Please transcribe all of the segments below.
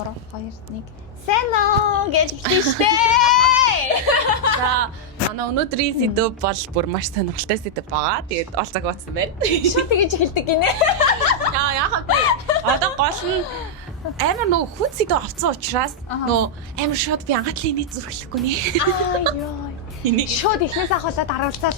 3 2 1 Сэно гэж хэлсэн штэ. За манай өнөөдрийн сэдв бол бүр маш сонирхолтой сэдв байгаа. Тэгээд олцог батсан байна. Шууд тэгэж хэлдэг гинэ. Яахаа би одоо гол нь амар нөгөө хүн сэдв авцсан учраас нөгөө амар шууд би анхаадлын нийт зүрхлэхгүй нэ. Йоо. Энийг Шууд ихнээс ахуулаад харуулцал.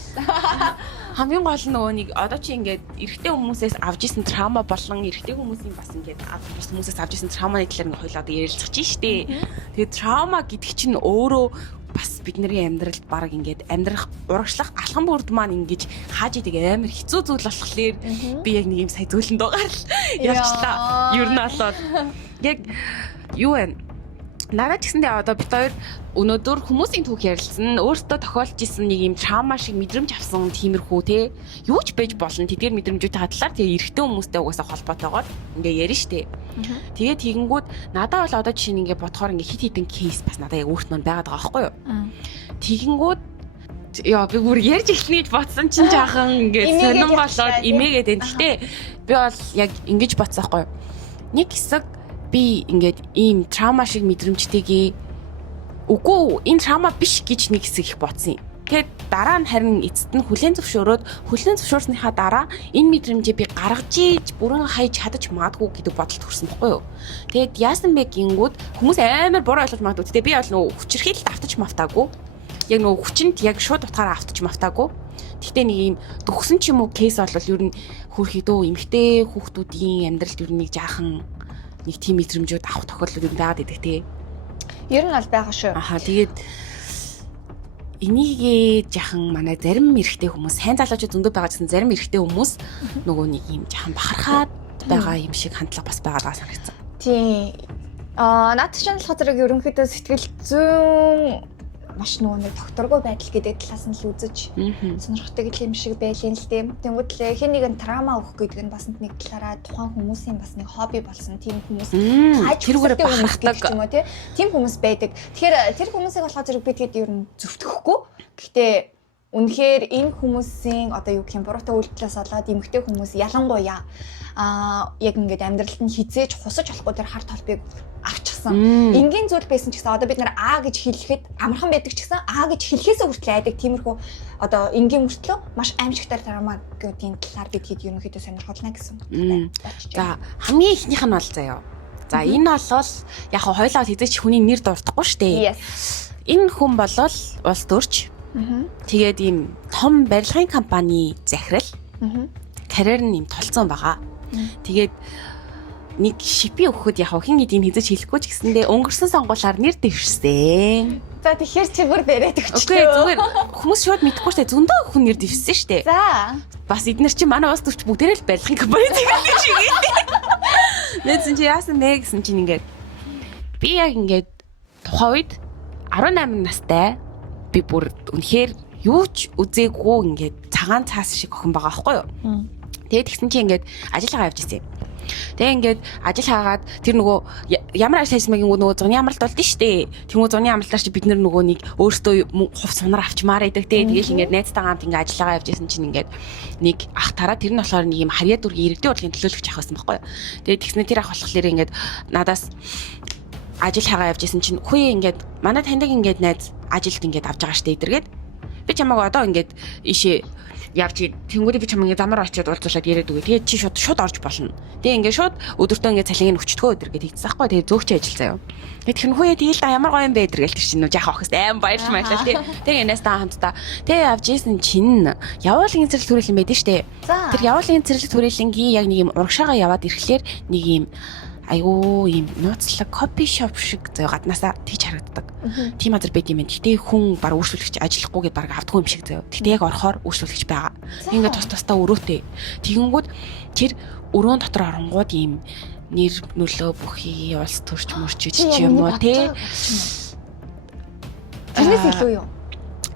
хамгийн гол нь нөгөө нэг одоо чи ингээд эрэгтэй хүмүүсээс авж исэн траума болон эрэгтэй хүмүүсийн бас ингээд бус хүмүүсээс авж исэн трауманы талаар ингээд хоёул одоо ярилцах чинь штэ. Тэгээд траума гэдэг чинь өөрөө бас бидний амьдралд баг ингээд амьдрах урагшлах алхам бүрд маань ингэж хааж идэг амар хэцүү зүйл болохоор би яг нэг юм сая зөөлөнд байгаа л явчлаа. Ер нь болоод яг юу вэ? Надад ч гэсэндээ одоо бид хоёр өнөөдөр хүмүүсийн түүх ярилцсан өөртөө тохиолж исэн нэг юм траума шиг мэдрэмж авсан тиймэрхүү те юу ч байж болно тэдгээр мэдрэмжүүдийн талаар тэгээ эрэгтэй хүмүүстэй угаасаа холбоотойгоор ингээ ярина штэ. Тэгээд тэгэнгүүт надад бол одоо жишээ нь ингээ бодохоор ингээ хит хитэн кейс бас надад яг өөрт нь байгаад байгаа байхгүй юу. Тэгэнгүүт яа би бүр ярьж эхлэнийж бодсон чинь жаахан ингээ сонин болоод имээгээд байна. Гэтэ би бол яг ингэж бодсон байхгүй юу. Нэг хэсэг би ингээд ийм траума шиг мэдрэмжтэйгээ үгүй энэ траума биш гэж нэг хэсэг их бодсон юм. Тэгээд дараа нь харин эцэст нь хүлээн зөвшөөрсныхаа дараа энэ мэдрэмжээ би гаргаж ийж бүрэн хайж чадаж магадгүй гэдэг бодолд хүрсэн байхгүй юу. Тэгээд яасан бэ гингүүд хүмүүс амар буруу ойлгож магадгүй. Тэгээд би бол нөгөө хүчирхийлэлд автаж мавтаагүй. Яг нөгөө хүчинд яг шууд утгаараа автаж мавтаагүй. Гэхдээ нэг ийм дөхсөн ч юм уу кейс бол ер нь хөрхидөө эмгтэй хүүхдүүдийн амьдралд ер нь нэг жаахан нэг тийм мэдрэмжүүд авах тохиолдол юм байгаад идэг тий. Ер нь бол байгаа шүү. Ахаа тэгээд энийгээ жахан манай зарим эрэгтэй хүмүүс сайн залуучууд зөндөө байгаа гэсэн зарим эрэгтэй хүмүүс нөгөө нэг юм жахан бахархаад байгаа юм шиг хандлага бас байгаад санагдсан. Тийм. Наад чинь болохоор зэрэг ерөнхийдөө сэтгэл зүйн маш нөгөө нэг докторгүй байдал гэдэг талаас нь л үзэж сонирхдаг юм шиг байлын л тийм. Тэнгүүд л хэн нэгэн траума өгөх гэдэг нь бас нэг талаараа тухайн хүмүүсийн бас нэг хобби болсон тийм хүмүүс тэрүүгээр бахархдаг юм уу тийм хүмүүс байдаг. Тэгэхээр тэр хүмүүсийг болохоор зэрэг би тэгэд ер нь зөвтгөхгүй. Гэхдээ үнэхээр энэ хүмүүсийн одоо юу гэх юм буруутай үйлдэлээс болоод эмгтэй хүмүүс ялангуяа яг ингээд амьдралд нь хизээж хусаж болохгүй тэр хар толбыг авчихсан. Энгийн зүйл байсан ч гэсэн одоо бид нар гэж хэлэхэд амархан байдаг ч гэсэн гэж хэлхээсээ хүртэл айдаг тиймэрхүү одоо энгийн мөртлөө маш аимшигтай травмагийн талаар бид хэд ерөнхийдөө сонирхолно гэсэн. За хамгийн ихнийх нь бол заяа. За энэ бол яг хойлоо хизээч хүний нэр дурдахгүй шүү дээ. Энэ хүн болол улс төрч. Тэгээд ийм том барилгын компани захирал. Карьер нь юм толцсон байгаа. Тэгээд нэг шипи өгөхөд яг хин эдийн хизэж хэлэхгүй ч гэсэндээ өнгөрсөн сонгуулиар нэр дэвшсэн. За тэгэхээр чи бүр дээрээ төгчлөө. Окей зүгээр хүмүүс шууд мэдэхгүй штэ зөндөө хүн нэр дэвшсэн штэ. За бас эднэр чи манай улс төрч бүгдээрээ л барилгын компани захирал шиг ээ. Нэзэн чи яасан бэ гэсэн чинь ингээд би яг ингээд тухайн үед 18 настай би бүр үнэхээр юу ч үзээгүй ингээд цагаан цаас шиг охин байгаа байхгүй юу. Тэгээд тэгсэн чи ингээд ажиллагаа явж ирсэн. Тэгээ ингээд ажил хаагаад тэр нөгөө ямар ажил хийсэн маягийн нөгөө зуны амралт болдсон шүү дээ. Тэнгүү зуны амралтаар чи бид нөгөө нэг өөртөө хувь сунаар авчмаар байдаг те. Тэгээл ингээд найзтайгаа хамт ингээд ажиллагаа явж ирсэн чинь ингээд нэг ах тараа тэр нь болохоор нэг юм харьяа дүргийн иргэдийн урлагийн төлөөлөгч ах байсан байхгүй юу. Тэгээ тэгснэ тэр ах болохоор ингээд надаас ажил хаагаа явж ирсэн чинь хөөе ингээд манай таньдаг ингээд найз ажилд ингээд авч байгаа штэ эдэргээд би чамайг одоо ингээд ишээ явж тэнгүүрээ би чамайг замаар очиод уулзуулаад яриад үгүй. Тэгээд чи шууд орж болно. Тэгээ ингээд шууд өдөртөө ингээд цалинг өчтгөө өдөр гэдэг хэлсэн байхгүй. Тэгээ зөөгч ажил заяа. Тэгээд тэр хөөе тэгэл та ямар гоё юм бэ гэдэргээл тэр чинь нөө яах охс аим баярлж маялаа тий. Тэгээ энэстаа хамтдаа тэгээ явж исэн чинь явуулын цэцэрлэг төрөл юм байдэн штэ. Тэр явуулын цэцэрлэг төрөлнгийн яг нэг юм урагшаага яваад ирэхлээр нэг юм айгуу ийм нууцлаг кофе шоп шиг зөө гаднаасаа тийж харагддаг. Тийм азар байт юм байна. Гэтэ хүн баг үйлчлүүлэгч ажиллахгүй гэдээ баг автгүй юм шиг зөө. Гэтэ яг орохоор үйлчлүүлэгч байгаа. Ингээд тус тустай өрөөтэй. Тэгэнгүүт тэр өрөөнд дотор оронгууд ийм нэр нөлөө бүхий улс төрч мөрчөж ч юм уу те. Тэрнээс илүү юу?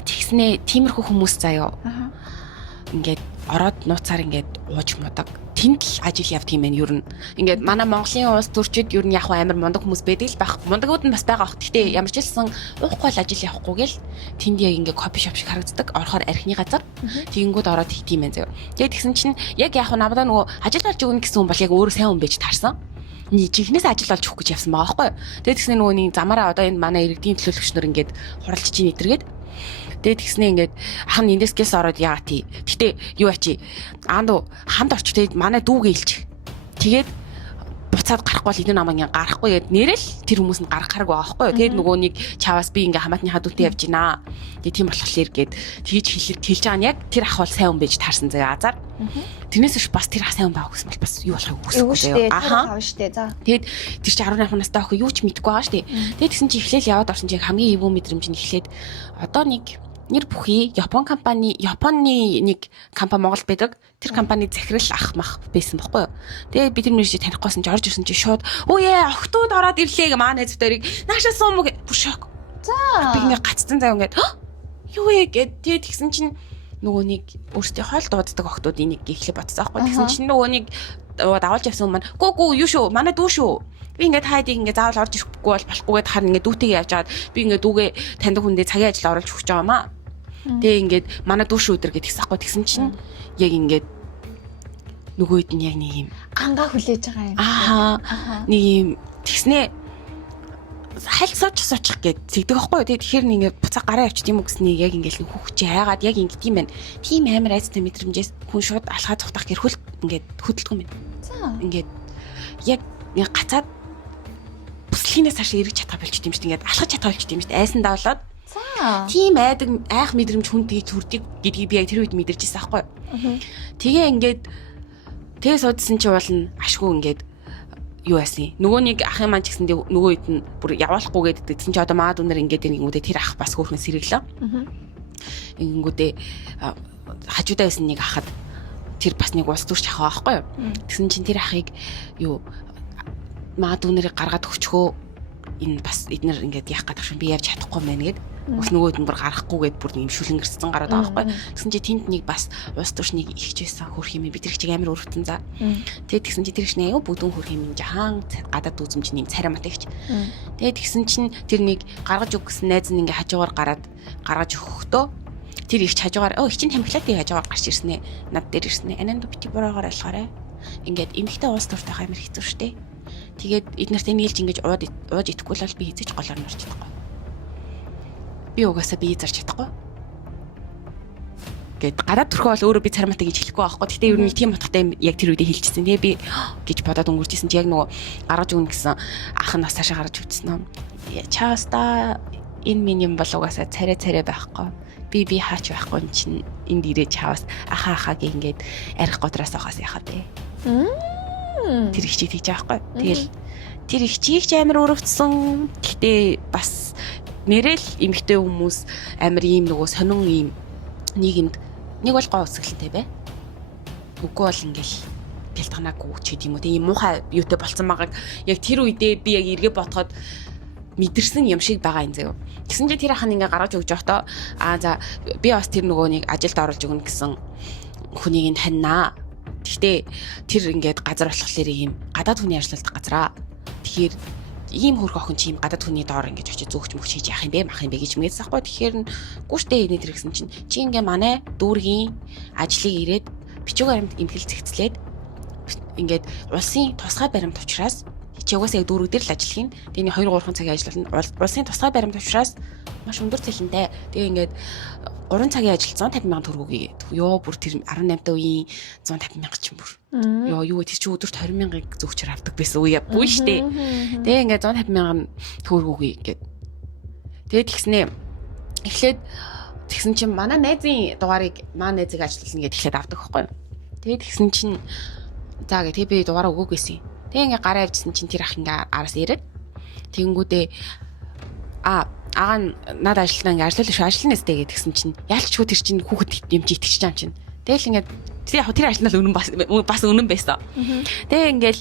Тэгснэ тиймэрхүү хүмүүс заяа. Ингээд ороод нууцаар ингээд ууж мудаг. Тэнд л ажил явдаг юм байна ер нь. Ингээд манай Монголын улс төрчид ер нь яг амар мундаг хүмүүс байдаг л байх. Мундагуд нь бас байгаа бох. Гэхдээ ямар ч хэлсэн уухгүй л ажил явахгүй гэл тэнд яг ингээд кофе шоп шиг харагддаг. Орохоор архины газар. Тэгэнгүүт ороод хийх юм байна заяа. Тэгээд тэгсэн чинь яг яг надаа нөгөө ажил болж өгнө гэсэн хүн бол яг өөрөө сайн хүн байж таарсан. жинхнээс ажил олж өгөх гэж явсан байгаа байхгүй. Тэгээд тэгснэ нөгөө нэг замаараа одоо энэ манай иргэдийн төлөөлөгчнөр ингээд хуралдаж ийн эдэргээд. Тэгээд тэгснэ ингээд хан эндээс гэлс ороод яа тий. Гэтэ юу ачи аанду хамд орчих тэгээд манай дүүгээ илж. Тэгээд буцаад гарахгүй бол энэ намаа ингээ гарахгүй гэд нэрэл тэр хүмүүс нь гарах хараг байгаа байхгүй юу. Тэгээд нөгөө нэг чаваас би ингээ хамаатныхаа дүүтэй явж гинаа. Тэгээд тийм болохоор гээд тэгж хэлж байгаа нь яг тэр ах бол сайн хүн байж таарсан заяа азар. Тэрнээс биш бас тэр ах сайн хүн байх гэсэн бол бас юу болохыг үгүйсэхгүй заяа. Аха штэ за. Тэгээд тэр чи 18 настай охин юу ч мэдэхгүй байгаа штэ. Тэгээд тэгсэн чи эхлээл яваад орсон чи хамгийн эвгүй мэдрэмж нь эхлээд одоо нэг нэр бүхий Японы нэг компани Монголд байдаг. Тэр компани захирал ах мах байсан байхгүй юу. Тэгээ бид нар чи танихгүйсэн чи орж ирсэн чи шууд өө охтууд ороод ирлээ гэ манай зөвдөрийг наашаа сум бүр шок. За. Би ингээ гацсан заяа ингээд юу вэ гэд тэгээ тэгсэн чинь нөгөө нэг өөртөө хоол дууддаг охтууд энийг ихлэ бодсон байхгүй. Тэгсэн чинь нөгөө нэг давуулж явсан хүмүүс гүү юу шүү манай дүү шүү. Би ингээд хайдыг ингээд заавал орж ирэхгүй бол болохгүйгээд харна ингээд дүүтэйгээ явж агаад би ингээд дүүгээ таньдаг хүндээ цагийн ажил оруулж өгч байгаа маа. Тэгээ ингээд манай дүү шүү өдр гэдгийгс ахгүй тэгсэн чинь яг ингээд нөгөөд нь яг нэг юм гангаа хүлээж байгаа юм. Аа нэг юм тэгснээ хайлт суучих гэд зэгдэг байхгүй. Тэгээ тэгэхээр нэг ингээд буцаа гараа явчих тийм үү гэсний яг ингээд нэг хүүхч яагаад яг ингээд юм байна. Тийм амар айцтай мэдрэмжээс хүн шууд алхаа цухтах гэр хөл ингээд хөдөлдөг юм байна. За. Ингээд яг гацаад бүслэгнээс цааш эргэж чадах болчих юм шүү дээ. Ингээд алхаж чадах болчих юм шүү дээ. Айсан давлаад. За. Тийм айдаг айх мэдрэмж хүн тгий төрдөг гэдгийг би яг тэр үед мэдэрч ирсэн байхгүй. Тэгээ ингээд тэгээ суудсан чи болно ашгүй ингээд юу яасан. Нөгөө нэг ахын маань ч гэсэндээ нөгөө хэд нь бүр явуулахгүйгээд дэтсэн чи одоо маад үнэр ингээд ингэнгүүтээ тэр ах бас хөөрхөн сэрэглээ. Ингэнгүүтээ хажуудаа байсан нэг ахад тэр бас нэг улс төрч ах байхгүй юу. Тэгсэн чин тэр ахыг юу маад үнэрийг гаргаад өгчхөө энэ бас эднэр ингээд яах гэдэг шиг би явж чадахгүй мэн гээд ус нөгөөд нь бүр гарахгүйгээд бүр юм шүлэнгэрсэн гараад байгаа байхгүй. Тэгсэн чи тэнд нэг бас улс төрчнийг ихж байсан хөрх юм би тэр чиг амар өрөвтөн за. Тэгээд тэгсэн чи тэр ихнээ юу бүдүүн хөрх юм жахан гадаад үзэмж нэм царай матагч. Тэгээд тэгсэн чин тэр нэг гаргаж өг гэсэн найз нь ингээ хажуугаар гаргаж өгөхдөө тэр их хажуугаар их чин тамхилаатыг хажуугаар гарч ирсэн ээ. Над дээр ирсэн ээ. Ананд бити бороогоор алхаарэ. Ингээд эмхтэй улс төртэй амар хэцүү шттэ. Тэгээд эднэрт нийлж ингэж ууж идэхгүй л би эзэж голоор норч чадахгүй. Би угаасаа би зарч чадахгүй. Гэт гараад төрхөө бол өөрөө би цараматай гэж хэлэхгүй байхгүй. Гэтэ ер нь тийм утгатай яг тэр үедээ хэлчихсэн. Тэгээ би гэж бодоод өнгөрчсэн чи яг нөгөө гаргаж өгнө гэсэн ах нь бас цаашаа гаргаж өгсөн юм. Чааста энэ минь юм бол угаасаа царай байхгүй. Би хаач байхгүй юм чинь энд ирээ чаваас ахаа гэх ингээд арих годроос ахаас яхаа бэ. Тэр их чиг тийж байгаа байхгүй. Тэгэл тэр их чиг ч амар өрөвдсөн. Гэтэ бас нэрэл эмхтэй хүмүүс амар ийм нөгөө сонин ийм нийгэмд нэг бол гоо өсгөлтэй бай. Үгүй бол ингээл бэлтганаагүй ч гэдэм үү. Тэг ийм муухай юутай болцсон байгааг яг тэр үедээ би яг эргээ бодоход мэдэрсэн юм шиг байгаа юм заяа. Тэгсэн чинь тэр ахын ингээ гаргаж өгч явахдаа за би бас тэр нөгөө нэг ажилд оруулж өгнө гэсэн хүнийг нь таньнаа. Гэхдээ тэр ингээд газар болохоор ийм гадаад хүний ажилладаг газараа. Тэгэхээр ийм хөрх охин чи ийм гадаад хүний доор ингээд очиж зөөгч мөгч хийж яах юм бэ мах юм бэ гэж мэдээс ахгүй. Тэгэхээр гүштэй инээ тэр гэсэн чинь чи ингээ манай дүүргийн ажлыг ирээд бичиг баримт имхэл зэгцлээд ингээд улсын тусгай баримт учраас чи угаасаа дүүрэг дээр л ажиллах юм. Тэний 2-3 цагийн ажил болно. Улсын тусгай баримт учраас маш өндөр цалинтай. Тэгээ ингээд 3 цагийн ажил 150,000 төгрөгийг ёо бүр тэр 18 үеийн 150,000 ч юм бүр. Ёо юу тэр чи өдөрт 20,000-ыг зөвчөр авдаг байсан үе буй штэ. Тэгээ ингээд 150,000 төгрөгийг ингээд. Тэгээд тэгснээ эхлээд тэгсэн чинь манай найзын дугаарыг манай найзыг ажиллуулна гэдээ эхлээд авдаг байхгүй юу. Тэгээд тэгсэн чинь за гэ тэг би дугаараа өгөөгүйсэн. Тэгээ ингээд гараа явжсэн чинь тэр ах ингээд араас ирээд тэгэнгүүтээ агаа надад ажиллана ингээд ажиллана нэстэй гэдгсэн чинь яалчгүй тэр чинь хүүхэд юм чи итгэж байгаа юм чинь. Тэгэл ингээд тэр ажилланал үнэн бас үнэн байсан. Тэгээ ингээд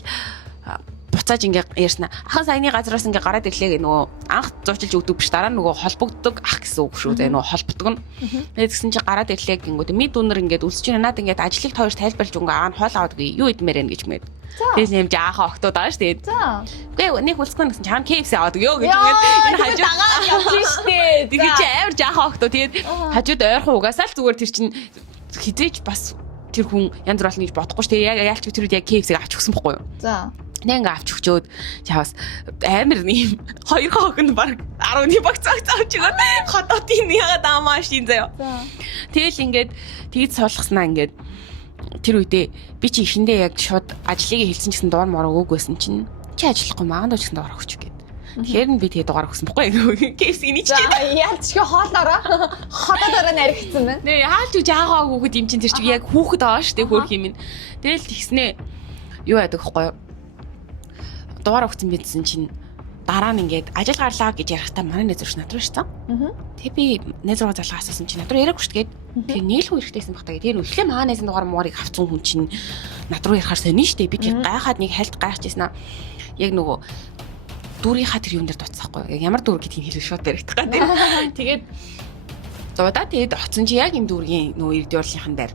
буцааж ингээд ярьснаа. Ахын саяны газраас ингээд гараад ирлээ гэ нөгөө анх зуучилж өгдөг биш дараа нөгөө холбогддог ах гэсэн үг шүү дээ нөгөө холбогддог нь. Тэгээ тэгсэн чи гараад ирлээ гингүүд мэд үнэр ингээд үлсэж байна надад ингээд ажлыг тойрч тайлбарлаж өгөө аа хоол аваад юу идмээр байна гэж мэд. Тэгээс юм жаахан охтууд байгаа шүү дээ. За. Үгүй нэг хүлцгэн гэсэн чи хаана KFC аваад өгөө гэж мэд. Энэ хажууд дагаад явчих штэ. Тэгээ чи амар жаахан охтууд тэгээд хажууд ойрхон угаасаа л зүгээр тэр чин хизээч бас тэр хүн янз бүр болно гэж бодохгүй шүү дээ. Яг яалч тэр үед яг KFC-г авч өгсөн байхгүй юу? За. Нэг ингээ авч өгчөөд чаваас амар нэм 2 хоногт баг 10 багц авч өгөөд хототын ягаад амаа шин заяа. Тэгэл ингээд тэгж суулгаснаа ингээд тэр үедээ би чи ихэндээ яг шууд ажлыг хэлсэн гэсэн дугаар мороо өгөөсөн чинь чи ажиллахгүй маанд ч гэсэн дугаар өгч гээд. Тэгэхээр би тэгээ дугаар өгсөн бохгүй. KFC-ний ч. Яаж ч хоолоороо хотоороо наригдсан байна. Нэ хаалт үж аагаа хүүхэд юм чинь тэр чинь яг хүүхэд аа штэ хөөх юм. Тэгэл тэгснээ юу яадаг вэ? Дугаар өгсөн бидсэн чинь дараа нь ингээд ажил гарлаа гэж ярихтаа манай найз руу надруу шсан. Тэг би найз руу залгаа асуусан чинь надруу яриаггүй шүү дээ. Тэгээ нийлгүй эрэхтэйсэн багтаа. Тэр үлхлээ маа найзын дугаар муурыг авцсан хүн чинь надруу ярихаар сонин шүү дээ. Би тэг гайхаад нэг хальт гайхажсэн аа. Яг нөгөө дүүрийнхаа тэр юм дээр дуцсахгүй. Яг ямар дүүр гэдгийг хэлэх шууд баригдах гад. Тэгээд зодаа тэгээд оцсон чи яг юм дүүргийн нөгөө ирдиорлынхан дээр.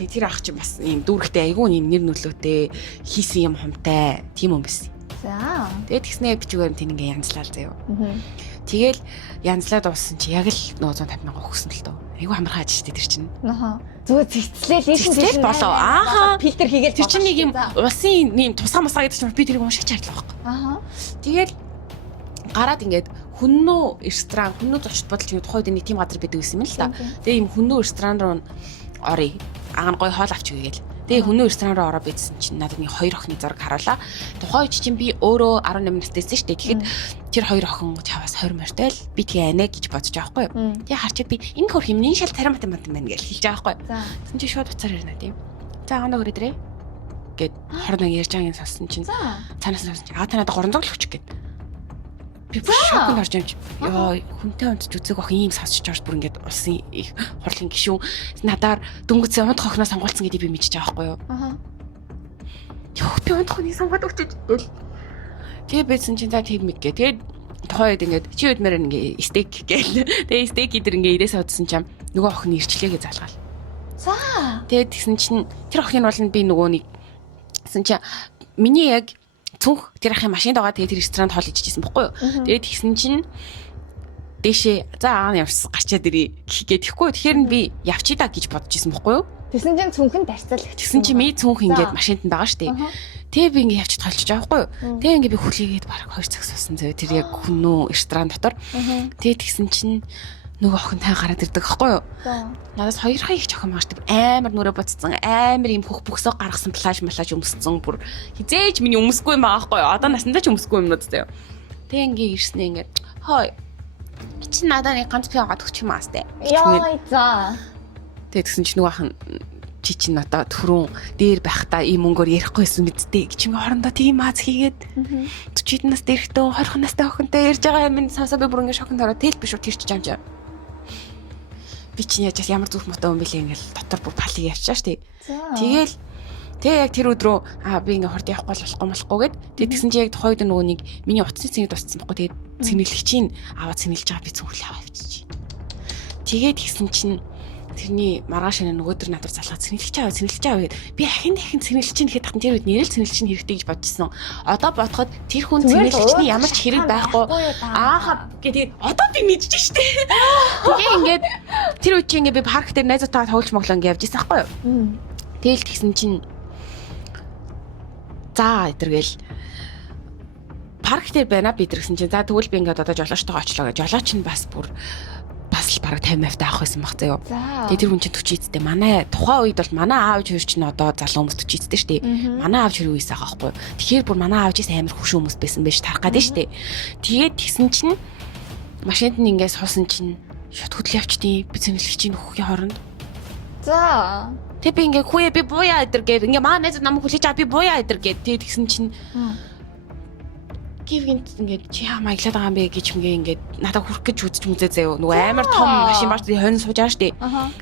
Тэгээд тэр ах чи бас юм дүүрхтэй айгүй юм нэр нөлөөтэй хийсэн юм хумтай тийм юм биш. За. Тэгээд тэгснээ бичгээр тийм ингээ янзлал заяа. Тэгэл янзлаад дууссан чи яг л нөгөө 150 мянга өгсөн л дөө. Айгүй хамархан ажиж штэ тэр чинь. Зүгээр зэгцлээл ийшин болоо. Ааха. Фильтр хийгээл тэр чинь нэг юм усын юм тусгай масаа гэдэг чинь би тэрийг уншиж чадлаа байхгүй. Тэгэл гараад ингээд хүннөө ресторан, хүннөө зочд бодолч нэг тухайд нэг тийм газар байдаг гэсэн юм л та. Тэгээ юм хүннөө ресторан руу оръё. Аган гой хоол авч өгье гээл. Тэгээ хүннөө ресторан руу ороо бидсэн чинь надад нэг 2 охины зураг харуулаа. Тухайн үед чинь би өөрөө 18 настайсэн шүү дээ. Тэгэхэд тэр 2 охин чаваас 20 морьтой л би тэгээ анаа гэж бодож байгаа байхгүй юу. Тэгээ харчаад би энэ хөр хэмнэн шал тарим математ юм байна гэж хэлж байгаа байхгүй юу. Тэгсэн чинь шууд уцаар ирнэ тийм. За агаанда хүрээдрээ гэд хорног ярьж байгааг нь сонссон чинь цаанаас нь сонссон чинь та надад 300 л өгч гээд би шокнд орж юмч ёо хүнтэй унтж үзэг ох ийм сонсч орж бүр ингээд улсын их хурлын гишүүн надаар дөнгөц унт хохноо сонгуулсан гэдгийг би мэдчихэж байгаа байхгүй юу. Ёо би унт хохныг сонгоод өгч гэл. Тэгээ бийсэн чинь за тийм мэд гэ. Тэгээд тухайд ингээд чи өдмөр ингээ стейк гээл. Тэгээ стейк идэр ингээ ирээс удсан чам нөгөө охины ирчлээгээ залгаал. За. Тэгээд тэгсэн чинь тэр охин бол би нөгөө нэг гэсэн чинь миний яг цүнх тэр ахын машинд байгаа тэгээд тэр ресторанд хоол ичижсэн бохгүй юу. Тэгээд тэгсэн чинь дээшээ за аав явсан гарчаад ирээ гэхгээд тэгэхгүй. Тэгэхээр нь би явчи да гэж бодож исэн бохгүй юу. Тэгсэн чинь цүнхэн тарцаалгач. Тэгсэн чинь ми цүнх ингээд машинд нь байгаа штэ. Тэгээ би ингээд явчих толчиж байгаа байхгүй юу. Тэгээ ингээд би хүлээгээд бараг 2 цаг суусан зөө тэр яг хүннөө ресторан дотор. Тэгээ тэгсэн чинь нөгөө охин тай гараад ирдэг байхгүй юу. Надаас 2 их охин маарч амар нүрэ буцсан амар юм хөх бөхсөө гаргасан плаж өмссөн бүр хизээж миний өмсөхгүй юм байгаа байхгүй юу. Одоо насандаа ч өмсөхгүй юмнууд заяа. Тэгээ ингээ ирснээ ингээ хой чи надад нэг ганц пиагаад өгч юм аастай. Яа за. Тэгээ тэгсэн чи нөгөө охин чи чинь одоо төрүүн дээр байхдаа ийм мөнгөөр ярихгүйсэн мэдтэй гэж ингээ хоорондоо тийм мааз хийгээд 40 нас дээрхтөө 20 настай охинтой ярьж байгаа юм сонсоо би бүр ингээ шокнд ороод тэл биш үү тэрч жамжаа. Би чинь яаж ямар зүрх мотой юм бэлээ ингээл дотор бүр палиг явчаа штий. Тэгэл тэгээ яг тэр өдрөө би ингээ хорд явахгүй болохгүй гэд тэгсэн чи яг тухайд нөгөө нэг миний утасны цэнийг тусцсан байхгүй тэгээд цэнэглэгчийн аваад цэнэглэж байгаа би зүрхлээ аваа явчих. Тэгээд тэгсэн чинь тэрний маргааш шинэ нөгөөдөр надад залгаад цэнэглэж аваа гэд би ахин цэнэглэж чинь гэхэд хатан тэр үед нэрэл цэнэглэж чинь хэрэгтэй гэж бодчихсон. Одоо бодоход тэр хүн цэнэглэгчний ямар ч хэрэг байхгүй ааха гэдэг одоо би мэдэж штэ. Тэгээ ингээд тэр үед чинь ингээд би парк дээр найзуудтайгаа тоглож моглоо ингээд явж байсан байхгүй юу. Тэгэл тэгсэн чинь за эдэргээл парк дээр байна бид гэсэн чинь за тэгвэл би ингээд одоо жолоочтойгоо очлоо гэж жолооч нь бас л бараг 50% авах байсан баг заяа. Тэгээ тэр хүн чинь 40 эцтэй. Манай тухайн үед бол манай аав хэр чинь одоо залуу хүмүүс 40 эцтэй штэ. Манай аав хэр үеэс байгаа байхгүй. Тэгэхээр бүр манай аав жис амар хөшөө хүмүүс байсан байж тарах гээд штэ. Тэгээд тэгсэн чинь машинд нь ингээд суусан чинь шот хөдөл явчдیں۔ Би цэнгэлэгчийн хүүхийн хооронд. За. Тэг би ингээд хүүе би буяа өдр гээд ингээд манай найз намайг хүлээж аваа би буяа өдр гээд тэгээд тэгсэн чинь гівгинт ингээд чи хамаа иглаад байгаа юм бэ гэж ингээд надад хүрх гэж үзэж мүзээ заяа. Нөгөө амар том машин бааш хонь сууж байгаа штэ.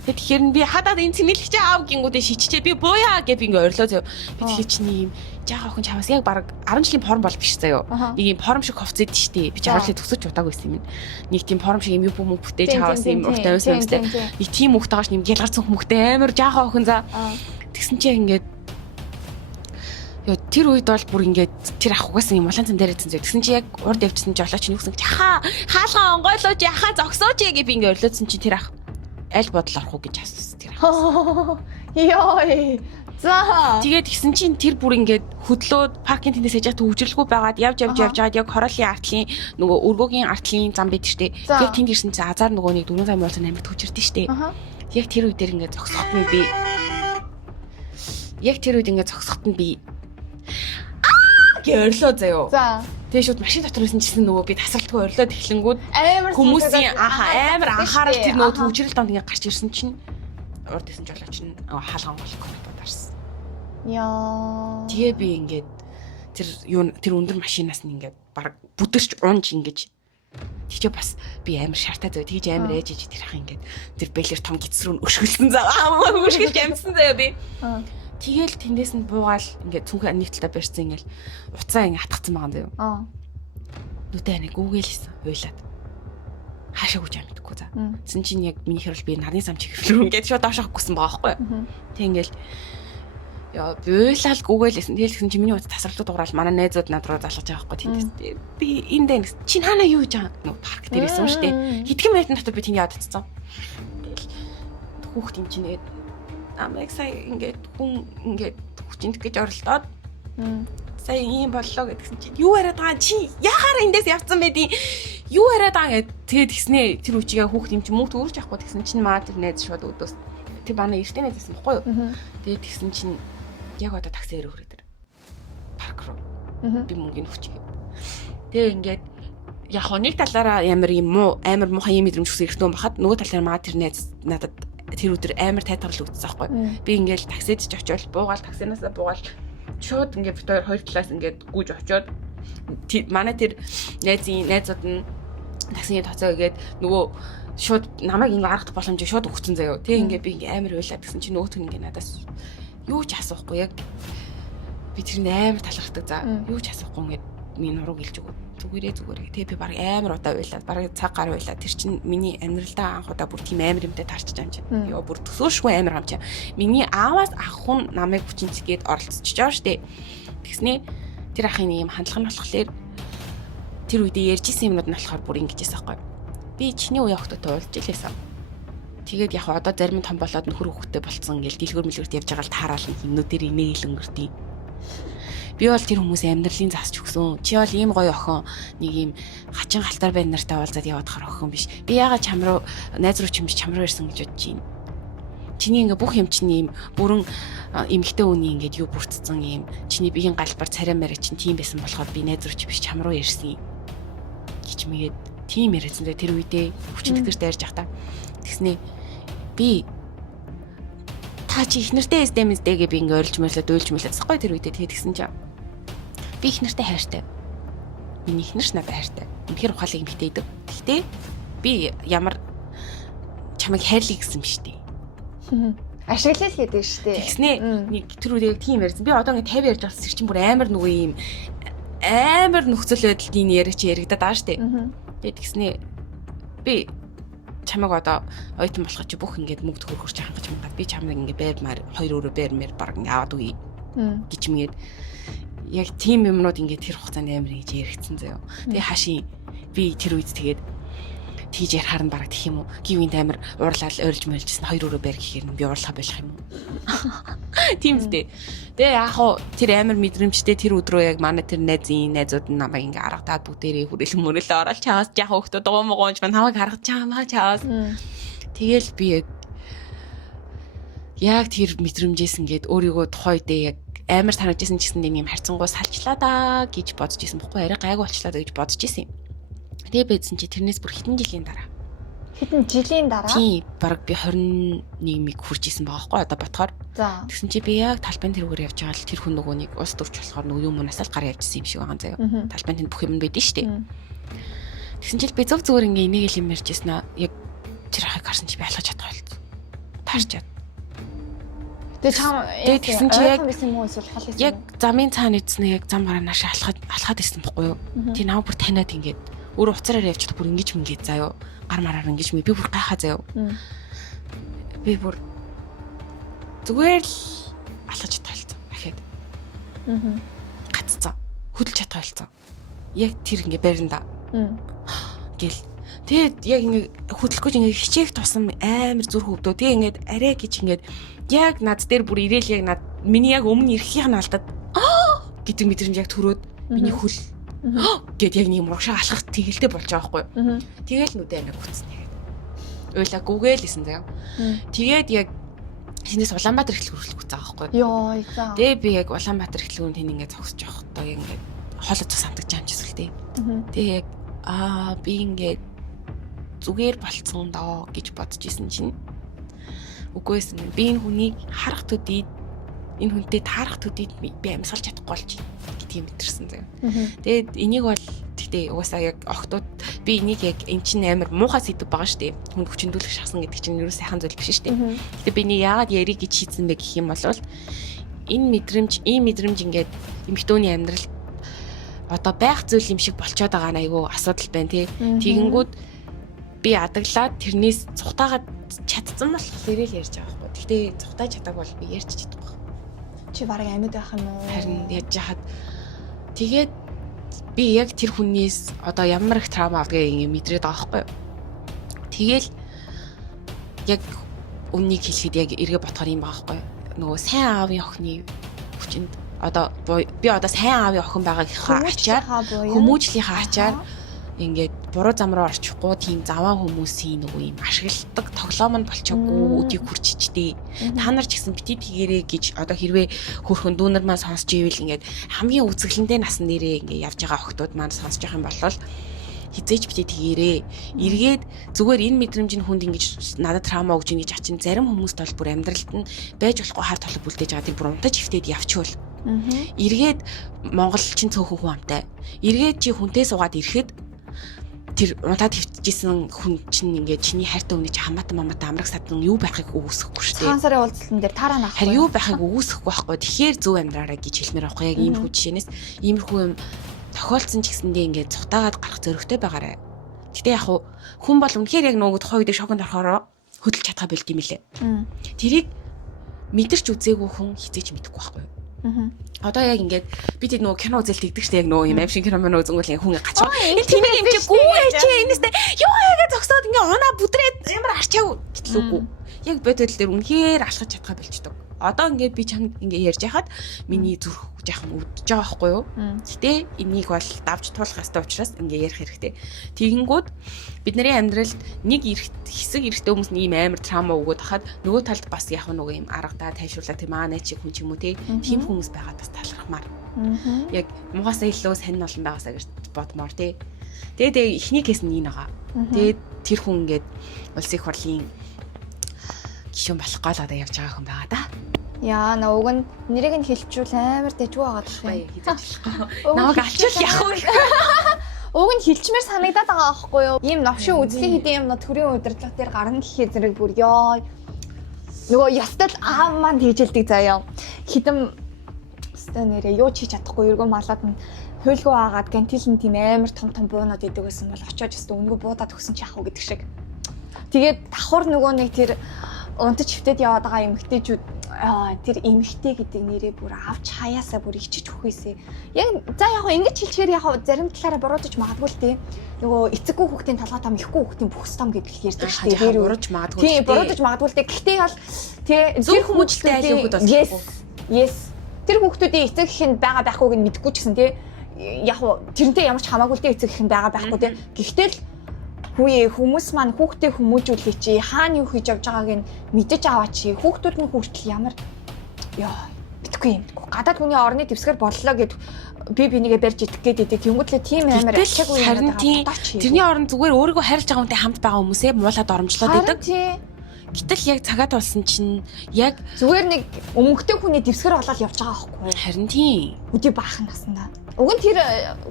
Тэгэхээр би хадаад энэ цэнгэлэгч аав гингүүдээ шиччихээ би буяа гэж би ингээд орилоо заяа. Би тэгэхээр чиний юм жаахан охин чаваас яг баг 10 жилийн форм бол биш заяа. Нэг юм форм шиг хувцас идэв штэ. Би чаваалыг төгсөж удаагүй байсан юм. Нэг тийм форм шиг юм юм бүтээж чаваас юм урт авсан юм штэ. Нэг тийм хөхтэйгаш юм гялгар цонх хөхтэй амар жаахан охин за. Тэгсэн чи ингээд ёо тэр үед бол бүр ингээд тэр ах угаасан юм улаан цан дээр эзэн зөө. Тэгсэн чи яг урд явчихсан жолооч нь үгсэн гэж хаалгаа онгойлооч яхаа зогсооч гэж би ингээд өрлөөдсөн чи тэр ах аль бодол орох уу гэж асуусан тэр ах. Йой. За. Тэгээд гисэн чинь тэр бүр ингээд хөдлөөд паркинг тэндээс яж төвжирлгүй байгаад явж яваад яг хороолын артлын нөгөө өргөгийн артлын зам байдаг штэ. Тэгээд тэнд ирсэн чинь азар нөгөө нэг 4 сая муулсан амир төвчирдэн штэ. Яг тэр үед дээр ингээд зогсоход нь би. Яг тэр үед ингээд зогсоход нь би. Гэ өрлөө заяо. За. Тэгээ шууд машин дотор байсан чинь нөгөө би тасралтгүй өрлөөд эхлэнгүүд Амар хүмүүсийн амар анхаарал тэр нөгөө төвчрэл донд ингээд гарч ирсэн чинь урд исэн жолооч нь хаалган болох дарсан. Яа. Тэгээ би ингээд тэр өндөр машинаас нь ингээд баг бүдэрч унж ингэж тийч бас би амар шартаа зөө тийж амар ээж ээж тэр ах ингээд тэр бэлэр том гидс рүү өшгөлсөн заа өшгөлж амжсан заяа би. Тэгээл тэндээс нь буугаал ингээд цүнхээ нэг талаа барьсан ингээд уцаа ингээд хатгацсан байгаа юм заяа. Нүдэ нэг гүүгэлсэн уйлаад. Хаашаа гүйж амтдаггүй за. Тэсэн чинь яг миний хэрэл би нарны сам чихрэлөө ингээд шууд доошоо гүсэн байгаа байхгүй. Тэг ингээд яа буйлал гүүгэлсэн. Тэгэл гэсэн чи миний утас тасралтууд угаал манай найзууд над руу залгаж байгаа байхгүй. Тэнд би энд дэ чи хаана юу гэж байгаа нөө парк дээрээс юм штэ. Хитгэн минутын дотор би тэнд яваад цацсан. Тэгэл хүүхд юм чинь намайг сая ингээд хүн ингээд хүчинт гэж оролдоод сая ийм боллоо гэдгсэн чинь юу яриад байгаа чи яхаар эндээс явцсан байдیں۔ Юу яриад байгаа гэд тэгээд гиснээ тэр үчигээ хүүхд юм чинь мөнгө төрж авахгүй тэгсэн чинь маа тэр найз шууд өдөөс тэр манай эртний найз гэсэн баггүй юу. Тэгээд тэгсэн чинь яг одоо такси өрөөрэй тэр парк руу би мөнгөний хүчигээ. Тэгээ ингээд яг нэг талаараа амар муухай юм мэдрэмж хүсэх хэрэгтэй бахад нөгөө талаараа маа тэр найз надад тэр өдөр амар тайтгарлал үзсэн байхгүй. Би ингээл таксид ч очивол буугаал таксинаасаа буугаал шууд ингээд бит хоёр талаас ингээд гүйж очиод манай тэр найзууд нь таксины тооцоо игээд нөгөө шууд намайг ингээд аргах боломжийг шууд өгсөн заяо. Тэг ингээд би ингээд амар уйлаад гэсэн чинь нөгөөт нь ингээд надаас юу ч асуухгүй яг би тэр амар талархдаг за юу ч асуухгүй ингээд миний нурууг илж өгөө. Зүгээрээ. Тэгээ би баг амар удаа уйлаад баг цаг гар уйлаад тэр чинь миний амьдралдаа анх удаа бүр тийм амар юмтай тарчиж байгаа юм чинь. Йоо бүр төсөөшгүй амар юм чинь. Миний ааваас ах хүн намайг хүчинцгээд оролцож байгаа штэ. Тэгснээ тэр ахын ийм хандлага нь болохоор тэр үедээ ярьжсэн юмнууд нь болохоор бүр ингэжсэн байхгүй. Би чиний үе охтод уулж илээсэн. Тэгээд яг одоо зарим том болоод нөхөр хөхтэй болцсон ингээл дэлгүүр мэлгүрт явж байгаа л таараал юмнуудэр инээл өнгөрдөө. Би бол тэр хүмүүсийн амьдралын засч өгсөн. Чи бол ийм гоё охин нэг ийм хачин галтар байн нартай уулзаад яваад хар охин биш. Би ягаад чам руу найз руу чимж чам руу ирсэн гэж бодож байна. Чиний ингээ бүх юм чинь ийм бүрэн эмгтэй үний ингээд юу бүрдсэн ийм чиний биеийн галбар царай мэрэг чинь тийм байсан болохоор би найз руу чи биш чам руу ирсэн гэж мэгээд тийм яриадсан тэр үедээ хүчин тэтгэртэй ярьж байхдаа тэгснээ би та чи их нэртэй эсдэмэстэйгээ би ингээ ойлж мөрлөд сахгүй тэр үедээ тэгээд гисэн чинь би их нэртэй хайртай. Миний их нэрс надад хайртай. Үнэхээр ухаалаг эмхтэй идэв. Гэхдээ би ямар чамайг хайрлаа гэсэн юм штий. Ашиглал хийдэг штий. Тэгснээ нэг тэр үедээ тийм ярьсан. Би одоо ингээ 50 ярьж байгаа сэр чинь бүр амар нөгөө юм амар нөхцөл байдлын яриач яригадаад байгаа штий. Тэгээд тэгснээ би чамайг одоо ойтон болохоо чи бүх ингээд мөнгө төгрөг хурж хангаж мангад би чамайг ингээд баймаар 2 өрөө баймаар баг ингээд аваад үе гэж мэгээд яг тийм юмнууд ингээд тэр хугацаанд амар хийж яригдсан заяо. Тэгээ хашийн би тэр үед тэгээд тийж ярихаар нь баг тэх юм уу гівэнд амар уурлал ойрж мэлжсэн 2 өрөө байр гэхээр би уурлах болох юм уу. Тийм үстэй. Тэгээ яг хоо тэр амар мэдрэмжтэй тэр өдрөө яг манай тэр найзууд нь намайг ингээ харагдаад бүгдээрээ хүрээлэн мөрөлөө ороод чаас яг хөөхтөө дуумгоонч мань намайг харгаж чамаа чаас. Тэгэл би яг тэр мэдрэмжээс ингээд өөрийгөө тухай үедээ яг амар санагдажсэн ч гэсэн нэг юм харьцангуй салжлаа да гэж бодож исэн бохгүй арай гайгүй болчлаа да гэж бодож исэн. Тэгээ байдсан чи тэрнээс бүр хэдэн жилийн дараа. Хэдэн жилийн дараа? Тийм, баг би 21-ийг хүрч исэн байгаа байхгүй одоо бодохоор. За. Тэгсэн чи би яг талбайн тэрүүгээр явж байгаа л тэр хүн нөгөө нэг ус дурч болохоор нөгөө юм унасаал гар явжсэн юм шиг байгаа заяа. Талбайн тэнд бүх юм байдэн штэ. Тэгсэн чи би зөв зүгээр ингээ энийг л юм ярьжсэн аа. Яг тэр ахыг харсан чи би алгаж чадах болцсон. Таарчаад. Тэгээ чам тэгсэн чи яг юм уу эсвэл хол яг замын цаана идсэн яг зам гараа наашаа алхаад ирсэн бохгүй юу. Тий наа бүр таниад ингээд өөр уцаараар явчихдаг бүр ингэж мингээд заяа. Гар мараар ингэж би бүр гайхаа заяа. Би бүр зүгээр л алхаж чадхайлцсан дахиад. Гаццсан. Хөдөлж чадхайлцсан. Яг тэр ингээ байранда. Гэл Тэгээд яг ингэ хөдөлгөж ингэ хичээх тусам амар зүрх өвдөө. Тэгээ ингээд арай гэж ингээд яг над дээр бүр ирээл яг над миний яг өмнө ирэхийг нь алдаад гэдэг мэдрэмж яг төрөөд миний хөл гэд яг нэг мурагшаа алхах тэгэлтэй болж байгаа байхгүй юу. Тэгээл нүдэ амиг хүцсэн. Уйлаа гүгээл исэн заяа. Тэгээд яг шинээс Улаанбаатар эхлэх хүртэл хүцээ байгаа байхгүй юу. Йоо за. Тэгээ би яг Улаанбаатар эхлэхүүн тэн ингээд зогсож явах одоо яг ингээд хоолой цус амтаж байгаа юм чи сүлтэй. Тэгээ яг би ингээд зүгээр болцсон доо гэж бодож исэн чинь үгүйс би энэ хүнийг харах төдийд энэ хүнтэй таарах төдийд би амьсгалж чадахгүй болж гэдгийг мэдэрсэн заяа. Тэгээд энийг бол тэгтээ угаасаа яг охтууд би энийг яг эн чинь амар муухай сэдв байгаа шүү дээ. Хүнд хүчндүүлэх шахсан гэдэг чинь юу сайхан зүйл биш шүү дээ. Гэтэ би энийг яагаад ярих гэж шийдсэн бэ гэх юм бол энэ мэдрэмж ингээд эмэгтэйний амьдрал одоо байх зүйл юм шиг болчиход байгаа айгүй асуудал байна тий. Тэгэнгүүт би адаглаад тэрнээс цухтаагаад чадсан болох ирээл ярьж байгаа байхгүй. Гэтэ цухтаа чадаагүй бол би ярьж чадахгүй. Чи барыг амьд байх юм уу? Харин яаж яхад тэгээд би яг тэр хүнээс одоо ямар их травма авдгийг ингэ мэдрээд байгаа байхгүй. Тэгэл яг үннийг хэлэхэд яг эргээ ботхоор юм байгаа байхгүй. Нөгөө сайн аавын охины хүчинд одоо би одоо сайн аавын охин байгаагийнхаа ачаар хүмүүжлийнхаа ачаар ингээд буруу зам руу орчихгүй тийм заваа хүмүүсийн нөгөө юм ашигладаг тоглоом нь болчихгүй өдийг хүрчичтэй. Та нар ч гэсэн бити тэгэрээ гэж одоо хэрвээ хөрхөн дүүнер маань сонсч ивэл ингээд хамгийн үзэсгэлэнтэй насан дээрээ ингээд явж байгаа охтууд маань сонсож явах юм бол хизээч бити тэгэрээ. Эргээд зүгээр энэ мэдрэмж нь хүнд ингэж надад травма өгж ийн гэж ачин зарим хүмүүст бол бүр амьдралд нь байж болохгүй хар толгой бүлдэж байгаа тийм бүр унтаж хөвтөд явчихвал. Эргээд монголчин цөөхөн хүн амтай. Эргээд чи хүнтэй суугаад ирэхэд тэр унтаад хөвтөжсэн хүн чинь ингээд чиний хайртай хүний чинь хамаатан амрах садан юу байхыг үгүйсэхгүй шүү дээ. Цагаан сарын уулзалтан дээр тараа наахгүй. Харин юу байхыг үгүйсэхгүй байхгүй. Тэгэхээр зөв амьдраарай гэж хэлмээр байхгүй. Яг иймэрхүү жишээнээс иймэрхүү юм тохиолдсон ч гэсэндээ ингээд цухтаагаад гарах зөрөгтэй байгаарай. Гэтэ яг хүн бол үнэхээр яг нөгөө тухайн үед шоконд орохороо хөдөлж чадхаа билд юм лээ. Тэрийг мэдэрч үзээгүй хүн хизээч мэдэхгүй байхгүй. Одоо яг ингээд би тэд нөгөө кино үзэл тэгдэг штэ яг нөгөө юм авшин кино мөн үзэнгүүл хүн гацгаа. Энэ тэмээ юм чигүй чи энэстэй юу яагаад зогсоод ингээ унаа бүдрээд ямар арчаагүй гэтлүүгүй. Яг бодол дээр үнэхээр алхаж чадхаа болчдөг. Одоо ингээд би чамд ингээ ярьж яхад миний зүрх жаахан өвдөж байгаа байхгүй юу? Гэтэ энийг бол давж туулах ёстой учраас ингээ ярих хэрэгтэй. Тэгэнгүүт бидний амьдралд нэг хэсэг эрэгтэй хүмүүс ийм амар траума өгөөд хахад нөгөө талд бас яг нөгөө юм аргадаа тайшруулаад тийм аа найч хүн ч юм уу тийм хүмүүс байгаад бас талархмаар. Яг мугасаа илүү сонин олон байгаасаа гэж бодмоор тий. Тэгээд эхний кейс нь энэ байгаа. Тэгээд тэр хүн ингээд улсын их хурлын гишүүн болох гол одоо явж байгаа хүн байгаа да. Яа, уг нь нэрийг нь хэлчихвэл амар дэжгүй байгаа гэх юм. Намайг алчвал яах вэ? Уг нь хэлчмээр санагдаад байгаа байхгүй юу? Ийм новшин үзлийн хэдийн юмнууд төрийн удирдлага дээр гарна гэхээ зэрэг бүр ёо. Нөгөө ястал аав маань хийжэлдэг заяа. Хитэн өстой нэрээ юу ч хийж чадахгүй эргөө малаад нь хуйлгүй агаад гантилэн тийм амар том буунууд идэг байсан бол очиод өстой өнгө буудаад өгсөн чи яах вэ гэдэг шиг. Тэгээд давхар нөгөө нэг тэр унтаж хөвтөд яваад байгаа эмэгтэйчүүд тэр эмэгтэй гэдэг нэрээ бүр авч хаяасаа бүр ичиж өгөхөөсэй. Яг за яг ингэж хэлчихээр яг зарим талаараа буруудаж магадгүй л тий. Нөгөө эцэггүй хүүхдийн толгой том, ихгүй хүүхдийн бүхс том гэдэг ярьдаг шүү дээ. Тэр бурууж магадгүй. Тий, буруудаж магадгүй л дээ. Гэхдээ бол тий зөв хүмүүжлтэй айл хүүхэд болсон. Yes. Тэр хүүхдүүдийн эцэг ихэнд байгаа байхгүйг нь мэдэхгүй ч гэсэн тий. Яг тэрнтэй ямар ч хамаагүй л дээ эцэг ихэн байгаа байхгүй тий. Гэхдээ л хүмүүс маань хүүхдээ хүмүүжүүлээ чи хаана юу хийж явж байгааг нь мэдэж аваа чи хүүхдүүд нь хүртэл ямар яа битгүй юм. Гадаад хүний орны дэвсгэр боллоо гэд би бинийгээ барьж идэх гээд идэг. Тэнгүүтлээ тийм амар ачаагүй юм байгаа. Тэрний оронд зүгээр өөрийгөө хайрлаж байгаа хүнтэй хамт байгаа хүмүүсээ муулаад оромжлоод идэг. Гэтэл яг цагаад болсон чинь яг зүгээр нэг өмгтэй хүний дэвсгэр болоод явж байгаа байхгүй. Харин тийм. Үдий баахан наснаа. Уг нь тэр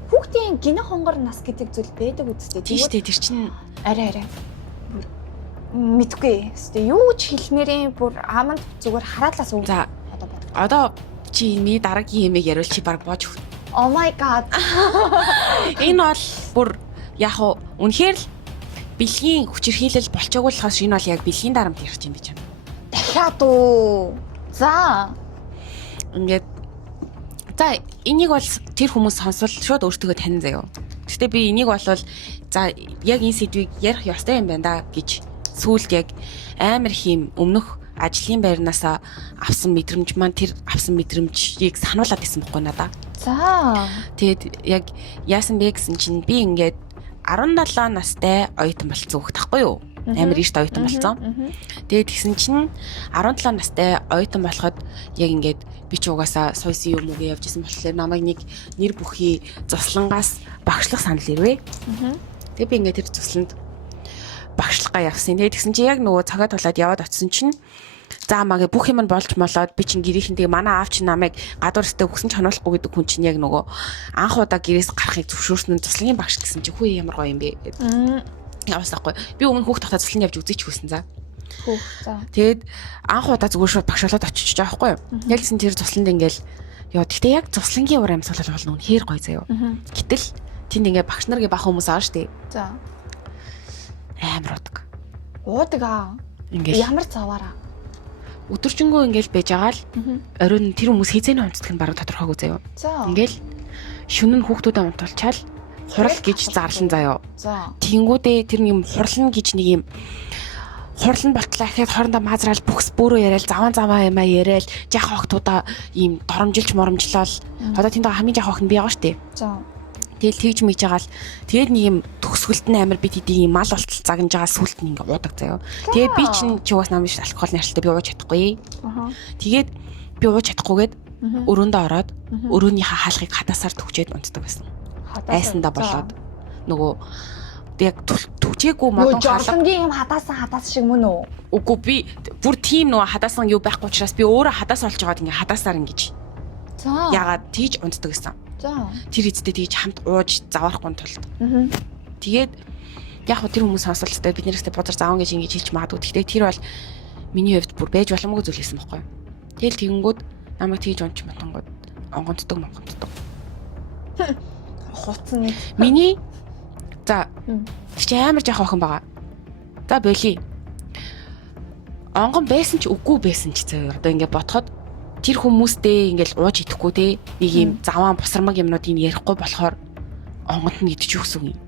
хүүхдийн гинэ хонгор нас гэдэг зүйл байдаг үстэй. Тийм шүү дээ. Тэр чинь арай мэдгүй. Өстэй юу ч хэлмээрээ бүр ааманд зүгээр хараалаас үг. За одоо чи миний дараагийн юмыг яриул чи баг боож өгнө. Oh my god. Энэ бол бүр яг уу үнэхээр л бэлгийн хүчирхийлэл болчоогүй болохоос энэ бол яг бэлгийн дарамт ярих юм биш юм. Дахиад уу. За. Ингээд за энийг бол тэр хүмүүс сонсвол шууд өөртөө танин заяа. Гэтэ би энийг болвол за яг энэ сэдвийг ярих ёстой юм байна да гэж сүүлд яг амар хийм өмнөх ажлын байрнаасаа авсан мэдрэмж маань тэр авсан мэдрэмжийг сануулад исэн байхгүй надаа. За. Тэгээд яг яасан бэ гэсэн чинь би ингээд 17 настай оюутан болсон хөх тахгүй юу? Амар ихтэй оюутан болсон. Тэгээд тэгсэн чинь 17 настай оюутан болоход яг ингээд би ч угаасаа сойсон юм уу явж исэн болохоор намайг нэг нэр бүхий цуслангаас багшлах санал ирвэ. Тэгээд би ингээд тэр цусланд багшлагаа явсан. Тэгээд тэгсэн чинь яг нөгөө цагаа тулаад яваад очисон чинь за магээ бүх юм нь болж молоод би чинь гэрийнхэнтэй манай аав чинь намайг гадуур өстэй өгсөн ч хоноохгүй гэдэг хүн чинь яг нөгөө анх удаа гэрээс гарахыг зөвшөөрсөн нь цуслангийн багш гэсэн чинь хүү ямар гоё юм бэ гэдэг. Яваасахгүй. Би өмнө хүүхд тахта цуслан явж үзээч хүсэн за. За. Тэгээд анх удаа зүгээр шууд багш болоод очиж байгаа байхгүй юу? Яг гэсэн тэр цусланд ингээл ёо тэгтээ яг цуслангийн ур амьсгалал болно үнэхээр гоё заяо. Гэтэл тэнд ингээ багш нар гээ бах хүмүүс аа штэ. За. Амар удаг. Уудаг аа. Ингээл Ямар цаваараа. өдөржингөө ингээл байж байгаа л оройн тэр хүмүүс хизээний онцдох нь баруун тодорхойгүй заяо. За. Ингээл шүн нь хүүхдүүдэд унтуулчаал хурал гэж зарлан заяо. За. Тэнгүүдээ тэр юм хурлна гэж нэг юм хурлан болтлаа гэхэд хоорондоо маазраал бүхс бүрөө яриад заваа юмаа яриад жах охтуудаа ийм доромжилж моромжлол одоо тэнд хамгийн жах охт нь би байгаа штэ. За. Тэгэл тэгж мэж байгаа л тэгээд нэг юм төгсгөлт нь амар бид хэдийн мал болтол загнаж байгаа сүлт нь ингээ уудаг заяо. Тэгээд би чинь ч угаас намайг алкогол наршилтай би ууж чадахгүй. Тэгээд би ууж чадахгүйгээд өрөөндөө ороод өрөөнийхөө хаалгыг хатасаар төгчээд унтдаг байсан. Айсандаа болоод нөгөө яг түжээгүй модон хаалгангийн юм хадаас шиг мөн үү? Үгүй би бүр тийм нөгөө хадаасан юу байхгүй учраас би өөрөө хадаас олж аваад ингээ хадаасаар ингэж. За. Ягаад тийж унтдаг гэсэн. За. Тэр эцэдээ тийж хамт ууж заваарахгүй тулд. Тэгээд яг хөө тэр хүмүүс сонсолцтой бид нэрстэй бузар зааван гэж ингэж хэлж магадгүй. Гэхдээ тэр бол миний хувьд бүр байж боломгүй зүйл байсан байхгүй. Тэгэл тэгэнгүүт намайг тийж унч матангууд онгоцдог. Хуцсан. Миний за чи амар жах охин байгаа. За болий. Онгон байсан ч үгүй байсан ч заяа одоо ингээд бодоход тэр хүмүүстэй ингээл ууж идэхгүй те нэг юм заваан бусармаг юмнуудыг ярихгүй болохоор онгонд нь идэж өгсөн юм.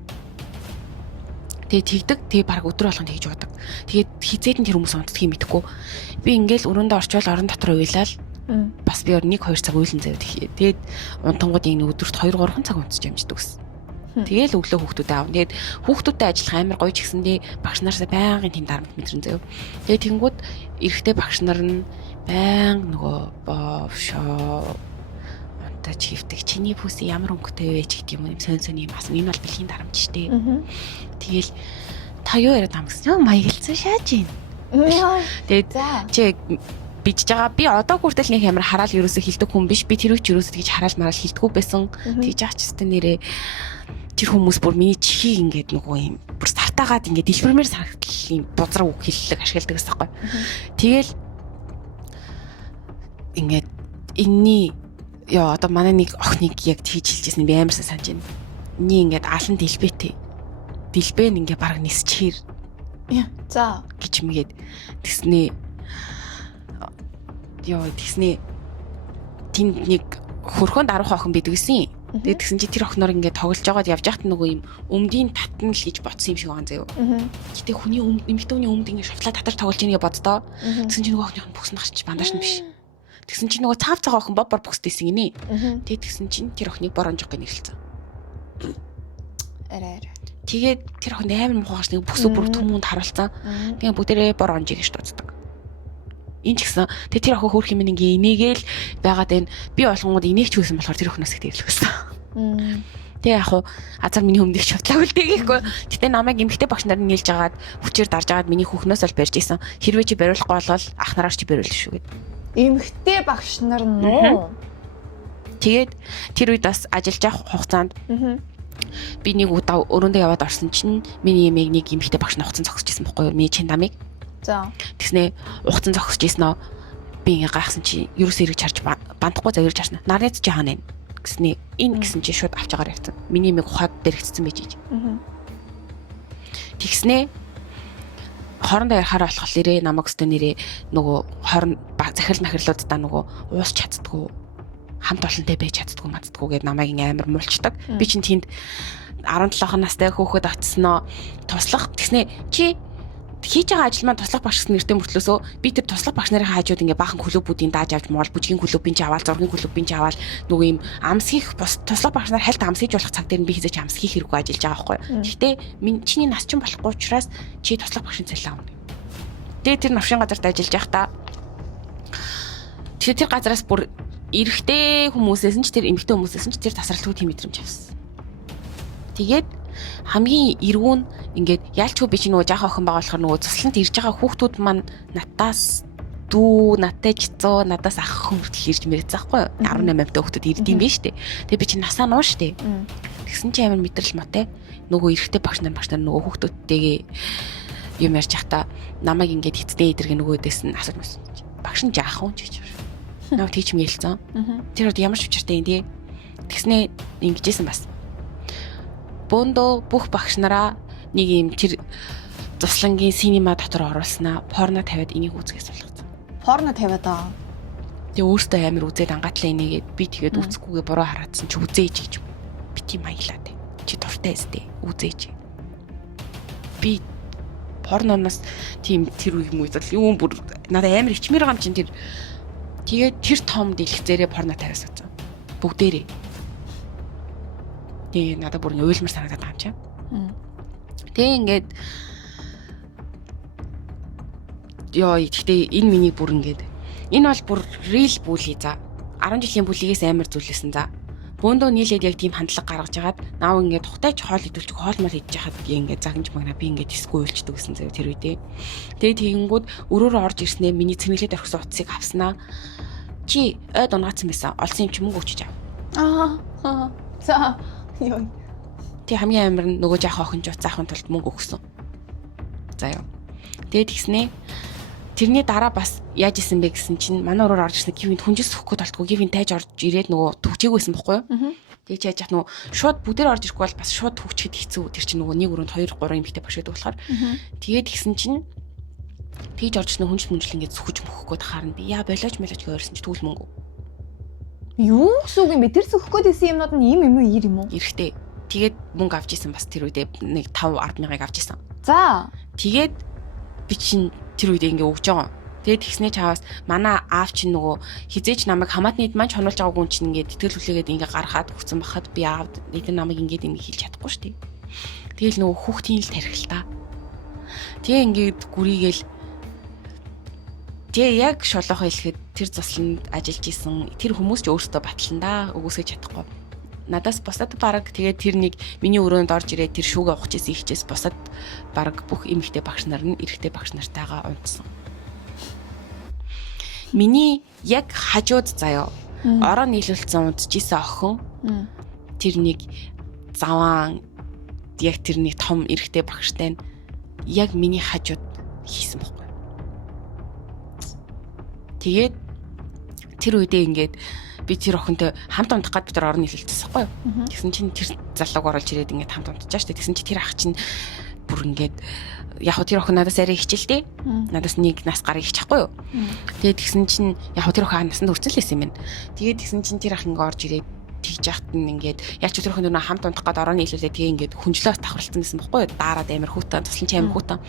Тэгээ тэгдэг баг өдөр болгонд тэгж уудаг. Тэгээд хизээд нь тэр хүмүүс унтдаг юм идэхгүй. Би ингээл өрөөндөө орчвол орон дотор уйлал бас би 1-2 цаг уйлан заяа. Тэгээд унтангууд энэ өдөрт 2-3 цаг унтж амждаг гэсэн. Тэгээл өглөө хүүхдүүдэд аав. Тэгээд хүүхдүүдтэй ажиллах амар гоё ч гэсэндээ багш нараасаа байнгын тэнд дарамт мэдрэн заяа. Тэгээд тэнгууд эрэхтэй багш нар нь баян нөгөө боовшоо унтаж хөвтөг чиний бүс ямар өнгөтэй вэ ч гэдэг юм сон юм бас энэ бол бэлгийн дарамт штэ. Тэгээл та юу яриад байгаа юм гэсэн. Маяглцсан шааж ийн. Тэгээд чи бичж байгаа би одоо хүртэл нэг амар хараал ерөөсө хилдэг хүн биш. Би тэр үуч ерөөсө тэгж хараал мараал хилдэггүй байсан. Тэгж аач хэвээр нэрээ тэр хүмүүс бүр миний чихийг ингээд нөгөө юм бүр сартаагаад ингээд дэлбэрмээр санагдал юм бузар үг хэллэг ашигладаг гэсэн байхгүй. Тэгэл ингээд энэний яа одоо манай нэг охиныг яг тэгж хэлжсэн би амарсан санаж байна. Эний ингээд алан дэлбэтэй. Дэлбээ нь ингээд баг нисчихэр. За гэж мэгээд тэгснээ яа тэгснээ тэнд нэг хөрхөн даруух охин байдаг гэсэн. Тэгээд тэгсэн чи тэр охиноор ингээд тоглож байгаад явж байхад нөгөө юм өмдийн татна л гэж бодсон юм шиг байгаа заяа. Гэтэ хүний эмэгтэйний өмд ингээд шуфлаа татар тоглож ийнгээ боддоо. Тэгсэн чи нөгөө охин бүкс нахч бандаж нь биш. Тэгсэн чи нөгөө цаав цагаан охин бор бүкстэйсэн гинэ. Тэгээд тэгсэн чин тэр охиныг бор онжох гэж нэрлэлцэн. Арай. Тэгээд тэр охин амар муухайш нэг бүксөө бүр түмүнд харуулсан. Тэгээд бүгдээрээ бор онжиг гэж дууддаг. Энэ ч гэсэн тэр охин хөөх юм ингээ инээгээл байгаад байна. Би болгонгод инеэгч хөөсөн болохоор тэр охиноос их дэвлэхсэн. Тэгээ яг хуу азар миний өмнөх шутлаа үлдээгээгүй. Гэтэ намайг эмгтэй багш нар нь нээлж агаад хүчээр дарж агаад миний хүүхнөөс ол барьж исэн. Хэрвээ чи бариулахгүй болвол ах нараар чи бариулна шүү гэд. Эмгтэй багш нар нөө. Тэгээд тэр үед бас ажиллаж явах хугацаанд би нэг удаа өрөөндөө яваад орсон чинь миний эмээг нэг эмгтэй багш нь хугацаанд зогсож исэн байхгүй юу? Миний чин намыг. За. Тэгснээ хугацаанд зогсож исэн нөө. Би ингээ гайхсан чи ерөөсөө ирж харж бандахгүй за ирж харсна. Нарнэц чи хаана вэ? Гэснээ энэ гэсэн чи шууд авч агаар явцсан. Миний эмээг ухаад дэрэгцсэн байж ийж. Тэгснээ хоорондоо ярихаар болох нэрээ намайг өстө нэрээ нөгөө хоорон захирал махирлуудаа нөгөө уус чаддгүй хамт олонтой байж чаддгүй маддгүй гэд намайг амар муулчдаг. Би чинь тэнд 17 настай хүүхэд очсноо туслах тэгснэ чи хийж байгаа ажил маань туслах багш гэсэн нэртэй мөртлөөсөө би тэр туслах багш нарын хажууд ингээ баахан клубүүдийн дааж авч моол бүжгийн клубын ч аваад зургийн клубын ч аваад нөгөө юм амс хийх туслах багш нар хальт амс хийж болох цаг дээр нь би хийж амс хийх хэрэггүй ажиллаж байгаа байхгүй. Гэхдээ чиний нас чинь болохгүй учраас чи туслах багшийн цалин авна. Тэгээ тэр навшин газарт ажиллаж байхдаа тэр газараас бүр эрэгтэй хүмүүсээс нь ч тэр эмэгтэй хүмүүсээс нь ч тэр тасралтгүй тийм мэдрэмж авсан. Тэгээд хамгийн эргүүн ингээд яалчгүй би чи нөгөө жаахан охин байгаа болохоор нөгөө цусланд ирж байгаа хүүхдүүд маань надаас дүү, надтай чицоо, надаас ах хүмүүртэл ирж мэрэгцээ байхгүй юу? 18 амтай хүүхдүүд ирдэм биш үү? Тэгээ би чи насаа нуу штэ. Тэгсэн чи амар мэдрэл мотой. Нөгөө эрэгтэй багш нар нөгөө хүүхдүүдтэйгээ юм ярьж байхдаа намайг ингээд хиттэй идэрэг нөгөөдөөс нь асууж байсан. Багш нь жаахан ч гэж. Наа тийч мэлцэн. Тэр ямар ч учиртай юм тий. Тэгснээ ингэжсэн бас. Бөөндөө бүх багш нараа нэг юм тэр туслангийн синема дотор оруулснаа порно тавиад энийг үзгээс болгосон. Порно тавиад аа. Тэгээ өөртөө амар үзээд ангатлаа энийгээд би тэгээд үзэхгүйгээ буруу хараадсан чи үзээч гэж. Би тийм маялаа тий. Чи дуртай эстэй үзээч. Би порноноос тийм тэр үе юм үзэл юм бүр надад амар ичмэр байгаа юм чинь тэр тэгээд тэр том дэлгэцээрээ порно тавиас үзсэн. Бүгдээрээ. Тэгээ надад бүр уйлмар санагдаад байгаа юм чинь. Тэгээ ингээд ёо гэхдээ энэ миний бүр ингээд энэ бол бүр real бүлий за 10 жилийн бүлийгээс амар зүйлсэн за. Бөөндөө нийлээд яг тийм хандлага гаргаж хагаад наав ингээд тухтайч хоол идүүлчих хоол мал хийж хахад ингээд загнаж магна би ингээд диско уйлчдаг гэсэн зөө тэр үедээ. Тэгээ тэгэнгүүт өрөөрөө орж ирснээр миний цэмэглээд орхисон утсыг авснаа. Чи ойд унаацсан байсан. Олсон юм чи мөнгө өчөж ав. За ёо. Тэг хамгийн амар нь нөгөө жаах охин жууц заахын тулд мөнгө өгсөн. За ёо. Тэгээд тэгснээ тэрний дараа бас яаж исэн бэ гэсэн чинь манай өрөөр орж ирсэн гівэнд хүнжис өгөхгүй толтгүй гівэнд тайж орж ирээд нөгөө төгчээгүйсэн бохгүй юу? Тэгээд яаж яах нөгөө шууд бүгдээр орж ирэхгүй бол бас шууд төгчөд хэцүү тэр чинь нөгөө 1 өрөөнд 2 3 эмэгтэй башаад болохоор тэгээд тэгсэн чинь тэгж орж ирсэн хүнжил мүнжил ингээд сүхэж мөхөхгүй тахаар нь би яа болооч мэлооч гээрсэн чи тэгвэл мөнгө. Юу гэсэн үг юм бэ? Тэр сөхөхгүй байсан юмнууд нь юм ир юм уу? Эрэхтэй. Тэгээд мөнгө авч исэн бас тэр үедээ нэг 5-10 мянгыг авч исэн. За. Тэгээд би чинь тэр үедээ ингээ өгж байгаа. Тэгээд тэгснээ чаваас манай аав чинь нөгөө хизээч намайг хамаатнууд маань чонолж байгаагүй юм чинь ингээ тэтгэл хүлээгээд ингээ гаргаад өгсөн бахад би аав эдгээр намайг ингээ юм хэлж чадахгүй шүү дээ. Тэгэл нөгөө хүүхдийн л тархил та. Тэгээ ингээд гүрийгээл тэгээ яг шолоохоо хэлэхэд тэр засланд ажиллаж исэн тэр хүмүүс ч өөрсдөө батлан да өгөөсгөж чадахгүй. Надаас бусад бараг тэгээд тэр нэг миний өрөөнд орж ирээд тэр шүүгээ ухаж исэн ихчээс бусад бараг бүх эмэгтэй багш нар нь эрэгтэй багш нартайгаа унтсан. Миний яг хажууд заяа ороо нийлүүлсэн унтжсэн охин тэр нэг заваан яг тэр нэг том эрэгтэй багштай нь яг миний хажууд хийсэн байхгүй. Тэгээд тэр үедээ ингээд би тэр охинтой хамт унтах гээд бид нар орон нийлүүлчихсэн байхгүй юу. Тэгсэн чинь тэр залууг оруулж ирээд ингээд хамт унтчихаа штэ. Тэгсэн чинь тэр ах чинь бүр ингээд яг тэр охин надаас арай хичээлтэй. Надаас нэг нас гарыг хичээхгүй юу. Тэгээд тэгсэн чинь яг тэр охин насанд хүрсэн л байсан юм байна. Тэгээд тэгсэн чинь тэр ах ингээд орж ирээд тэгж яхад нь ингээд яг ч тэр охин нөө хамт унтах гээд орон нийлүүлээ тэгээ ингээд хүнжлээс давхарлцсан гэсэн байхгүй юу. Даарад амир хүүтэн туслан чи амир хүүтэн.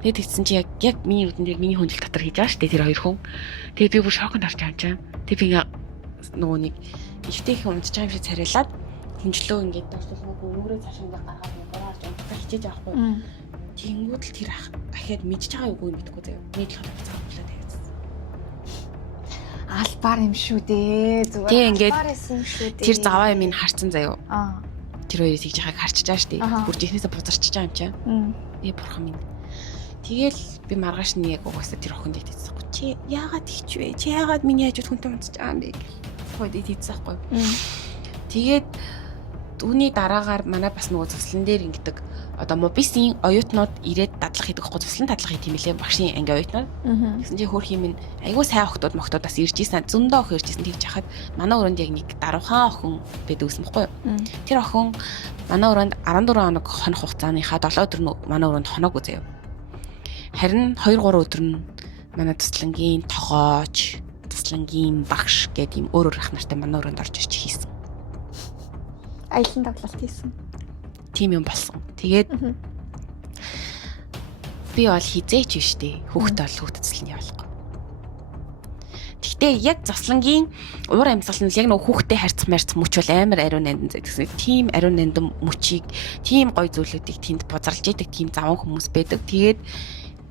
Тэгээд тэгсэн чи яг миний нүдэнд яг миний хүнжил дотор хийж байгаа штэ тэр хоёр хүн. Тэгээд би бүр шоконд орж байгаа юм чинь. Тэгээд би ингээд нөгөө нэг ихтэйх унтж байгаа юм шиг царайлаад хүнжлөө ингээд дурсуулгаагүй нүрээ цааш ингээд гаргаад гураарж унтах хичээж авахгүй. Тэнгүүд л тэр ах дахиад мэдж байгаа юу гэдэггүй заяа. Нийтлэх цагтлаа тавьчихсан. Албаар юм шүү дээ. Зүгээр албаар юм шүү дээ. Тэр заваа юм ин харцсан заяа. Тэр хоёрыг тэгж байгааг харчиж байгаа штэ. Бүр жихнээсээ бузарчиж байгаа юм чинь. Бурхан минь. Тэгэл би маргааш нь яг угаасаа тэр охинд идчихсэн. Чи яагаад ихч вэ? Чи яагаад миний хажууд хүнтэй унтж байгаа юм бэ? Хойд идчихсэн байхгүй. Тэгээд түүний дараагаар манай бас нөгөө цуслан дээр ингэдэг одоо мобисийн оюутнууд ирээд дадлах хийдэг байхгүй цуслан дадлах хийх юм лээ багшийн анги оюутнууд. Тэгсэн чинь хөөх юм айгуу сайн охтууд моктуудаас ирж ийсэн зөндөө ох ирж ийсэн тэгж хахад манай өрөөнд яг нэг даруухан охин байдаг юм байхгүй юу. Тэр охин манай өрөөнд 14 хоног хонох хугацааныхаа 7 өдөр манай өрөөнд хоноогүй заяа. Харин 2-3 өдөр нь манай туслангийн тогооч, туслангийн багш гэдэг юм өөр ах нартай манай өрөөнд орж ирж хийсэн. Аялын тоглолт хийсэн. тийм юм болсон. Тэгээд би бол хизээч биш дээ. Хүүхдээ бол хүүхд цэцлэн явуулахгүй. Гэхдээ яг зослонгийн уур амьсгал нь яг нөгөө хүүхдэд харьцах мөч бол амар ариун нандин гэсэн. Тийм ариун нандин мөчийг, тийм гоё зүйлүүдийг тэнд бузарлж идэг тийм заван хүмүүс байдаг. Тэгээд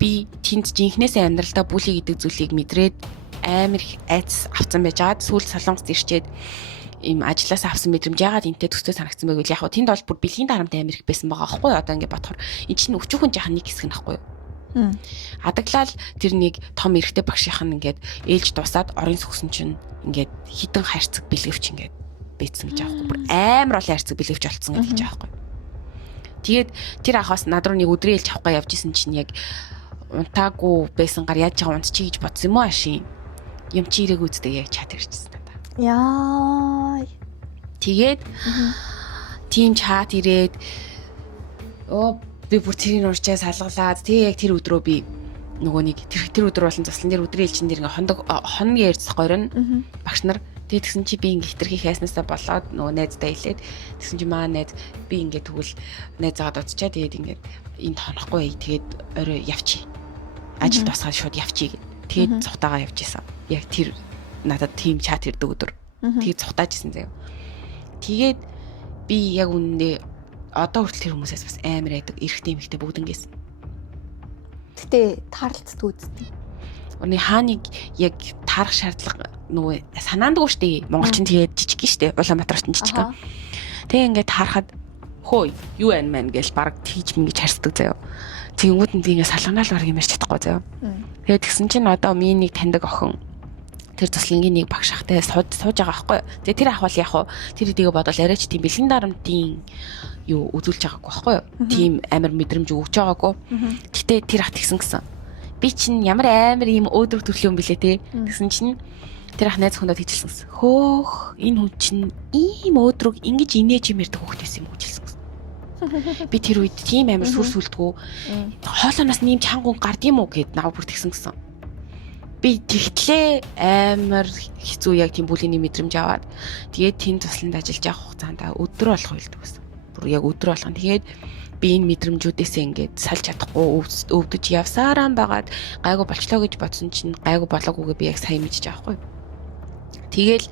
би тэнд жинхнээсээ амьдралдаа бүлий гэдэг зүйлийг мэдрээд амар их айц авсан байж байгаа. Сүүл солонгост ирчээд им ажлаас авсан мэдрэмж яагаад энтэй төстэй санагдсан байг вэ? Яг тэнд бол бүр бэлгийн дарамт амар их байсан байгаа аахгүй юу? Одоо ингээд бодохоор эн чинь өчүүхэн жахан нэг хэсэг нөхгүй юу? Адаглал тэр нэг том эрэгтэй багшийнхан ингээд ээлж дусаад орон сөхсөн чинь ингээд хитэн хайрцаг бэлгэвч ингээд бийцсэн гэж аахгүй бүр амар олон хайрцаг бэлгэвч болцсон гэж аахгүй. Тэгээд тэр ахаас над руу нэг өдрөө ээлж авахгүй явж исэн чинь яг унтаагүй байсан гар яаж байгаа унтчих гэж бодсон юм уу ашиг юм чи ирээг үздэг яг чат ирчихсэн надаа. Яа. Тэгээд тийм чат ирээд би бүр тэрийг урьчаа салгалаад тэгээ яг тэр өдрөө би нөгөө нэг тэр өдөр болон заслан дээр өдрийн элчин дээр ингээ хоногийн ярьцах горин багш нар тэгээ тэгсэн чи би ингээ хитрхи хайснасаа болоод нөгөө найздаа хэлээд тэгсэн чи маа найз би ингээ тэгвэл найзаагаад удачаа тэгээд ингээ энд хонохгүй тэгээд орой явчих ажил тусгаад шууд явчих тэгээд цухтаага явж исэн яг тэр надад тийм чат ирдэг өдөр тэгээд цухтааж исэн заяа тэгээд би яг үнэндээ одоо хүртэл тэр хүмүүсээс бас амар айдаг эрэгтэй эмэгтэй бүгднгээс. Гэтэ таарлцдаг үсттэй. Оны хааныг яг таарах шаардлага нөгөө санаандгүй штэ. Монголчин тэгээд жижиг штэ. Улаанбаатар ч жижиг. Тэгээ ингээд таарахад хөөе юу байна мэн гэж баг тийж минь гэж харцдаг заяа. Тэгэнгүүт нь би ингээд салганаал баг юм ярьж чадахгүй заяа. Тэгээд тэгсэн чинь одоо миний нэг таньдаг охин тэр туслангийн нэг багш ахтай сууж байгаа байхгүй. Тэгээ тэр ах бол яг хуу тэр хэдийгээ бодвол арайч тийм бэлгийн дарамтын юу үзүүлж байгаагүй байхгүй юу? Тийм амар мэдрэмж өгч байгаагүй. Гэтэ тэр ах тэгсэн гэсэн. Би чинь ямар амар ийм өөдрөг төрлөө юм бэлээ те. Тэгсэн чинь тэр ах найз хүндээ хэлсэн гэсэн. Хөөх энэ хүн чинь ийм өөдрөг ингэж инээж юм ярьдаг хүүхдээс юм гэж хэлсэн гэсэн. Би тэр үед тийм амар сүр сүлдгүү. Хоолоноос нэм чангун гард юм уу гэд наваа бүр тэгсэн гэсэн. Би тэгтлээ амар хэцүү яг тийм бүлийний мэдрэмж аваад тэгээд тэнд тусланд ажиллаж явах хугацаанд өдөр болох байлдаг гэсэн. Бүр яг өдөр болгон тэгээд би энэ мэдрэмжүүдээсээ ингээд салж чадахгүй өвдөж явсараа байгаад гайгүй болчлоо гэж бодсон чинь гайгүй болоогүйгээ би яг сайн мэдчих аахгүй. Тэгэл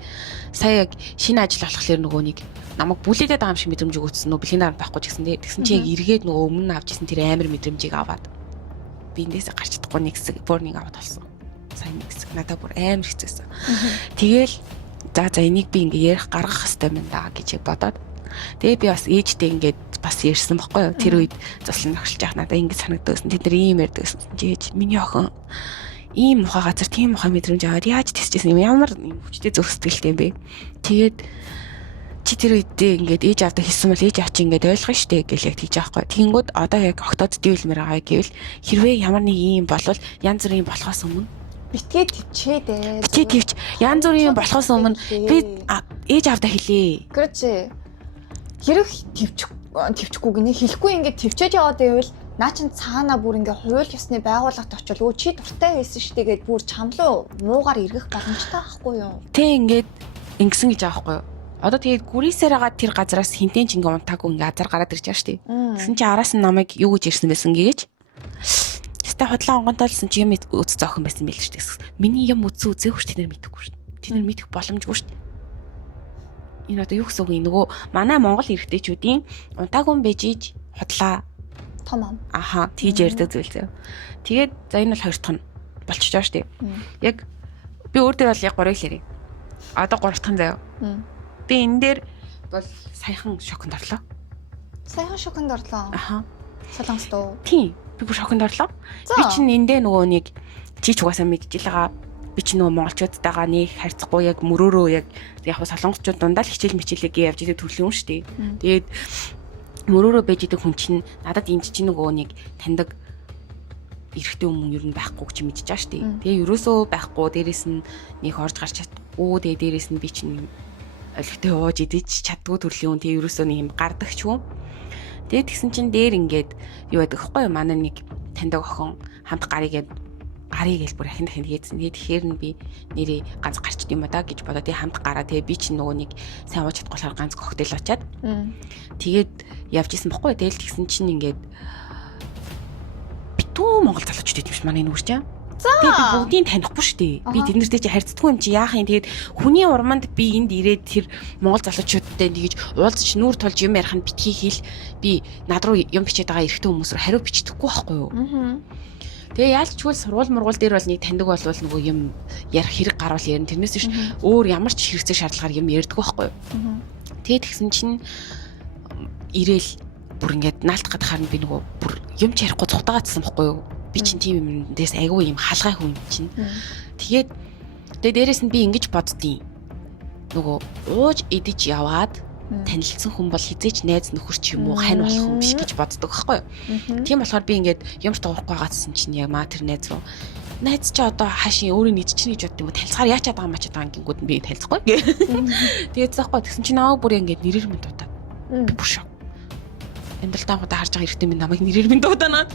сая яг шинэ ажил болохоор нөгөө нэг намайг бүлээдээ байгаа юм шиг мэдрэмж өгөөцсөн нөө бэлгийн дарамт байхгүй ч гэсэн тэгсэн чи яг эргээд нөгөө өмнө авч исэн тэр амар мэдрэмжийг аваад би эндээсээ гарч чадахгүй нэг хэсэг бүрнийг аваад болсон. Сайн нэг хэсэг надад бүр амар хэцүүсэн. Тэгэл за энийг би ингээ ярих гаргах хэрэгтэй юм даа гэж бодоод тэгээ би бас ээжтэй ингээд бас ярьсан байхгүй юу. Тэр үед заслан багшилж яах надад ингэ санагдсан. Тэд нар ийм ярьдаг гэсэн чи ээж миний охин ийм мухай газар тийм мухай мэдрэмж аваад яаж тисчсэн юм ямар хүчтэй зөв сэтгэлтэй юм бэ. Тэгээд чи тэр үедээ ингээд ээж авдаг хэлсэн бол ээж авчи ингээд ойлгох штэ гэж яг тэгж аахгүй. Тэгэнгүүт одоо яг октод дийлмэр байгаа гэвэл хэрвээ ямар нэг юм болвол янз бүрийн болохоос өмнө битгээ төвчээд төвч янз бүрийн болохоос өмнө би ээж авдаа хэлээ. Гэрчээ хэрэг төвчгүй гинэ хэлэхгүй ингээд төвчөөж яваад байвал наа чин цаана бүр ингээ хууль ёсны байгууллагт очил чи дуртай байсан штэ гэд бүр чамлуу муугаар эргэх боломжтой байхгүй юу? Тэ ингээд ингэсэн гэж аахгүй юу? Одоо тэгээд гүрээсээр байгаа тэр газараас хинтэн ч ингээ унтаагүй ингээ азар гараад ирж байгаа штэ. Тэгсэн чи араас нь намайг юу гэж ирсэн байсан гэж. Тэстэ хотлоо онгонтолсон чи юм үз зоохон байсан байл штэ. Миний юм үзээ хүрч тэд нар мэдэхгүй штэ. Тэд нар мэдэх боломжгүй штэ. Энэ одоо юу гэсэн үг юм нөгөө манай Монгол эрэгтэйчүүдийн унтаагүй байж иж хотлаа том ам. Аха тийж ярьдаг зүйл зөө. Тэгээд за энэ бол хоёр дахь нь болчихж байгаа штэ. Яг би өөр дээр бол яг 3 хэлээрээ. Одоо 3 дахь нь заяа. Би энэ дээр бол саяхан шоконд орлоо. Саяхан шоконд орлоо. Аха. Солонгост уу? Тийм. Би бүр шоконд орлоо. Би чинь эндээ нөгөө нэг чи ч угаасаа мэдчихэж байгаа. Би чинь нөгөө монголчуудтайгаа нэг харьцахгүй яг мөрөөрөө яг солонгосчууд дундаа л хичээл явж идэг төрлийн юм шүү дээ. Тэгээд мөрөөрөө байж идэг хүн чинь надад энд чинь нөгөө нэг таньдаг эрэгтэй хүмүүс ер нь байхгүй гэж мэдчихэж байгаа шүү дээ. Тэгээ ерөөсөө байхгүй дээрэс нь нэг орж гарч чадахгүй. Тэгээ дээрэс нь би чинь олигтой ууж идэж чаддгүй төрлийн хүн. Тэгээ ерөөсөө нэг юм гардаг ч юм. Тэгээ тэгсэн чинь дээр ингээд юу байдаг вэ? Манай нэг таньдаг охин хамт гарыгээд гарыг гээл бүр ахин дахин хийсэн. Тэгэхээр нь би нэрээ ганц гарчд юм ба да гэж бодоод хамт гараа тэгээ би чинь нөгөө нэг сайн ууж чадахгүй болохоор ганц коктейл очаад тэгээд явж исэн бохгүй. Тэгэл тэгсэн чинь ингээд битүү Монгол залуучууд юм шиг манай нүүр чинь. Тэгээд би бүгдийг танихгүй шүү дээ. Би тэднэртэй чи харьцдаггүй юм чи яах юм. Тэгээд хүний урманд би энд ирээд тэр Монгол залуучуудтай тэгж уулзч нүүр тулж юм ярих нь битгий хэл би над руу юм бичээд байгаа эрэгтэй хүмүүс рүү хариу бичдэхгүй байхгүй юу. Тэгээ яалчгүй сургууль мургуул дээр бол нэг таньдаг болвол нөгөө юм ярих хэрэг гарвал ярина. Тэрнээс биш өөр ямар ч хэрэгцээ шаардлагаар юм ярьдаг байхгүй юу. Тэгээд тэгсэн чинь ирээл бүр ингээд наалтгаад харна би нөгөө бүр юм ч ярихгүй цутагаадсан байхгүй юу. Би чинь тийм юмдээс айгүй юм халгай хүн чинь. Тэгээд дээрээс нь би ингэж боддیں۔ Нөгөө ууж идэж яваад танилцсан хүн бол хизээч найз нөхөр ч юм уу хань болох хүн биш гэж боддог байхгүй юу. Тийм болохоор би ингээд юмш дуурахгүй байгаадсан чинь яг маа тэр найз руу найз чи одоо хаашийн өөрийн нийт чинь гэж бодд юм уу танилцахаар яачаад байгаа мачаад байгаа гингүүд нь би танилцахгүй. Тэгээд заахгүй тэгсэн чинь аа бүр ингээд нэрээр минь дуудаад. Би бүр шок. Амьдралтаа худаа харж байгаа хэрэгтэй минь намайг нэрээр минь дуудана.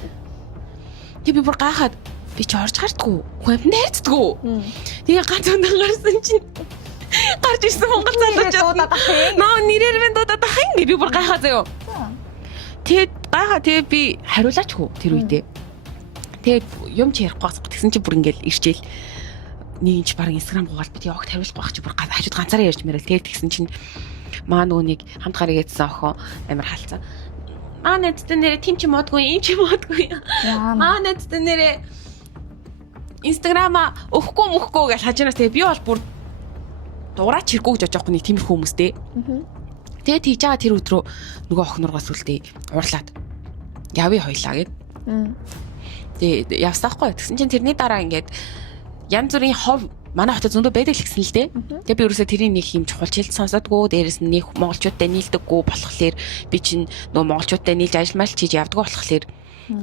Тэг би бүр гайхаад би ч орж гардггүй. Хүн найрцдаггүй. Тэгээ ганц ундаа гарсан чинь гарч ирсэн Монгол залуучууд нөө нэрээр минь дуудаад ах ингэ би бүр гайхаа заяа. Тэгээд гайхаа тэгээ би хариулаачгүй тэр үедээ. Тэгээд юм ч ярихгүй гасах тэгсэн чи бүр ингээл ирчээл нэг инч баг инстаграм гугаал бит явахт хариулахгүй байх чи бүр хажууд ганцаараа ярьж мэрэл тэгээд тэгсэн чинь маа нөгөө нэг хамт гарыг ядсан охин амар хаалцаа. Маа нэдтэй нэрэ тим чи модгүй юм чи модгүй. Маа нэдтэй нэрэ инстаграма өгөхгүй гэж хажуунаас тэгээ би бол бүр дуурайч хэрэггүй гэж бодож байгаа нэг тиймэрхүү хүмүүстэй. Тэгээд тийж байгаа тэр өдрөө нөгөө охин руугаас үлдээ уурлаад явъя хоёлаа гэд. Тэгээд явсаахгүй. Тэгсэн чинь тэрний дараа ингээд янз бүрийн хов манай хотод зөндөө байдаг л гэсэн л дээ. Тэгээ би ерөөсөө тэрийн нэг юм чухал жилд сонсоодгүй. Дээрээс нь нэг монголчуудтай нийлдэггүй болохоор би чинь нөгөө монголчуудтай нийлж ажилламал чиж явдггүй болохоор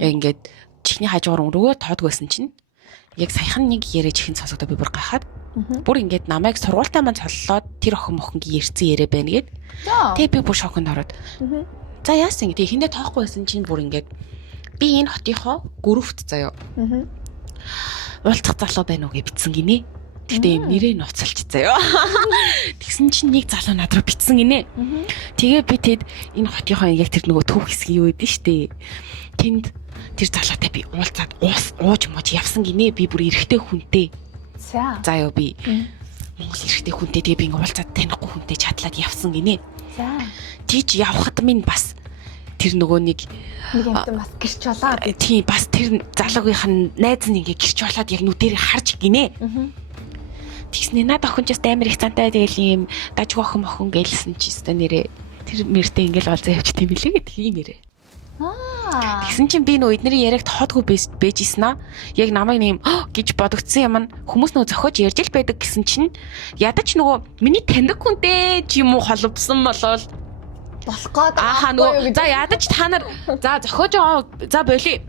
яг ингээд чихний хажуугаар өргөө тоодгүйсэн чинь яг саяхан нэг яриач ихэн сонсоодоо би бүр гайхаад бүр ингээд намайг сургуультай маань цоллоод тэр охин мохингийн ярьсан яриа байна гэд. Тэгээ би бүр шоконд ороод. За яасан гэдэг хиндэ тоохгүй байсан чинь бүр ингээд би энэ хотынхоо гүрвт заяа. Уулзах залуу байна уу гэж битсэн гинэ. Тэгтээ юм нэрээ нуцалч заяа. Тэгсэн чинь нэг залуу над руу битсэн гинэ. Тэгээ би тэд энэ хотынхоо яг тэр нөгөө төв хэсэг юу байдэн штэ. Тэнд тэр залуутай би уулзаад ууж мууж явсан гинэ. Би бүр эрэгтэй хүнтэй. За ёо би Монгол эрэгтэй хүнтэй тэгээ би ингээ уулзаад танихгүй хүнтэй чадлаад явсан гинэ. За. Тийж явхад минь бас тэр нөгөө нэг юмтай бас гэрч болоо. Тийм бас тэр залуугийнх нь найз нь ингээ гэрч болоод яг нүдээр харж гинэ. Тэгснэ над охин ч бас амар их цантай тэгэл юм дажгүй охин мохин гэлсэн чи өстө нэрээ тэр мэртэй ингээл олзаа явчих тийм билээ гэх тийм нэрээ. Тэгсэн чинь би нөө эднэрийн яриаг тоодгүй байж ийсэн аа. Яг намайг нэм гэж бодогдсон юм нь хүмүүс нөө зохиож ярьж л байдаг гэсэн чинь ядаж нөгөө миний таньдаг хүнтэй ч юм уу холбосон болол болох гээд аа нөгөө за ядаж та нар за зохиож байгаа за болий.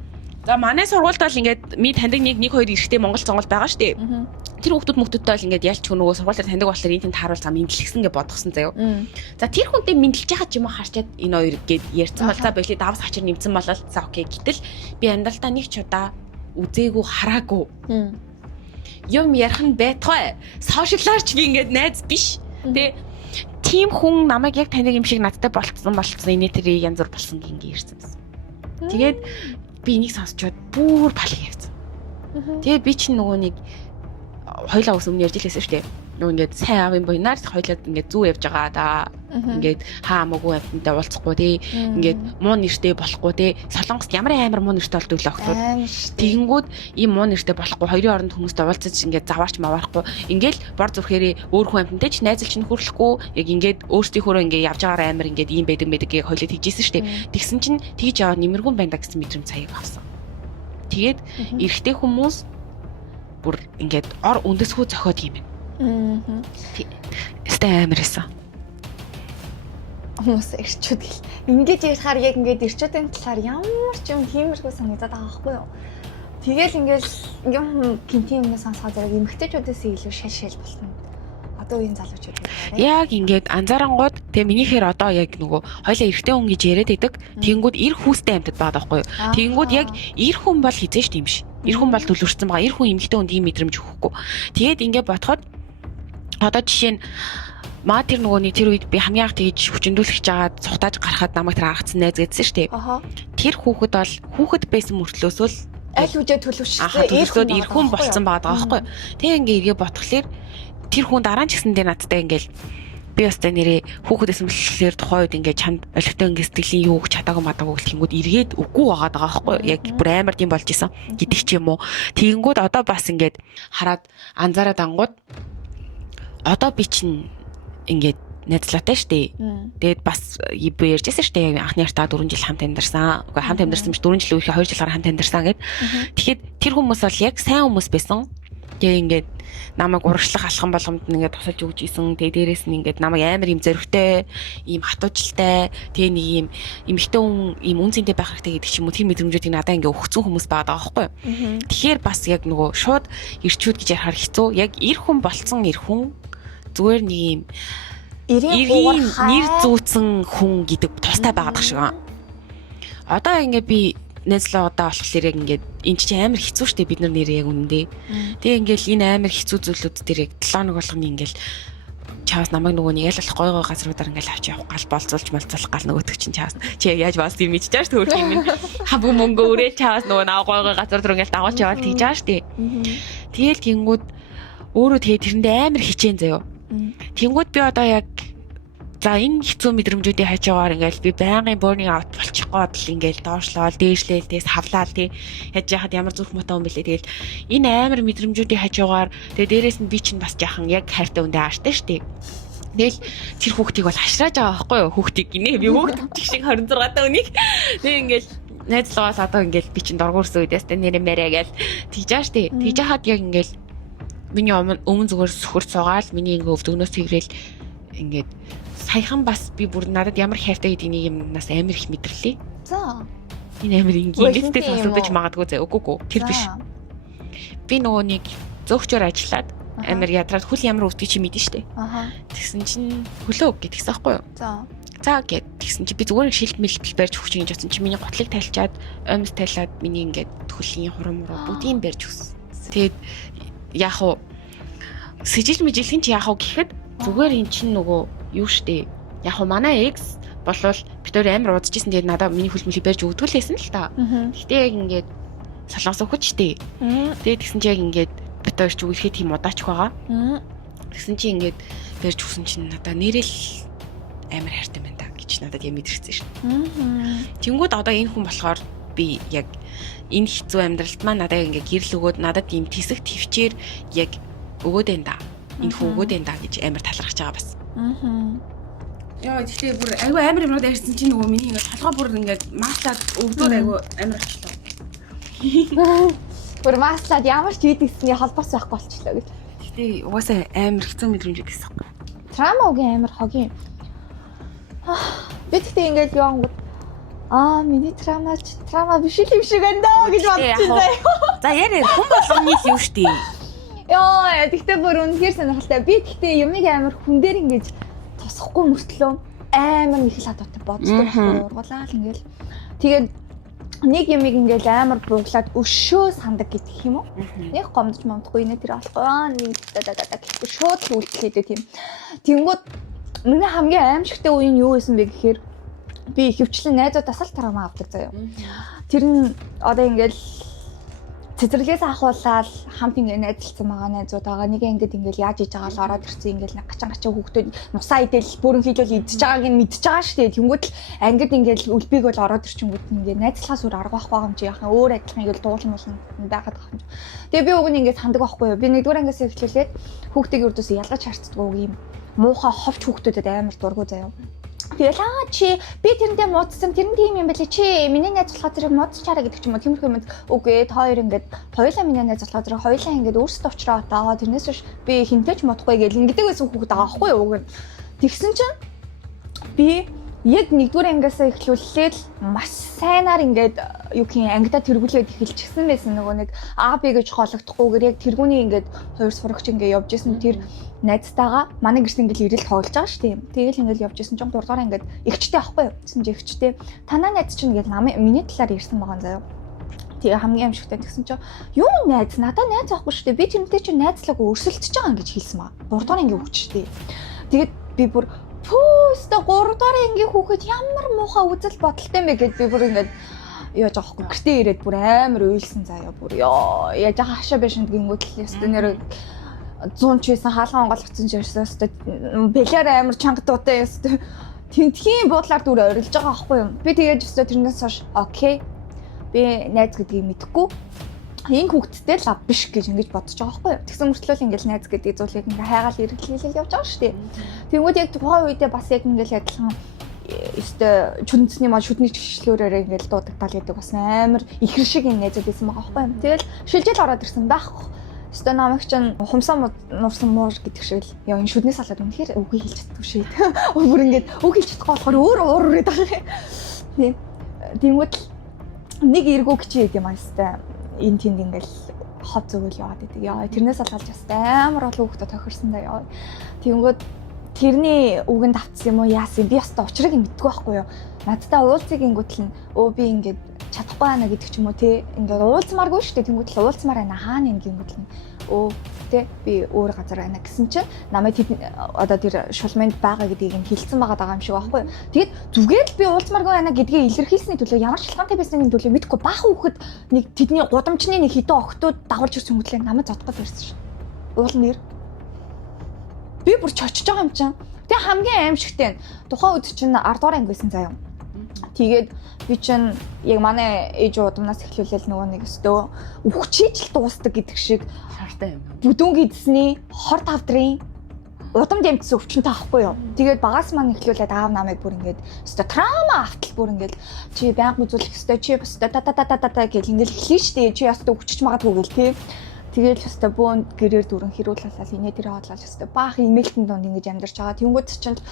За манай сургуульд бол ингээд ми таньдаг нэг хоёр эрэгтэй монгол цонгол байгаа штэ. Тэр хүүхдүүд бол ингээд ялч нөгөө сургуулиар таньдаг болохоор энэ тэнд тааруул зам мэдлэгсэн гэж бодгосон заяо. За тэр хүнтэй мэдлж байгаа ч юм уу харчаад энэ хоёр гээд ярьсан бол за болий давс хачир нэмсэн болол за окей гэтэл би амьдралтаа нэг ч удаа үзээгүй хараагүй. Юм ярих нь байтугай. Сошиаларч би ингээд найз биш. Тэ тим хүн намайг яг таньдаг юм шиг надтай болцсон энэ тэрийг янз бүр болсон гингээ ирсэн. Тэгээд би энийг сонсчод бүр балах явсан. Тэгээд би чинь нөгөө нэг хоёлаа ус өмнө ярьж илээсэн шүү дээ. Нөгөө ингээд сайн аав юм буйнаар хоёлаа ингээд зүү явж байгаа да. Ингээд хаамаагүй амттай уулзахгүй тий. Ингээд муу нэртэй болохгүй тий. Солонгост ямар амар муу нэртэй болдог л охтууд. Тэгэнгүүт ийм муу нэртэй болохгүй хоёрын оронд хүмүүстэй уулзаж ингээд заваарч маваарахгүй. Ингээд бор зүрхээрээ өөр хүн амттай ч найзалч нь хүрлэхгүй. Яг ингээд өөрсдийнхөө ингээд явж байгаараа амар ингээд ийм байдаг гэдгийг хоёлаа тэгжсэн шүү дээ. Тэгсэн чинь тэгж яваа нэмэргүй байна да гэсэн мэдрэмж цаяг авсан. Тэгээд эрэгтэй хүмүүс бүр ингээд ор үндэсгүй зохиод юм байна. Стэй амар эсэн. Хүмүүс ирчүүд гэл. Ингээд ярихаар яг ингээд ирчүүдийн талаар ямар ч юм хиймэрхүү санагдаад байгаа байхгүй юу? Тэгэл ингээд юм гинти юмнаас сонсоод зэрэг эмгтээчүүдээс илүү шал болно. одоо үеийн залуучууд байна. Яг ингээд анзаарангууд тэгээ минийхээр одоо яг нөгөө хоёлаа эрэгтэй хүн гэж яриад байдаг. Тэнгүүд эр хүүстэй амьтад байгаа байхгүй юу? Тэнгүүд яг эр хүн бол хизээш тийм биш. Эр хүн бол төлөвшсөн байгаа. Эр хүн эмэгтэй хүнд ийм мэдрэмж өгөхгүй. Тэгээд ингээд бодоход одоо жишээ нь маа тэр нөгөөний тэр үед би хамгийн анх тэгж хүчндүүлэх жагаад цухтааж гарахад намайг тэр харгацсан найз гэдсэн шүү дээ. Тэр хүүхэд бол хүүхэд байсан мөртлөөс л аль үжээ төлөвшсөн эр хүн болцсон байгаа байхгүй. Тэгээ ингээ эргээ ботхолоор тэр хүн дараа нь ч гэсэндээ надтай ингээл би өстэй нэрээ хүүхдээс мөлчлөөр тухайн үед ингээ чамд олигтой ингээ сэтгэлийн юу өгч чадаагүй мадаагүй гэх эргээд үгүй байгаа байхгүй. Яг бүр амар тийм болж исэн гэдэг ч юм уу. Тэгэнгүүт одоо бас ингээд хараад анзаараад ангууд одоо би чинь ингээд найзлаатай штэ. Тэгээд бас би ярьжсэн штэ анхны яртаа 4 жил хамт амьдарсан. Үгүй хамт амьдарсан биш 4 жил үеийнхээ 2 жилээр хамт амьдарсан гэд. Тэгэхэд тэр хүмүүс бол яг сайн хүмүүс байсан. Тэгээ ингээд намайг урагшлах алхам болгомд ингээд тусалж өгч исэн. Тэгээ дээрээс нь ингээд намайг амар юм зөрөгтэй, ийм хатуужилтай, тэгээ нэг ийм эмэгтэй хүн ийм үнцэнтэй байх хэрэгтэй гэдэг ч юм уу тэр мэдрэмжүүдийг надад ингээд өгцөн хүмүүс байгаа байхгүй юу. Тэгэхээр бас яг нөгөө шууд ирчүүд гэж ярихаар хэцүү. Яг эр хүн болцсон эр хүн зүгээр нэг ийм эрийн нэр зүүцэн хүн гэдэг тустай байгаад шиг аа. Одоо ингээд би найзлаагаа болохоор яг ингээд энэ чинь амар хэцүү шттэ бид нар нэрээ яг үнэндээ. Тэгээ ингээл энэ амар хэцүү зүйлүүд дээр яг 7 хоног болгоно ингээл чаас намайг нөгөө нэг ялах гой газруудаар ингээл авч явах гал болцуулж малцуулах гал нөгөөдөг чинь чаас чи яаж бас юм мэдчихэж төөрх юм хабг мөнгө өрөө чаас нөгөө наа гой газар руу ингээл дагуулж яваад тийж байгаа штэ. Тэгээл гингүүд өөрөө тэгээ тэрэндээ амар хичээн заяо. Тэнгүүд би одоо яг за энэ хэцүү мэдрэмжүүдийн хажуугаар ингээл би байнгын burning out болчихгоо бол ингээл доошлол дээшлээл тэгээс хавлаал тий яаж яхад ямар зүрх мутаа юм бэлээ тэгэл энэ амар мэдрэмжүүдийн хажуугаар тэгээ дээрээс нь би чинь бас яхан яг хайртай үндэ ааштай штэ. Тэгэл тэр хүүхдийг бол хашрааж байгаа байхгүй юу хүүхдийг гинэ би хүүхд шиг 26 та үнийг тэг ингээл найзлаагаас одоо ингээл би чинь дургуурсан үедээс нэрэ мэрэ гээл тийж байгаа штэ. Тийж хаад яг ингээл миний өмнө зүгээр сөхөрт суугаал миний ингээ өвдөгнөөс тэгрээл ингээд саяхан бас би бүр надад ямар хайртай гэдгийг юмнаас амар их мэдэрлээ. За. Энэ амар ингээдтэй сонсогдож магадгүй зэ үгүй тэр биш. Би нөгөө нэг зөөгчөөр ажиллаад амар ядраад хөл ямар өвдөг чи мэдэн штэ. Тэгсэн чинь хөлөө өг гэдгийгсэн аахгүй юу? За гэд тэгсэн чи би зүгээр шилт мэлбэл барьж өгч ингэж бодсон чи миний готлыг тайлчаад оймс тайлаад миний ингээд хөлийн хурам бүгдийг барьж өгсөн. Тэгээд яг уу сэжил мэжилхэн чи яг уу гэхэд зүгээр эн чинь нөгөө юу штэ. Яг уу манай X болвол бид өөр амар уудажсэн тэгээд надад миний хөлмөлийг барьж өгдөг л байсан л та. Гэтэ яг ингээд солонгос өгч штэ. Тэгээд тэгсэн чи яг ингээд бид өөр ч үехэд тийм удаач байгаа. Тэгсэн чи ингээд барьж өгсөн чинь надад нэрэл амар хайртай байна да гэж надад яг мэдэрсэн штэ. Тэнгүүд одоо энэ хүн болохоор би яг энэ хэцүү амьдралд маань надад ингээд гэрэл өгөөд надад ийм тэсэг твчээр яг өгөөд энэ да. Энэ хүн өгөөд энэ да гэж амар талархаж байгаа бас. Яа тэгэхээр бүр айгүй амар юмрууд ярьсан чинь нөгөө миний ингээд толгой бүр ингээд маслаад өвдөөд айгүй амар болчихлоо. Бүр маслаад ямар ч үйдэгсний холбоос байхгүй болчихлоо гэж. Гэхдээ угаасаа амар хэцүү мэдрэмж өгсөн. Травмагийн амар хогийн. Би тэгтээ ингээд явангууд миний трама биш юм шиг байна даа гэж бодчихсон. За яарэ хүн болгоны л юм штий. Яа, тэгтээ бүр үнэхээр сонирхолтой. Би тэгтээ юмыг амар хүн дээр ингэж тосохгүй мөртлөө амар их л хатуутай боддог. Ургуулаад ингээл. Тэгээд нэг юмыг ингээл амар бууглаад өшөө сандаг гэдэг юм уу? Нэг гомдож момдохгүй нэ тэр болохгүй. Нэг гэхгүй шууд л үйлчлээдэг тийм. Тэнгүүд миний хамгийн аимшигтай үе нь юу байсан бэ гэхээр би ихэвчлэн найзуудаас л трама авдаг заяа. Тэр нь одоо ингээл цэцэрлэгээс ахуулаад хамт ингээ найзалцсан байгаа найзууд байгаа. Нэг ингээд ингээл яаж иж байгаа л ороод ирсэн ингээл гачаан хүүхдүүд нусаа идэл бүрэн хийлэл идчихэж байгааг нь мэдчихэж байгаа шүү дээ. Тэнгүүд л ангид ингээл үлбиг бол ороод ирчингүүд ингээ найзлахаас өөр арга байхгүй юм чи яхаа өөр адилхан ингээл дуулан байгаад байгаа юм. Тэгээ би уг нь ингээ сандаг байхгүй юу. Би нэгдүгээр ангиас эхлүүлээд хүүхдийг өрдөөс ялгаж харцдаг юм муухай ховч хүүхдүүдэд амар дургу заяа. Тэгэл чи би тэрэндээ муудсан тэрэн тийм юм байлээ чи миний найз болохоор зэрэг муудчаараа гэдэг ч юм уу тиймэрхүү юмд үгүй хоёр ингээд хоёулаа миний найз болохоор зэрэг хоёулаа ингээд өөрсдөө уулзраа одоо тэрнээс биш би хинтээч муудахгүй гэл ингээд байсан хүүхэд байгаа байхгүй юу. Тэгсэн чинь би яг нэгдүгээр ангиасаа эхлүүлээд маш сайнаар ингээд юу гэх юм ангидаа тэргүүлээд эхэлчихсэн байсан нөгөө нэг А Б гэж хоологдохгүйгээр яг тэргүүний ингээд хоёр сурагч ингээд явж исэн тэр найзтайгаа манай гэрт ингээд ирэл тоглож байгаа шүү дээ. Тэгэл ингээд явж исэн чинь 3 дугаар ингээд эгчтэй ахгүй юу? Гэсэн чинь эгчтэй танаа найз чинь ингээд миний талаар ирсэн байгаа заяа. Тэгээ хамгийн амжигтай тэгсэн чинь юу найз надад найз авахгүй шүү дээ. Би тэрнтэй чинь найзлаг өрсөлдөж байгаа гэж хэлсэн маа. 3 дугаар ингээд өгч шүү дээ. Тэгээд би бүр пүүстэ 3 дугаар ангийн хүүхэд ямар муухай үзэл бодолтой юм бэ гэд би бүр ингээд яаж байгаа хгүй гэртээ ирээд бүр амар уйлсан заяа бүр ёо яаж байгаа хашаа бишэнд гингүүт л ёстой нэр 100 ч байсан хаалган онгойлгоцсон ч ёстой бэлэр амар чангадуутай ёстой тентхийн буудлаар дүр орилж байгаа аахгүй юу би тэгээд ёстой тэрнээс хойш окей би найз гэдгийг мэдэхгүй энэ хүүхдтэй л ав биш гэж ингэж бодож байгаа байхгүй юу. Тэгсэн мөртлөө ингээл найз гэдэг зүйлийг ингээ хайгаал хэрэглүүлэл явж байгаа шүү дээ. Тэнгүүд яг тухайн үедээ бас яг ингээл адилхан өстой чүнцний маа шүдний чигшлүүрээр ингээл дуудагдал гэдэг бас амар ихэр шиг юм найзууд байсан байгаа байхгүй юу. Тэгэл шилжил ороод ирсэн байхгүй. Өстой намайг чинь хумсаа нуурсан муур гэдэг шиг л яа энэ шүдний салаад үнэхээр үгүй хэлж чаддгүй шээ. Бүр ингээд үг хэлж чадахгүй болохоор өөр ураад байгаа юм. Тэнгүүд нэг эргүү гिचээд юм аастай энэ тэнд ингээл хот зүгэл яваад идэг. Яа тэрнээс алгалж бас амар олон хүүхдэд тохирсон да яа. Тэнгүүд тэрний үгэнд автсан юм уу яасан би ястаа учрыг мэдгүй байхгүй юу. Надтай уулзыг ингүүтэл нь би ингээд чадахгүй байна гэдэг ч юм уу те ингээд уулзмааргүй шүү дээ. Тэнгүүд л уулзмаар байна хаана юм гингүүтэл нь те би өөр газар байна гэсэн чинь намайг одоо тэр шулманд байгаа гэдгийг нь хэлсэн байгаа юм шиг байхгүй юу. Тэгэд зүгээр л би уулзмааргүй байна гэдгийг илэрхийлсний төлөө ямар шалгаантай байсныг төлөө мэдгүй баах хүүхэд нэг тэдний гудамжны нэг хитэн охтууд дагуулж ирсэн хөтлөө намайг зодгол ирсэн шин. Уул нэр би бүр чочж байгаа юм чинь. Тэгээ хамгийн аимшигтай нь тухайн үед чинь 10 дугаар анги байсан заяа. Тэгээд би чинь яг манай ээж удамнаас эхлүүлэл нөгөө нэг өстөө өвчиж л дуустдаг гэдэг шиг хартай юм. бүдүүн гидсний хор тавдрын удам дэмтсэн өвчнөд таахгүй юу. Тэгээд багаас маань эхлүүлээд аав намайг бүр ингээд өстөө траума автал бүр ингээд чи байнга үзүүлэх өстөө чи өстөө та гэл ингээд эхлэн штэ чи өстөө өвчиж магадгүй гэл тий. Тэгээд өстөө бөөнд гэрээр дүрэн хэрүүлэлээ инээ тэрэ хотлол өстөө баах имэйлтэн донд ингэж амьдарч байгаа. Тэнгүүд чинь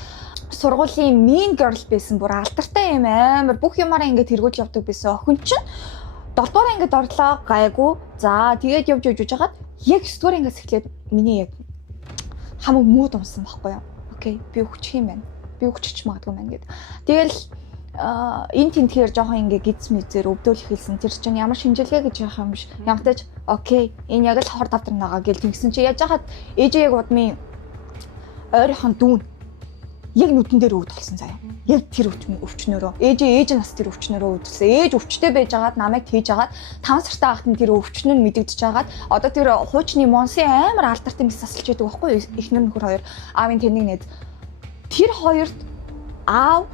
сургуулийн mean girl байсан бүр алдартай юм амар бүх юмараа ингэж тэргүүлж явдаг байсан. Охин чинь 7 дугаар ангид орлоо гайгүй. За тэгээд явж хагаад яг 9 дугаар ангиас эхлээд миний яг хамаг мууд унсан байхгүй юу. Окей би өгчих юм байна. Би өгчих магадгүй байна гэд. Тэгэл энэ тентгээр жоохон ингээ гидс мэзээр өвдөөл эхэлсэн. Тэр чинь ямар шинжилгээ гэж яах юм биш. Янтаж окей энэ яг л хор давтар нагаа гэл тэгсэн чи яаж хаад ээжээ яг удмын ойрхон дүүн яг нүдэн дээр өвд болсон заяа. Яг тэр өвчнөөрөө ээж нас тэр өвчнөөрөө өвдсөн. Ээж өвчтэй байжгаад намайг тээж агаад 5 сартай ахт нь тэр өвчнөө нь мэдэгдэж агаад одоо тэр хуучны монсын амар алдартай мис асалж байдаг байхгүй эхнэр нөхөр хоёр аавын тэнийг нэз тэр хоёрт аав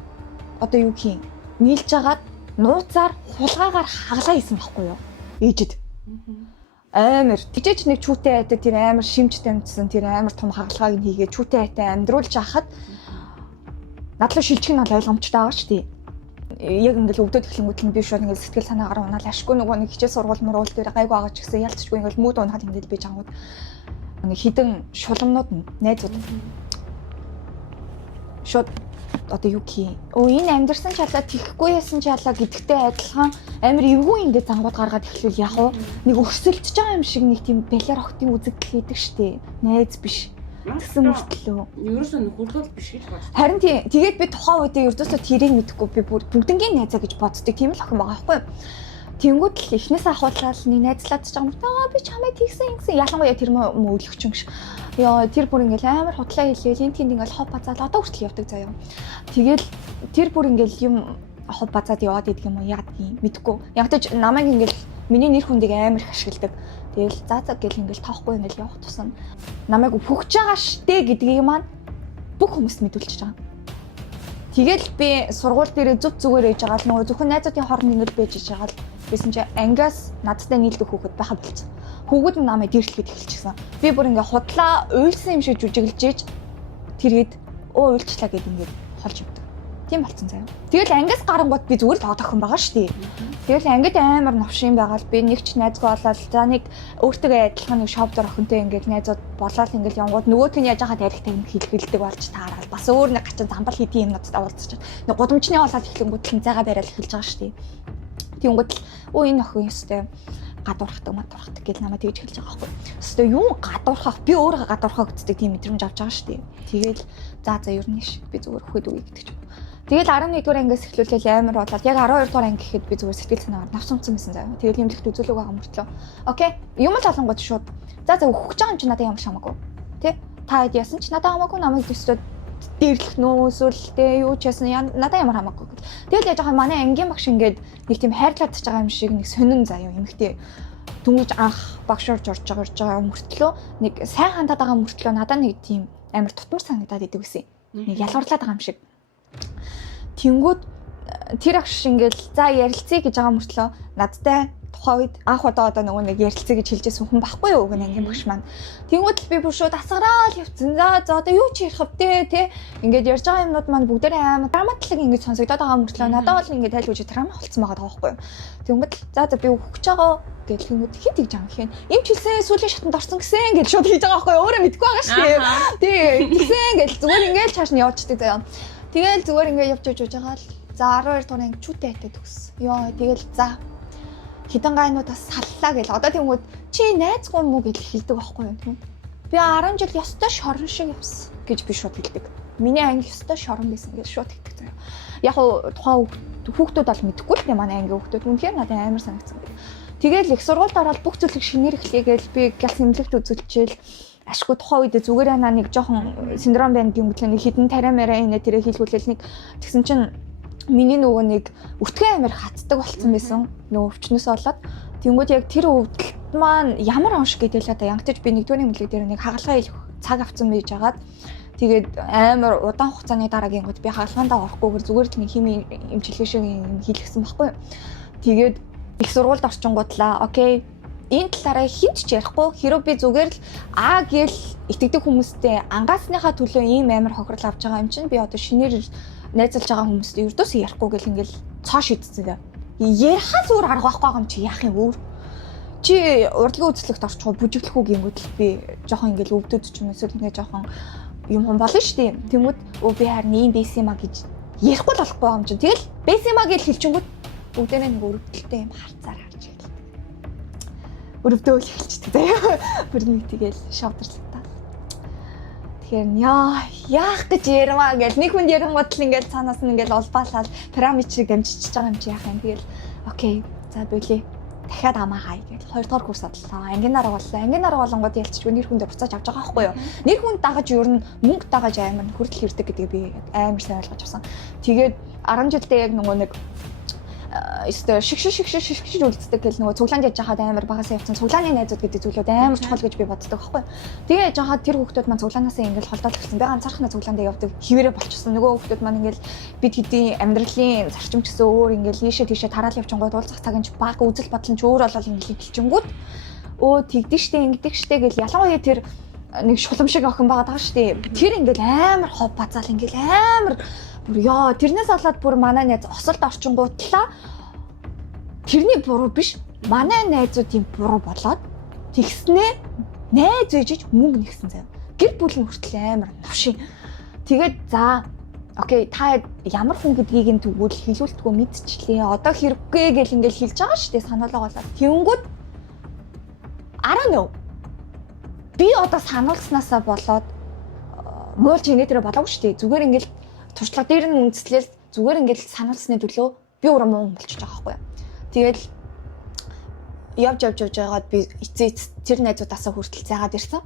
одоо юу гэх юм нийлж агаад нууцаар хулгаагаар хаглаа хийсэн байхгүй юу ээжэд амар тэгэж нэг чүүтэй айтай тэр амар шимж тамдсан тэр амар том хагалгааг нь хийгээд чүүтэй айтай амьдруулж хахад надлаа шилжих нь бол ойлгомжтой байгаа шүү дээ. Яг ингээл өвдөд эхлэнгүүт нь би шууд ингээл сэтгэл санаагаар унаал ашгүй нөгөө нэг хичээл сургууль мөрөөл дээр гайгүй байгаа ч гэсэн ялцчгүй ингээл мууд унахад ингээд бийж ангууд нэг хідэн шуламнууд нь найзууд шууд одоо юу гэх юм энэ амьдэрсэн чалаа тихгүй яасан чалаа гэдэгтэй адилхан амар эвгүй ингээд зангууд гаргаад эхлүүл яг уу нэг өрсөлдөж байгаа юм шиг нэг тийм балер охтын үзэгдэл хийдэг штэ найз биш гэсэн мөртлөө Ерөөсөө нөхөрлөл биш гэж бодсон. харин тэгээд би тухайн үедээ ердөөсөө тэрийг мэдхгүй би бүр бүгднгийн найзаа гэж боддог тийм л охин байгаа байхгүй тэнгүүд л эхнээс ахуулаад нэг найзлаад ч юм уу би чамайг тэгсэн ингэсэн ялангуяа тэр мөөлөгч юм шиг ёо тэр бүр ингээл амар хутлаа хэлээл энэ тэнд ингээл хов базаад одоо хүртэл явдаг заяа тэгэл тэр бүр ингээл юм хов базаад яваад идэх юм уу яадгийг мэдхгүй яг ч намайг ингээл миний нэр хүндийг амар их ашигладаг тэгэл заа гэл ингээл тоохгүй ингээл явах тусам намайг өөхөж байгаа штэ гэдгийг маань бүх хүмүүст мэдүүлчихэж байгаа. Тэгэл би сургууль дээр зөв зүгээр ээж байгаа л нөгөө зөвхөн найзуудын хооронд ингээл байж байгаа л байсан чи ангиас надтай нийлдэх хүүхэд байха болцсон. Хүүхэд нь намайг дээрлэхэд эхэлчихсэн. Би бүр ингээ худлаа уйлсан юм шиг жүжиглэж ээж тэргээд уйлчлаа гэд ингээд холж явдаг. Тийм болцсон заяа. Тэгэл ангиас гарангууд би зүгээр л одоохын байгаа шүү дээ. Тэгэл ангид амар новшин байгаад би нэг ч найзгаа болоод за нэг өөртөө адилхан нэг шоп дээр охинтой ингээд найзууд болоод ингээд явгууд нөгөөт нь яаж хаад ярих тайм хэлгэлдэг болж таараад бас өөр нэг гачин замбал хийдийн юмнуудад уулзчихад нэг гудамжны болоод эхлэнгүүт л зайгаа бариад эхэлж байгаа шүү дээ. Тэнгүүд л энэ охин ёстой гадуурхдаг матуурхдаг гэж намайг тэгж хэлж байгаа байхгүй. Өстой юу гадуурхах би өөрөө гадуурхах гэдэг тийм мэдрэмж авч байгаа шүү дээ. Тэгэл за ер нь ш би зүгээр хөөхд үгүй гэдэг ч юм. Тэгэл 11-р ангиас эхлүүлэл амар болоод яг 12-р анги гэхэд би зүгээр сэтгэл санаагаар навсамцсан байсан заяа. Тэгэл имлэгт үзүүлэг байгаа мөртлөө. Окей. Юм л олонгод шууд. За өгөх гэж байгаа юм чи надад ямар шамаагүй. Тэ? Та хэд яасан чи надад хамаагүй намайг төсөөд дээрлэх нөө эсвэл тэ юу ч яасан надад ямар хамаагүй гэл. Тэгэл яаж байгаа манай ангийн багш ингээд нэг тийм хайрлаад байгаа юм шиг нэг сонин заяа эмэгтэй дүнгийн анх багш орж байгаа мөртлөө нэг сайн хандаад байгаа мөртлөө надад нэг тийм амар тутмар санагдаад идэв гэсэн. Нэг ялгарлаад байгаа юм шиг. Тэнгүүд тэр агш ингээл за ярилцъя гэж байгаа мөртлөө надтай тухайн үед анх удаа нөгөө нэг ярилцъя гэж хэлжсэн хүн байхгүй юу гэнэ ангийн багш маань. Тэнгүүд би бүр шууд асгараал явцсан. За одоо юу ч ярих вэ те ингээд ярьж байгаа юмнууд маань бүгдээрээ амар драматлаг ингээд сонсогдоод байгаа мөртлөө надад бол ингээд тайлбарж драма болцсон байгаа байхгүй юу. Тэнгүүд за би өгөх гэж байгаа гэж тэнгүүд хит гэж байгаа юм. Им ч хэлсэн сүүлийн шатанд орсон гэсэн гэж шууд хийж байгаа байхгүй юу. Өөрөө мэдгүй байгаа шүү дээ. Тий тэгсэн гэж зүгээр ингээд чааш нь явчихдаг заяа. Тэгэл зүгээр ингээд явж байгаа л за 12 дугаар анги чүтэй хайтад төгс. Йоо тэгэл за хитэн гайнуудаас саллаа гэл. Одоо тэнгүүд чи найзгүй юм уу гэж хэлдэг байхгүй юу тийм. Би 10 жил ёстой шорон шиг явсан гэж би шууд хэлдэг. Миний анги ёстой шорон байсан гэж шууд хэлдэг заяа. Яг тухайн хүүхдүүд бол мэдэхгүй л тийм манай анги хүүхдүүд. Үнэхээр надад амар санагдсан. Тэгэл их сургуульд ороод бүх зүйлийг шинээр эхлэгээл би гялс имлэгт үзүүлчихэл ашгүй тухайн үед зүгээр анаа нэг жоохон синдром байна гэмглээ нэг хідэн тариамаараа инэ тэрэ хийлгүүлэл нэг тэгсэн чинь миний нөгөө нэг өтгөн амир хатдаг болцсон байсан нөгөө өвчнөөс болоод тэнгууд яг тэр өвдөлт маань ямар онш гэдэл одоо янгтаж би нэгдүгээр имлэг дээр нэг хагалгаа хийх цаг авсан байж байгаад тэгээд амар удаан хугацааны дараагийн гот би хагалгаандаа орохгүйгээр зүгээр л нэг хими эмчилгээ шиг юм хийлгсэн байхгүй тэгээд их сургуульд орчингуудлаа окей энэ талаараа хинт ч ярихгүй хэрэв би зүгээр л гээл итгэдэг хүмүүстэй ангаасныхаа төлөө ийм амар хохирол авч байгаа юм чинь би одоо шинээр найзалж байгаа хүмүүстэй ердөөсөө ярихгүй гэл ингээл цоо шийдсэн. Ярихаа зүгээр арга байхгүй юм чи яах юм өөр. Чи урдлагын үзлэгт орчихоо бүжиглэх үг юм гэл би жоохон ингээл өвдөд ч юм эсвэл ингээ жоохон юм хүн болно шүү дээ. Тэмүүд би харин ийм бэсима гэж ярихгүй л болохгүй юм чинь. Тэгэл бэсима гэж хэлчихэнгүүт бүгдээрээ нэг өрөвдөлттэй юм харцаар харж хэлдэг. Өрөвдөөл хэлчихдэг заяа. Бүр нэг тэгэл шавдарлаа. Тэгэхээр яах гэж ярмаа гэл нэг хүнд ярангууд л ингээл цаанаас нь ингээл олбаалал пирамид шиг дамжиж байгаа юм чи яах юм. Тэгэл окей за болий дахиад амаа хай гэл 2 дугаар курс адлаа. Ангийн дарга боллоо. Ангийн дарга болонгууд ялцчихгүй нэр хүндээ буцааж авч байгаа байхгүй юу. Нэр хүнд дагаж ер нь мөнгө дагаж амар хүртэл ирдэг гэдгийг би амар сайн ойлгож авсан. Тэгээд 10 жилдээ яг нөгөө нэг өстой шиг үлддэг гэл нөгөө цуглаанд яж хаад амар багасаа явцсан цуглааны найзууд гэдэг зүйлүүд амар чухал гэж би боддог байхгүй. Тэгээ яж хаад тэр хүүхдүүд маань цуглаанаасаа ингээл холдоод ирсэн. Би ганцаархнаа цуглаандаа явдаг хിവэрэ болчихсон. Нөгөө хүүхдүүд маань ингээл бид хэдийн амьдралын зарчим ч гэсэн өөр ингээл ийшээ тийшээ тараал явчингууд уулзах цаг нь баг үзэл бодлон ч өөр болол ингээл хэлчингүүд өө тэгдэж штэ ингэдэг штэ гэл ялангуяа тэр нэг шулам шиг охин байгаа штэ. Тэр ингээл амар хов бацаал ингээл амар ёо тэрнээс болоод бүр манай найз осолд орчингуудлаа тэрний буруу биш манай найзуудын буруу болоод тэгснээ найз ээжиж мөнгө нэгсэн заяа гэр бүл нь хүртэл амар навшин тэгээд за окей та ямар хүн гэдгийг нь тэгвэл хэлүүлдэггүй мэдчихлээ одоо хэрэггүй гэл ингээл хэлж байгаа шүү дээ санаалаа болоод тэнгүүд I don't know би одоо сануулснаасаа болоод муулж инээ дээр болоогүй шүү дээ зүгээр ингээл туршлага дээр нь үндэслэл зүгээр ингээл сануулсны төлөө би өөрөө муу болчихж байгаа байхгүй юу. Тэгэл явж байгаад би эцээ тэр найзуудаасаа хүртэл заагаад ирсэн.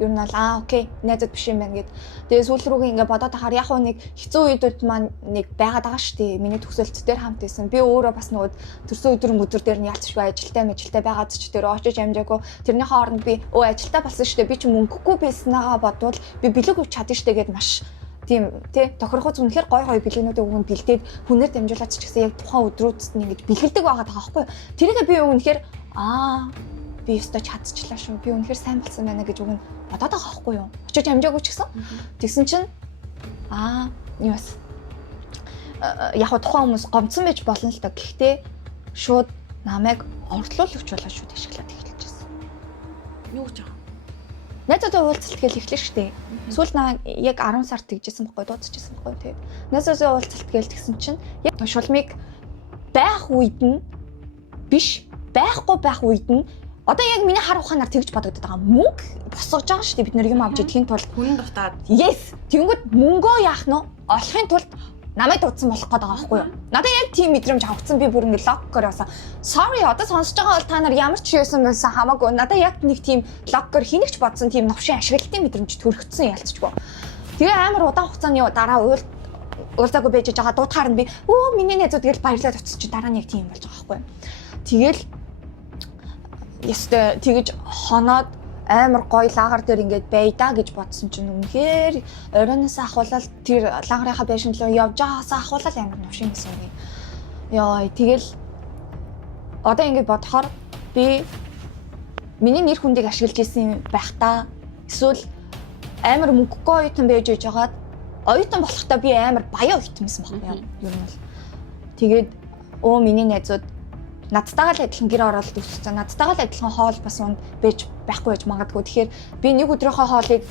Ер нь бол окей найзууд биш юм байна гэд. Тэгээ сүүл рүүгээ ингээ бодоод тахаар яг нэг хэцүү үеүүд маань нэг байгаад байгаа шүү дээ. Миний төгсөлт дээр хамт байсан. Би өөрөө бас нөгөө төрсөн өдөр дээр нь ялцшгүй ажилтай байгаад ч тэр очиж амжаагүй. Тэрнийхээ хооронд би ажилтай болсон шүү дээ. Би ч мөнгөгүй байснаагаа бодвол би бэлэг өгч чадна шүү дээ гэд маш тийм тий тохирохоц үнэхээр гой бэлгэнүүдийг өгөн бэлдээд хүнээр дамжуулаад ч гэсэн яг тухайн өдрүүдэд нь ингэж бэлгэлдэг байгаа байхгүй юу. Тэрийг би үнэхээр би өстой чадчихлаа шүү. Би үнэхээр сайн болсон байна гэж өгөн бодоод байгаа байхгүй юу. Очиж амжаагүй ч гэсэн тэгсэн чинь юу бас яг тухайн хүмүүс гомцсон байж болно л да. Гэхдээ шууд намайг орлуулагч болоод шууд ашиглаад эхэлж байсан. Юу ч аа. Найзуудаа уулзалт гээл эхлэх штеп. Сүүл намайг яг 10 сар тэгжсэн байхгүй дуудчихсан байхгүй тэгээд. Найзуудаа уулзалт гээл тэгсэн чинь яг шулмыг байх үед нь биш байхгүй байх үед нь одоо яг миний хар ухаанаар тэгж бодогдод байгаа. Мөнгө босгож байгаа штеп бид нар юм авч идэхин тулд Хүн дутаад. yes тэнгүүд мөнгөө яах нь олохын тулд намайг дуудсан болох гэдэг байгаа байхгүй юу? Надад яг тийм мэдрэмж авцсан би бүр ингэ логкоор байсан. Sorry одоо сонсож байгаа бол та нар ямар ч юусэн байсан хамаагүй. Надад яг нэг тийм логкоор хинэгч бодсон тийм новшин ашиглалтын мэдрэмж төрөгдсөн ялцчихгүй. Тэгээ амар удаан хугацааны дараа уулзаагүй байж байгаа дуутахаар нь би өө миний найзууд гэж баярлаад утсан чи дараа нь яг тийм болж байгаа байхгүй юу? Тэгэл ястай тэгэж хоноод амар гоё лагер дээр ингээд байда гэж бодсон чинь үнэхээр оройноос ахуулаад тэр лагерынхаа байшин руу явж байгаас ахуулаад амар новшин гэсэн үг. Яа тэгэл одоо ингээд бодохоор би миний нэр хүндийг ашиглаж исэн байх та эсвэл амар мөнгөгүй оюутан байж байгаад оюутан болохдоо би амар баяа оюутан байсан байхгүй юу? Ер нь бол тэгээд миний найзууд надтайгаа л адилхан гэр оролт өссөн. Надтайгаа л адилхан хоол бас унд байж байхгүй байж магадгүй. Тэгэхээр би нэг өдрийнхөө хоолыг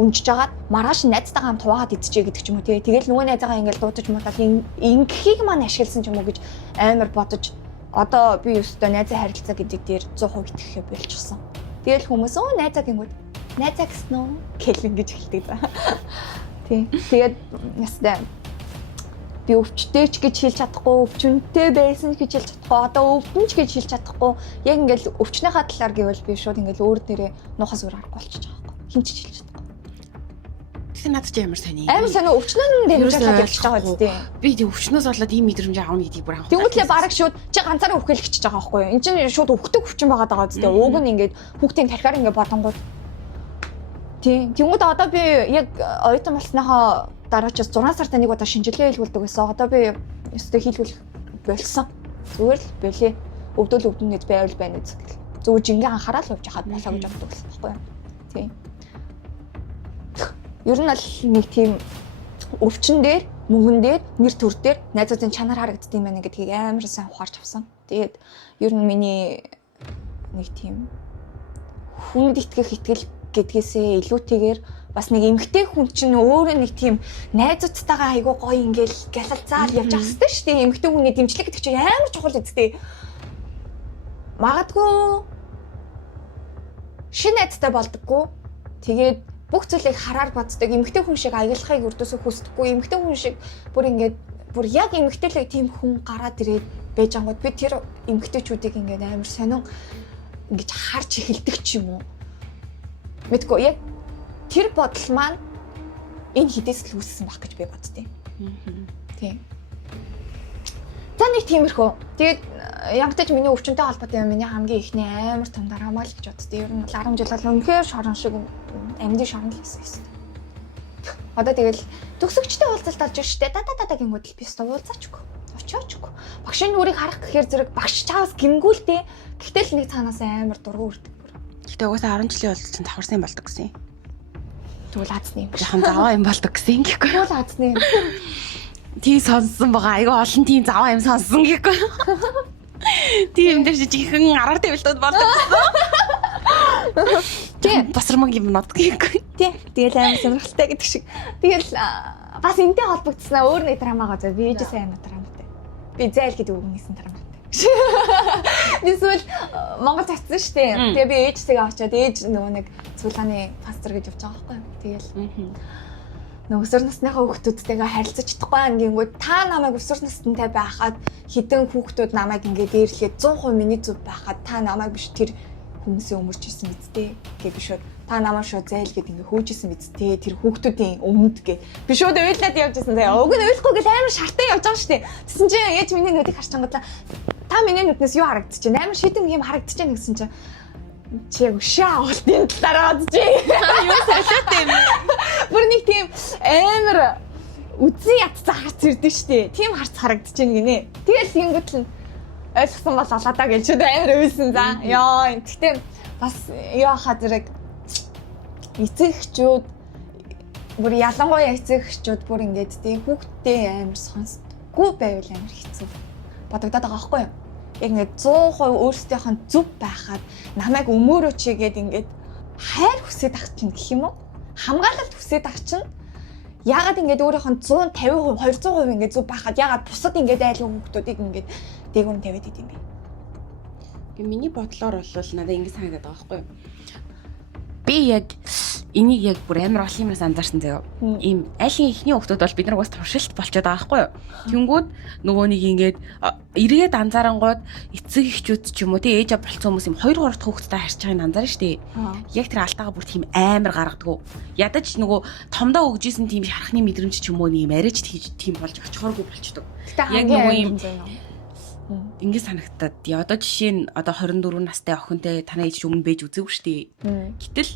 өнжиж агаад маргааш найзтайгаа хамт хуваагаад идчихье гэдэг ч юм уу тий. Тэгэл нөгөө найзаагаа ингээл дуудаж муудаад ингэхийг маань ашигласан ч юм уу гэж амар бодож одоо би өстой найзаа харилцаа гэдэг дээр 100% итгэхээ болчихсон. Тэгэл хүмүүс найзаа гингүүд найзаа гэсэн үү гэлэн гэж хэлдэг за. Тий. Тэгээд ястай би өвчтэй ч гэж хэлж чадахгүй, өвчнөтэй байсан ч гэж хэлж чадахгүй, одоо өвдөн ч гэж хэлж чадахгүй. Яг ингээл өвчнийхаа талаар гэвэл би шууд ингээл өөр дээрээ нухас өөр аргагүй болчихж байгаа байхгүй. Хин ч хэлж чадахгүй. Тэгэхээр надад ч ямар сони. Амар сони өвчнөө дэмжиж хэлж байгаа үстэй. Би тийм өвчнөөс болоод ийм мэдрэмж аавна гэдгийг бүр анх. Тэнгүүтлээ бараг шууд чи ганцаараа өвхөлчихэж байгаа байхгүй юу? Энд чинь шууд өвхтөг өвчин байгаа даа үстэй. Ууг нь ингээд хүүхдийн тархиар ингээд бодонгууд. Тийм. Тэнгүүд одоо би яг оюутан болсныхоо дараачаас 6 сартаа нэг удаа шинжилгээ хийлгүүлдэг байсан. Одоо би өстэй хийлгүүлэх болсон. Зүгээр л бэлээ. Өвдөл өвдөн гэж байвал байна гэж. Зүгээр жингээ анхаарал явж хаад болоо гэж боддог байсан байхгүй юу? Тийм. Ер нь л нэг тийм өвчин дээр, мөнгөн дээр, нэр төр дээр найзуудын чанар харагддаг юм байна гэдгийг амар сайн ухаарч авсан. Тэгээд ер нь миний нэг тийм хүнд итгэх итгэл гэдгээсээ илүүтэйгээр бас нэг эмгтэй хүн чинь өөрөө нэг тийм найзуудтайгаа айгуу гоё ингээл галалцаар явж байгаа хэвчээ шүү дээ. Эмгтэй хүний дэмжлэг гэдэг чинь амар чухал үстэй. Магадгүй шинэ найзтай болдоггүй. Тэгээд бүх зүйлийг хараар боддог. Эмгтэй хүн шиг аялахыг өрдөөсөө хүсдэггүй. Эмгтэй хүн шиг бүр ингээд бүр яг эмгтэйлэг тийм хүн гараад ирээд байж ангууд би тэр эмгтэйчүүдийг ингээд амар сонин ингэж харж эхэлдэг ч юм уу. Мэдгүй яг тэр бодол маань энэ хідээс л үүссэн баг гэж би боддیں۔ Тийм. За нэг тиймэрхүү. Тэгээд янгатай ч миний өвчнөд холбоотой юм миний хамгийн ихний амар том дараамаа л гэж боддیں۔ Ер нь 10 жил бол үнэхээр шорон шиг амьдын шорон л байсан юм. Одоо тэгэл төгсөгчтэй уулзалт олж штэ дата гингүүд л би өстө уулзаачгүй. Очиочгүй. Багшийн нүрийг харах гэхээр зэрэг багш чаавс гингүүлтэй. Гэхдээ л нэг цаанаас амар дургу үрдэг. Гэтэ угаасаа 10 жилийн уулзалт чинь давхарсан болдог гэсэн юм. Тэгвэл азны юм. Яхан заваа юм болдог гэсэн гэхгүй. Тэгвэл азны юм. Тийм сонссон байгаа. Айгүй олон тийм заваа юм сонссон гэхгүй. Тийм дээр жихэн араар тавилтууд болдог гэсэн. Тийм басармаг юмнууд гэхгүй. Тийм. Тэгэл амар сонирхолтой гэдэг шиг. Тэгэл бас энтэй холбогдснаа өөр нэг драмагаа зөө. Би ээжээсээ амар драматай. Би зайл гэдэг үг нэгсэн драматай. Эсвэл Монгол татсан шүү дээ. Тэгээ би ээжтэйгээ очиод ээж нөгөө нэг цуулгааны пастор гэж явж байгаа байхгүй юу. Тэгэл нөгөө өсвөр насныхаа хүүхдүүдтэйгээ харилцаж чадахгүй ангингүүд та намайг өсвөр настай байхад хідэн хүүхдүүд намайг ингээд дээрлэхэд 100% миний зүв байхад та намайг биш тэр хүмүүсийн өмөрч исэн мэдтэй гэж би шууд та намайг шууд зайл гэд ингээд хөөжсэн мэдтэй тэр хүүхдүүдийн өмнөд гэж би шууд уйлаад явжсэн заяа. Уг нь уйлахгүй гэж амар шартаа явж байгаа шүү дээ. Тэсэн чинь ээж миний нүдийг харж чангадлаа. Та миний нүднээс юу харагдчих вэ? Амар шийдэн юм харагдчих вэ гэсэн чинь чи яг шаа авалтын талаар бодчих. Юу солиотой юм. Бүр нэг тийм амар үзэн ятцсан харц ирдэ штэ. Тийм харц харагдаж байна гинэ. Тэгэл тэнгуүтл нь ойлгосон бол олоодаа гэж шууд амар үйсэн за. Яа, гэхдээ бас юу хаа зэрэг эцэгчүүд бүр ялангуяа эцэгчүүд бүр ингээд тийм хүүхдтэй амар сонсдоггүй чадахгүй байвал амар хэцүү бодогдоод байгаа байхгүй юу? Яг ингээд 100% өөрсдийнх нь зүв байхад намайг өмөөрөөч гээд ингээд хайр хүсээд ах чинь гэх юм уу? Хамгаалалт хүсээд ах чинь яагаад ингээд өөрийнх нь 150%, 200% ингээд зүв байхад яагаад бусад ингээд айлын хүмүүсүүдийг ингээд дээгүүр тавиад идэм бэ? Миний бодлоор бол надад ингэ санагдаад байгаа байхгүй юу? Би яг энийг яг бүр амар олон юмас анзаарсан заяа. Ийм айлын ихний хүмүүс бол бид нар бас туршилт болчиход байгаа байхгүй юу? Тэнгүүд нөгөө нэг ингээд эргээд анзаарангууд эцэг эхчүүд ч юм уу тий ээж болцсон хүмүүс юм 2 3 дахь хүүхэдтэй харьж байгааг анзаарна шүү дээ. Яг тэр алдаага бүр тийм амар гаргадаг. Ядаж нөгөө томдоо өгжсэн тийм шархны мэдрэмж ч юм уу юм арайч тийм болж очихооргүй болчдөг. Яг нөгөө юм ингэ санагтаад одоо жишээ нь одоо 24 настай охинтой танаа ээж өмнө байж үзээгүй шүү дээ. Гэтэл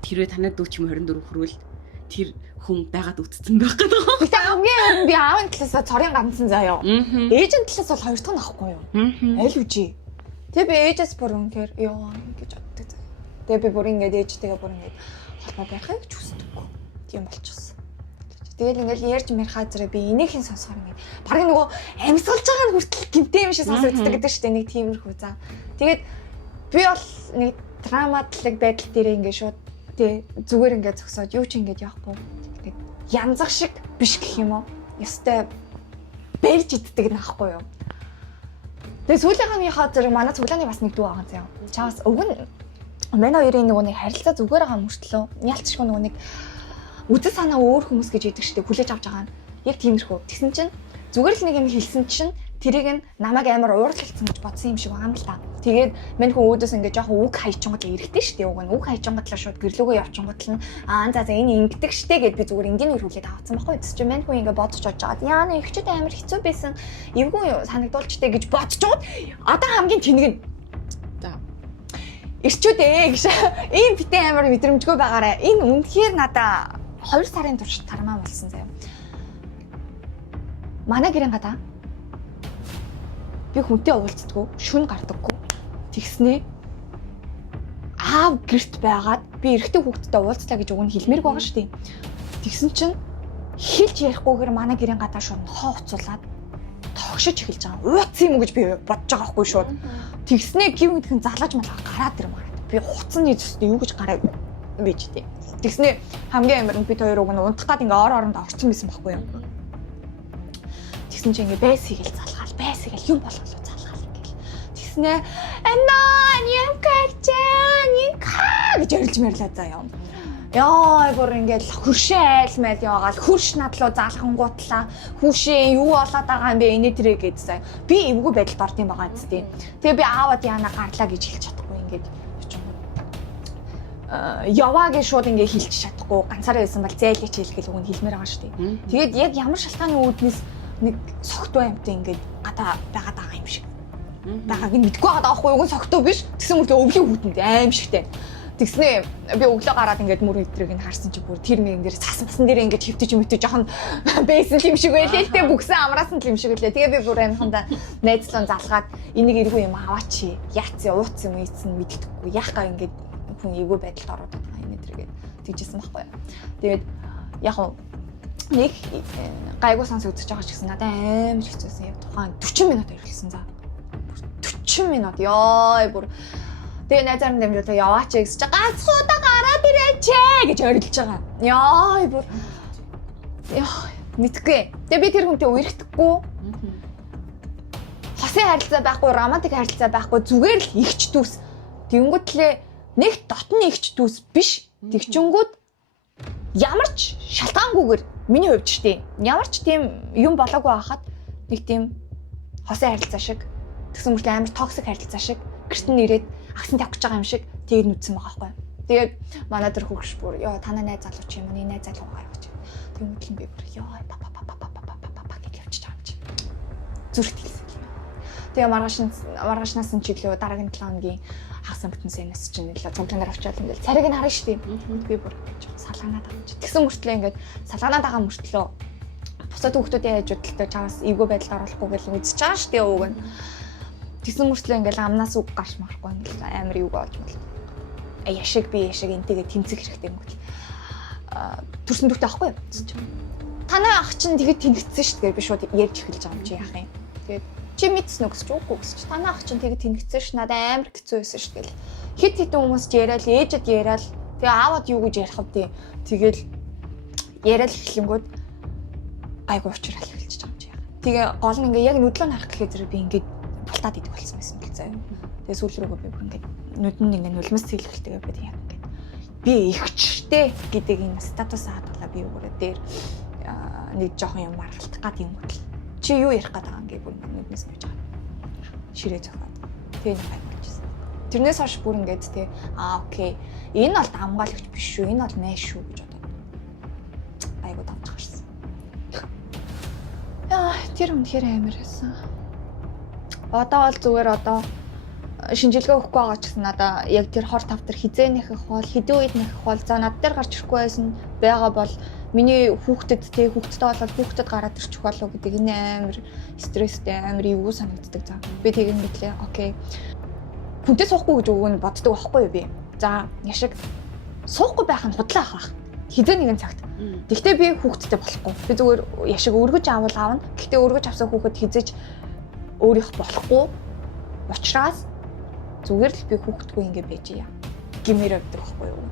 тэрвээ танаа дүү ч юм 24 хүрвэл тэр хүн байгаад үтцсэн байх гэдэг. Гэтэ хамгийн өмнө би аавын талаасаа цорын ганцсан заяа. Ээжийн талаас бол 2 дахь нь ахгүй юу? Аль үжи. Тэгээ би ээжээс бүр үнэхээр ёо гэж боддог заяа. Тэгээ би бүр ингээд ээжтэйгээ бүр ингээд холбоо байхыг ч хүсдэггүй. Тийм болчихсон. Тэгэл ингээл ярьж мэрхаа зэрэг би энийхэн сонсохоор ингээд бараг нөгөө амьсгалж байгаа нь хүртэл гимтэй юм шиг сонсогддог гэдэг шүү дээ. Нэг тиймэрхүү заа. Тэгээд би бол нэг драматлаг байдал дээр ингээд шууд тий зүгээр ингээд зогсоод юу ч ингээд явахгүй. Тэгээд янзах шиг биш гэх юм уу? Ёстой барьж иддэг наахгүй юу? Тэгээд сүүлийнхийнхаа зэрэг манай цуглааны бас нэг дүү байгаа заяа. Чаас өг нь манай хоёрын нөгөө нэг харилцаа зүгээр байгаа мөртлөө ялцшгүй нөгөө нэг үдэс санаа өөр хүмүүс гэж яддаг штеп хүлээж авч байгаа нь яг тиймэрхүү. Тэгсэн чинь зүгээр л нэг юм хэлсэн чинь тэрийг нь намайг амар уурлалцсан гэж бодсон юм шиг байгаа юм л та. Тэгээд мань хүн өөдөөс ингээд жоохон үг хайчингууд эргэтэй штеп уг нь үг хайчингуудлаа шууд гэрлүүгөө явчихгууд л за энэ ингэдэг штеп гэд би зүгээр энгийнээр хүлээд авсан байхгүй. Тэс чи мань хүн ингээд бодож очоод яа нэ ихчүүд амар хэцүү байсан эвгүй санагдуулчтэй гэж бодчиход одоо хамгийн тэнэг нь ирчүүд гэж ийм битэн амар мэдрэмжгүй байгаарэ. Энэ үнэхээр надаа 2 сарын турш тармаа болсон заяа. Манай гэрэн гадаа би хүнтэй уулздаггүй, шүн гардаггүй. Тэгснээ аав гэрт байгаад би эрэгтэй хүүхдтэй уулзлаа гэж уг нь хэлмээрг байгаа шүү дээ. Тэгсэн чинь хэлж ярихгүйгээр манай гэрэн гадаа шууд хоо уцуулаад тогшиж эхэлж байгаа. Ууц юм уу гэж би бодож байгаа байхгүй шууд. Тэгснээ гів мэдхэн залгаж малгах гараад ирмээр. Би хуцсны зүстэй юу гэж гараад байж тээ. Тэгснээ хамгийн амар нь бид хоёр уг нь унтах гад ингээ орондоо орцсон байсан байхгүй юу. Тэгсэн чинь ингээ байс хийгээл залгаал, байс хийгээл юм болгоолоо залгаал ингээл. Тэгснээ "Анаа, нямка гэж ярьж мэрлээ заяа. Яа, бүр ингээл хөршөө айлмал яваал, хөрш надлуу залхангуутлаа. Хүүшээ юу болоод байгаа юм бэ? Инээ тэрэ гэдсэн. Би эвгүй байдалд орд юм байгаа зү. Тэгээ би аавад яана гарлаа гэж хэлж чадахгүй ингээд яваа гэж шууд ингээ хэлж чадахгүй ганцаараа байсан бол зайлж хэлгээл үг нь хэлмээр байгаа шүү дээ. Тэгээд яг ямар шалтгааны үүднээс нэг согтуу юмтай ингээ гадаа байгаад байгаа юм шиг. Байгааг нь мэдгүй байгаа даахгүй уг нь согтуу биш. Тэгсэн мөртөө өвлийн хүүтэнд аим шигтэй. Тэгснээ би өглөө гараад ингээд мөр өдрийг нь харсан чи бүр тэр мэн дээр цасан дээр ингээд хөвтөж мөтөж жоохон бейсэн юм шиг байлээ л те бүгсэн амраасан юм шиг лээ. Тэгээ би бүр амиханда найзлан залгаад энийг эргүү юм аваач. Яац ууц юм ийцэн мэддэггүй. Яахгаа ингээд хүн эвгүй байдалд ороод байгаа юм эдрэгээд тэгжсэн байхгүй. Тэгээд яг нэг гайгүй сонсогдож байгаа ч гэсэн надад амар хэцүүсэн. Яг тухайн 40 минут ирсэн за. 40 минут ёо бүр тэгээ найзаар нь дэмжүүлээ яваач гэж чи ганцхуудаа гараад ирээч гэж орилж байгаа. Яа бүр мэдгүй. Тэгээ би тэр хүнтэй үерхдэггүй. Хосын харилцаа байхгүй, романтик харилцаа байхгүй, зүгээр л игч дүүс. Тэнгүүтлээ нэг дотны игч дүүс биш. Тэгчэнгүүд ямар ч шалтгаангүйгээр миний хувьд ч тийм ямар ч тийм юм болоогүй байхад нэг тийм хосын харилцаа шиг тэгсэн мөртлөө амар токсик харилцаа шиг гэрт нь ирээд агсан тавьж байгаа юм шиг тэгээд нүдсэн байгаа байхгүй. Тэгээд манай тэр хөгш бүр ёо танаа найз залуу чи юм уу найз залуу байгаа гэж. Тэгмэдлэн би бүр ёо па гэж явчих байгаа юм чи. Зүрх тэлсэн. Тэгээ маргаашнаас нь чиглөө дараагийн 7 хоногийн хагасан бүтэн сэнэс чинь нэлээ цомтоноор авчаад ингээл цариг нь харна шүү дээ. Би бүр салганаад байгаа юм чи. Тэгсэн мөртлөө ингээд салганаад байгаа мөртлөө бусад хүүхдүүдийн хажуудалтай чаас эвгүй байдалд оруулахгүй гэж үзэж байгаа шүү дээ ууг нь. Тэгсэн мөртлөө ингээл амнаас үг гарч марахгүй ингээл амар юу болж байна. Яшиг би яшиг энтэйгээ тэмцэх хэрэгтэй юм гэл. Төрсөн дүүтэй ахгүй юу? танай ах чинь тэгээд тэнэгцсэн шүү дээ би шууд ярьж эхэлж байгаа юм чи яах юм. Тэгээд чи мэдсэн үү гэж үгүй гэж. Танай ах чинь тэгээд тэнэгцсэн ш надад амар хэцүү байсан шүү дээ. Хит хитэн хүмүүс ч яриад ээжэд яриад тэгээ аавад юу гэж ярих вэ? Тэгэл яриад эхлэнгүүд айгу уучрал эхэлж байгаа юм чи яах. Тэгээ гол нь ингээ яг нүдлөө харах гэхээр зэрэг би ингээ балтаад идэх болсон байсан бэл заяа. Тэгээ сүүл рүүгээ би бүр ингээ нүдэнд ингээ нулимс цэглэхтэйгээ би яг ингээ би ихчтэй гэдэг энэ статус хаадгалаа би өөрөө дээр нэг жоохон юм маргалтах гад юм хөтл. Чи юу ярих гээд байгаа юм гээ бүр нүднээс байж байгаа. Ширээ зохиод. Тэгээ нэг хайрлажсэн. Тэрнээс хойш бүр ингээд те окей. Энэ бол хамгаалагч биш шүү. Энэ бол найш шүү гэж бодоод. Айгуу давж гарсан. Тэр үнэхээр амар байсан. Одоо бол зүгээр шинжилгээ өгөхгүй байгаа ч гэсэн надаа яг тэр хор тавтар хизээнийх бол хэдэн үед нэх бол за над дээр гарч ирэхгүй байсан байгаа бол миний хүүхдэд болоод хүүхдэд гараад ирчих болов гэдэг энэ амар стресстэй амар эвгүй санагддаг за би тэг юм мэтлээ окей хүнтэй суухгүй гэж өгөө боддог байхгүй юу би за яшиг суухгүй байх нь худлаа авах хизээ нэгэн цагт тэгтээ би хүүхдэдтэй болохгүй би зүгээр яшиг өргөж аавна гэхдээ өргөж авсан хүүхэд хизэж өөрийнх болохгүй учраас зүгээр л би хүүхдгүй ингэ байж яа. Гимээр өгдөг байхгүй юу?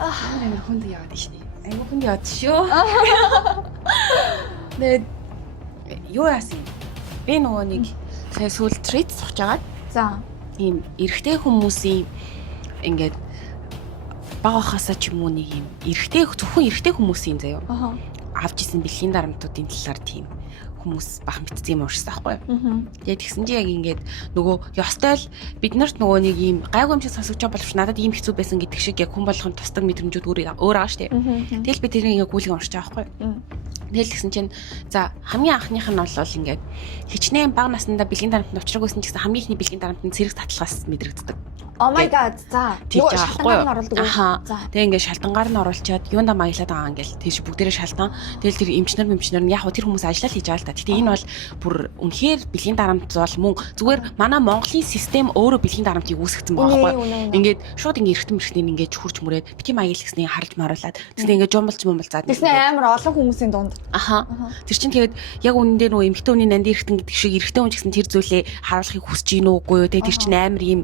Амар хүнд яваад шнэ. Айгу хүнд яваад шүү. Тэгээд юу яасан? Би нөгөө нэг сая сүүл трейд сууж агаад. За. Ийм эрэгтэй хүмүүсийн ингээд бага хасаа ч юм уу нэг юм зөвхөн эрэгтэй хүмүүсийн заяа. Авч исэн бэлгийн дарамтуудын талаар тийм хүмүүс бах мэдсэн юм уушсан аахгүй. Тэгээд тэгсэн чи яг ингээд нөгөө ёстой л бид нарт нөгөө нэг юм гайгүй юм шиг сонсогч байгаа боловч надад ийм хэцүү байсан гэдэг шиг яг хүн болгохын тусдаг мэдрэмжүүд өөр байгаа штеп. Тэгэл би тэрийг ингээд гүйлгэн уншиж байгаа аахгүй. Тэгэл тэгсэн чинь за хамгийн анхных нь бол ингээд хичнээн бага наснда бэлгийн дарамтанд учраг байсан ч гэсэн хамгийн ихний бэлгийн дарамтанд зэрэг татлагаас мэдрэгддэг. Oh my god. За. Нөгөө шалтгаан нь оруулдаг. Тэгээ ингээд шалтгангаар нь оруулчаад юунда маяглаад байгаа ингээл тийш бүгдээрээ шалтгаан. Тэгэл тэр эмчнэр нь яг хөө тэр хүмүүс ажиллаа хийж байгаа л та. Гэтэ энэ бол бүр үнэхээр бэлгийн дарамт бол мөн зүгээр манай Монголын систем өөрөө бэлгийн дарамтыг үүсгэсэн байгаа байхгүй. Ингээд шууд ингээд эргэтэн ингээд хурж мөрөөд бити маяг л гэсний харж маруулаад тэгснэ ингээд жумбалцаад. Тэгснэ амар олон хүмүүсийн дунд. Тэр чинь тэгээд яг үнэн дээр нөгөө эмэгтэй хүний нандин эргэтэн гэдэг шиг эргэтэн хүн ч гэсэн тэр зүйлээ харуулахыг хүсэж гин үгүй юу. Тэгээд тэр чинь амар юм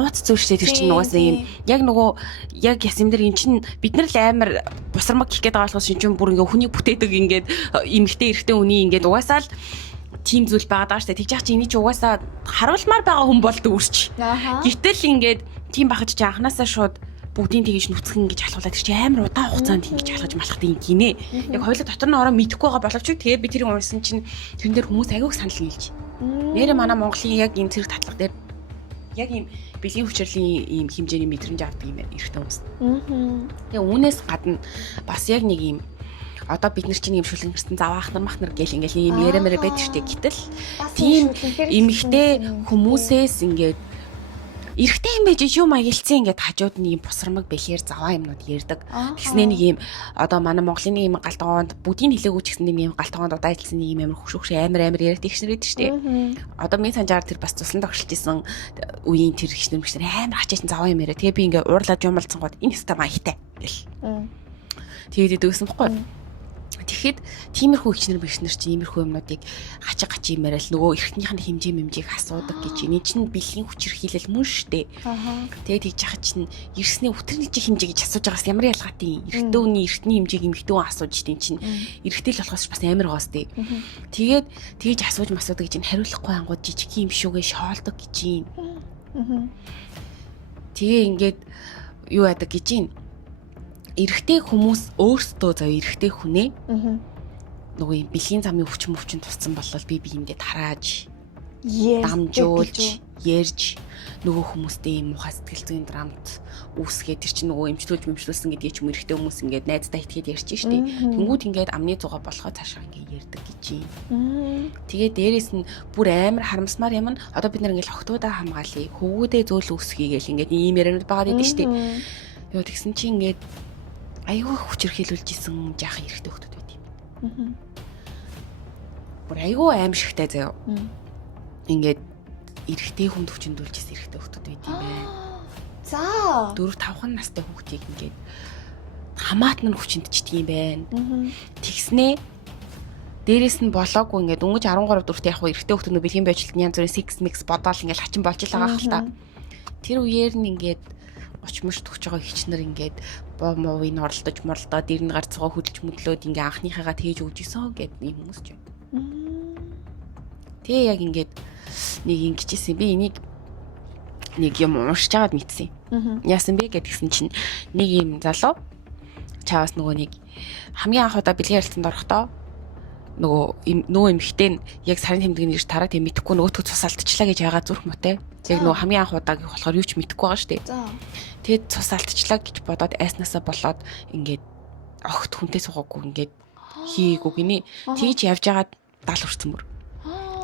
нууц зүйл шээ тэр чинь нугасаа юм яг нөгөө яг ясэм дээр эн чинь бид нар л амар бусармаг гэх гээд байгаа болохоос шинж бүр ингээ хүний бүтээдэг ингээд эмэгтэй эрэгтэй хүний ингээд угаасаа л тийм зүйл байгаа даа штэ тэгж яах чи эний чи угаасаа харуулмаар байгаа хүн болдог үрч гэтэл ингээд тийм бахаж чи анханасаа шууд бүгдийн тэгж нүцгэн гэж халахуулаад тэр чи амар удаан хугацаанд ингэж халахж малахдаг юм гинэ яг хоёулаа дотор нь ороо мэдэхгүй байгаа боловч тэгээ би тэрийг уншсан чинь тэрэн дээр хүмүүс агиуг санал нийлж нэрэ манай Монголын яг энэ зэрэг татлага дээр яг ийм бэлгийн хүчирлийн ийм хэмжээний мэдрэмж авдаг юм эрэгтэй хүмүүс. Тэгээ үүнээс гадна бас яг нэг ийм одоо бид нар чинь ийм шүлгэнэрсэн заваах нар мах нар гэл ингээл ийм ярэмэрэ байдаг штеп гэтэл тийм эмэгтэй хүмүүсээс ингээд эрэгтэй юм байж юу маягилцсан ингээд хажууд нь ийм бусрамаг бэлгээр заваа юмнууд ярьдаг. Тэгснэ нэг ийм одоо манай Монголын нэг ийм галтгоонд будийн хилээгүүч гэсэн нэг ийм галтгоонд удаа ажилласан нэг ийм амар хөшөөгш амар яриад ихшнэр байдаг штеп. Одоо минь санжаар тэр бас туслан тогшилж исэн үеийн тэр ихшнэр мэгшнэр амар хачаасан заваа юм яриа. Тэгээ би ингээд уурлаад юмалцсан гот энэ хэвээр маягтай гэл. Тэгээд дөөсөн бохгүй. Тэгэхэд тиймэрхүү ихчнэр бишнэр чинь иймэрхүү юмнуудыг гачиг юмарал нөгөө эрхтнийх нь хэмжээ мэмжийг асуудаг гэж энэ чинь бэлгийн хүчээр хийлэл мөн штэ. Тэгээд тэгж яхад чинь эрсний өтөрний чи хэмжээ гэж асууж байгаас ямар ялгаатай юм. Эрэгтэй хүний эрхтний хэмжээг эмэгтэй хүн асууж штэ чинь эрэгтэй л болохоос бас амар гоос тээ. Тэгээд тэгж асууж масуудаг гэж энэ хариулахгүй ангууд жижиг юм шүүгээ шоолдог гэж юм. Тэгээ ингээд юу яадаг гэж юм. Эрэгтэй хүмүүс өөрсдөө зав эрэгтэй хүнээ нөгөө юм бэлгийн замын өвчин туссан болол би ингээд харааж дамжуулж ярьж нөгөө хүмүүстэй юм муухай сэтгэл зүйн драмт үүсгээд тэр чинь нөгөө эмчлүүлсэн гэдгийг ч юм эрэгтэй хүмүүс ингээд найздаа итгээд ярьж штэ. Тэнгүүд ингээд амны зугаа болохоо цаашаа ингээд ярьдаг гэж юм. Тэгээ дээрэс нь бүр амар харамсмаар юм нь одоо бид нар ингээд охтуудаа хамгаалъя хөвгүүдээ зөөл үүсгэе гэл ингээд ийм яриануд байгаа гэдэг штэ. Йоо тэгсэн чи ингээд айгүй хүчрхийлүүлж исэн жаахан эрэгтэй хүмүүс байт юм. Бүр айгүй аимшигтай заяа. Ингээд эрэгтэй хүнд хүчндүүлж исэн эрэгтэй хүмүүс байт юм байна. За 4-5 настай хүүхдийг ингээд хамаатан нь хүчинтчдэг юм байна. Тэгснээ дээрээс нь болоогүй ингээд өнгөж 13 дуртай яг эрэгтэй хүмүүс бэлгийн байжилтны янз бүрийн sex mix бодоол ингээд хачин болж л байгаа хэл та. Тэр үеэр нь ингээд 30 мөч төгж байгаа хичнэр ингээд боо мовыг оролдож морлдоо дэр нь гарцгаа хөдөлж мөдлөөд ингээ анхныхаагаа тээж өгч исэн гэд нэг хүмүүс ч байна. Тэгээ яг ингээд нэг ингэжсэн би энийг нэг юм уншиж аваад мэдсэн. Яасан бэ гэдгсэн чинь нэг юм залуу чаавас нөгөө нэг хамгийн анх удаа бэлгийн ярилцсанд орохдоо нөгөө эмхтэй нь яг сарын тэмдэгний ирж тараа тийм мэдэхгүй нөгөөтгөө цус алдчихлаа гэж яагаад зүрх мөтэй. Яг нөгөө хамгийн анх удаагийн болохоор юу ч мэдэхгүй байгаа шүү дээ. Тэгээд цус алдчихлаа гэж бодоод айснасаа болоод ингээд огт хүнтэй суугаагүй ингээд хийгээгүй гинэ. Тэгж явж агаад 70 хүрсэн мөр.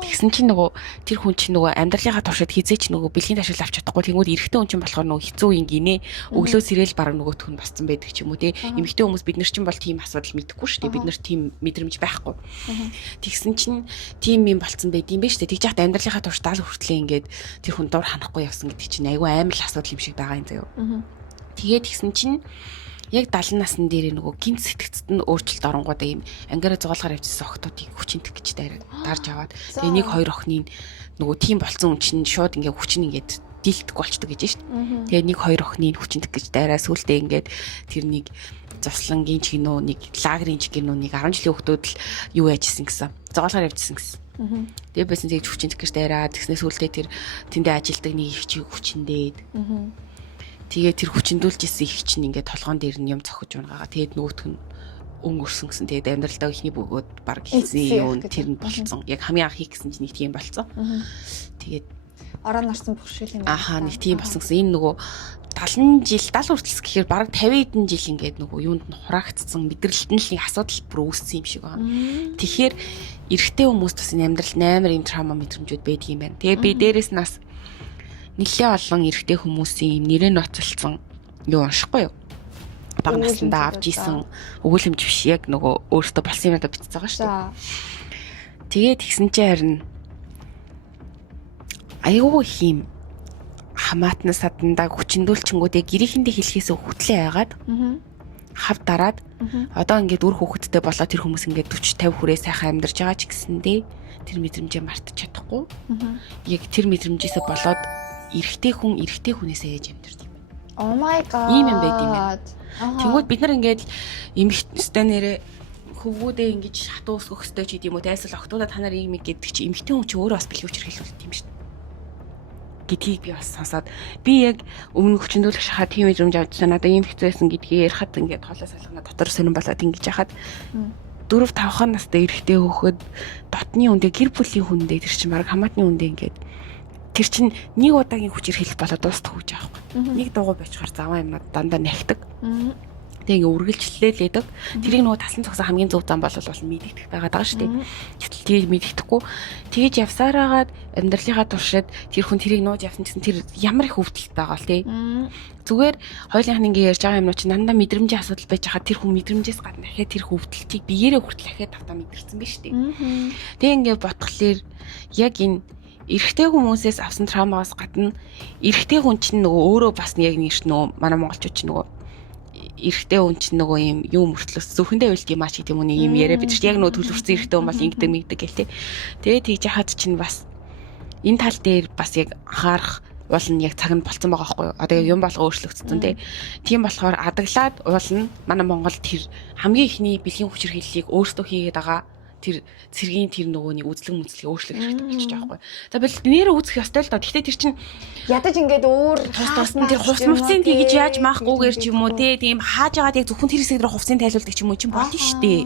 Тэгсэн чинь нөгөө тэр хүн чинь нөгөө амьдралынхаа туршид хизээч нөгөө бэлгийн ташаал авч чадахгүй тэгмүүд эрэгтэй хүн чинь болохоор нөгөө хэцүү юм гинэ. Өглөө сэрэл бараг нөгөөх нь басцсан байдаг ч юм уу те. Эмэгтэй хүмүүс бид нар чинь бол тийм асуудал мэдэхгүй шүү дээ. Бид нар тийм мэдрэмж байхгүй. Тэгсэн чинь тийм юм болцсон байд юм бэ шүү дээ. Тэгж яхад амьдралынхаа туршид 70 хүртлээ ингээд тэр хүн дуур ханахгүй явсан гэдэг чинь айгүй амар л асуудал юм шиг байгаа юм заяа. Тэгээд тэгсэн чинь яг 70 насны дээр нөгөө гинт сэтгцэд нь өөрчлөлт оронгуудаа юм ангаараа зугаалгаар явжсэн охтуудыг хүчинтэх гэж дарж аваад тэгээ нэг хоёр охины нөгөө тийм болцсон хүн чинь шууд ингээ хүчин ингээд дийлдэхгүй болчдөг гэж шүү дээ. Тэгээ нэг хоёр охины хүчинтэх гэж дайраа сүултээ ингээд тэр нэг завслангийн ч гинөө нэг лагерийн ч гинөө нэг 10 жилийн хүүхдүүд л юу яажсэн гэсэн зугаалгаар явжсэн гэсэн. Тэгээ байсан тэгж хүчинтэх гэж дайраа тэгснээс сүултээ тэр тэндээ ажилдаг нэг их чиг хүчиндээд тэгээ тэр хүчиндүүлж исэн их чинь ингээд толгоон дээр нь юм цохиж унаагаа. Тэгээд нөгөөх нь өнгөрсөн гэсэн. Тэгээд амьдралдаа ихний бөгөөд баг хийсэн юм тэр нь болцсон. Яг хамгийн анх хийх гэсэн чинь нэг тийм болцсон. Тэгээд ороо нарсан бохшил юм. Ахаа нэг тийм болсон гэсэн. Энэ нөгөө 70 жил 70 хүртэлс гэхээр баг 50 эдэн жил ингээд нөгөө юунд нь хураагдсан мэдрэлт нь л нэг асуудал бүр үүссэн юм шиг байна. Тэгэхээр эрэгтэй хүмүүс бас энэ амьдрал амар юм траума мэдрэмжүүд байдаг юм байна. Тэгээд би дээрэс нас нэлээ олон эрэгтэй хүмүүсийн нэрээ ноцолцсон юу уншихгүй юу? Бага наснда авч исэн өгүүлэмж биш яг нөгөө өөртөө болсон юм надад бичиж байгаа шүү дээ. Тэгээд тэгсэн чинь харин айгүй хим хамаатнаас садандаг хүчиндүүлчингүүдээ гэрийнхэндээ хэлхээс хөтлөө яагаад хав дараад одоо ингээд үр хөвгтдээ болоо тэр хүмүүс ингээд 40 50 хүрээ сайхан амьдарч байгаа ч гэсэндээ тэр мэдрэмжээ мартаж чадахгүй. Яг тэр мэдрэмжээсээ болоод эрэгтэй хүн эрэгтэй хүнээсээ ээж амьдэрдэг юм. Oh my god. Ийм юм байд юм байна. Тэгвэл бид нар ингээд эмэгтэй нэрээ хөвгүүдээ ингэж хатуу өсгөх хөстэй ч гэдэм үү те эсвэл октоудаа та нар ийм гэдэг чи эмэгтэй хүн чи өөрөө бас бэлгүүч хэрхэлүүлдэг юм шүү дээ. Гэдгийг би бас сонсоод би яг өмнө хүчндүүлэх шахаад тийм мэдрэмж авчихсан надаа ийм хэцүү байсан гэдгийг ярихад ингээд хоолой салхана дотор сонирн болоод ингэж яхад 4 5 настай эрэгтэй хөхөд дотны үндэ гэр бүлийн хүндээ тэр чинь баг хамаатны үндээ ингээд тэр чинь нэг удаагийн хүчээр хэлэх болоод дуустах үуч аахгүй. Нэг дуугүй байчаар заваа юмнууд дандаа нахдаг. Тэгээ ингээ үргэлжлэлээ л яадаг. Тэрийг нөгөө таслан цогсон хамгийн зөв зам бол мэдэгдэх байгаад байгаа шүү дээ. Гэтэл тэрийг мэдэгдэхгүй. Тэгэж явсараагаад амьдралынхаа туршид тэр хүн тэрийг нууж явсан гэсэн тэр ямар их өвдөлт байгаа л тий. Зүгээр хоёулынх нь ингээ ярьж байгаа юмнууд чинь дандаа мэдрэмжийн асуудал байж хаад тэр хүн мэдрэмжээс гадна дахиад тэр өвдөлтийг биеэрээ хүртэл дахиад тавтаа мэдэрсэн байна шүү дээ. Тэгээ ингээ ботхолоор яг энэ эрэгтэй хүмүүсээс авсан траумаас гадна эрэгтэй хүн чинь нөгөө өөрөө бас яг нэг нөгөө манай монголчууд чинь нөгөө эрэгтэй хүн чинь нөгөө юм мөртлөөс зөвхөндөө уйлт юм ач гэдэг юм уу нэг юм яриа бид чинь яг нөгөө төлөвчсөн эрэгтэй хүн бол ингэдэг мэгдэг гэлтэй. Тэгээд тэгж яхад чинь бас энэ тал дээр бас яг анхаарах уул нь яг цаг нь болцсон байгаа байхгүй юу? Одоо юм болго өөрчлөгдсөн тийм болохоор адаглаад уул нь манай Монгол тэр хамгийн ихний бэлгийн хүчээр хэллийг өөрсдөө хийгээд байгаа тэр цэргийн тэр нөгөө нэг үзлэг мүзлэгийг өөрчлөх хэрэгтэй болчих жоохгүй. За бэл нэрээ үүсэх ёстой л доо. Гэхдээ тэр чинь ядаж ингээд өөр тусна тэр хувц мөвцийн тэгж яаж маахгүйгээр ч юм уу тийм хааж агаад яг зөвхөн тэр хэсэг дээр хувцсыг тайлуулдаг ч юм уу чинь болно шүү дээ.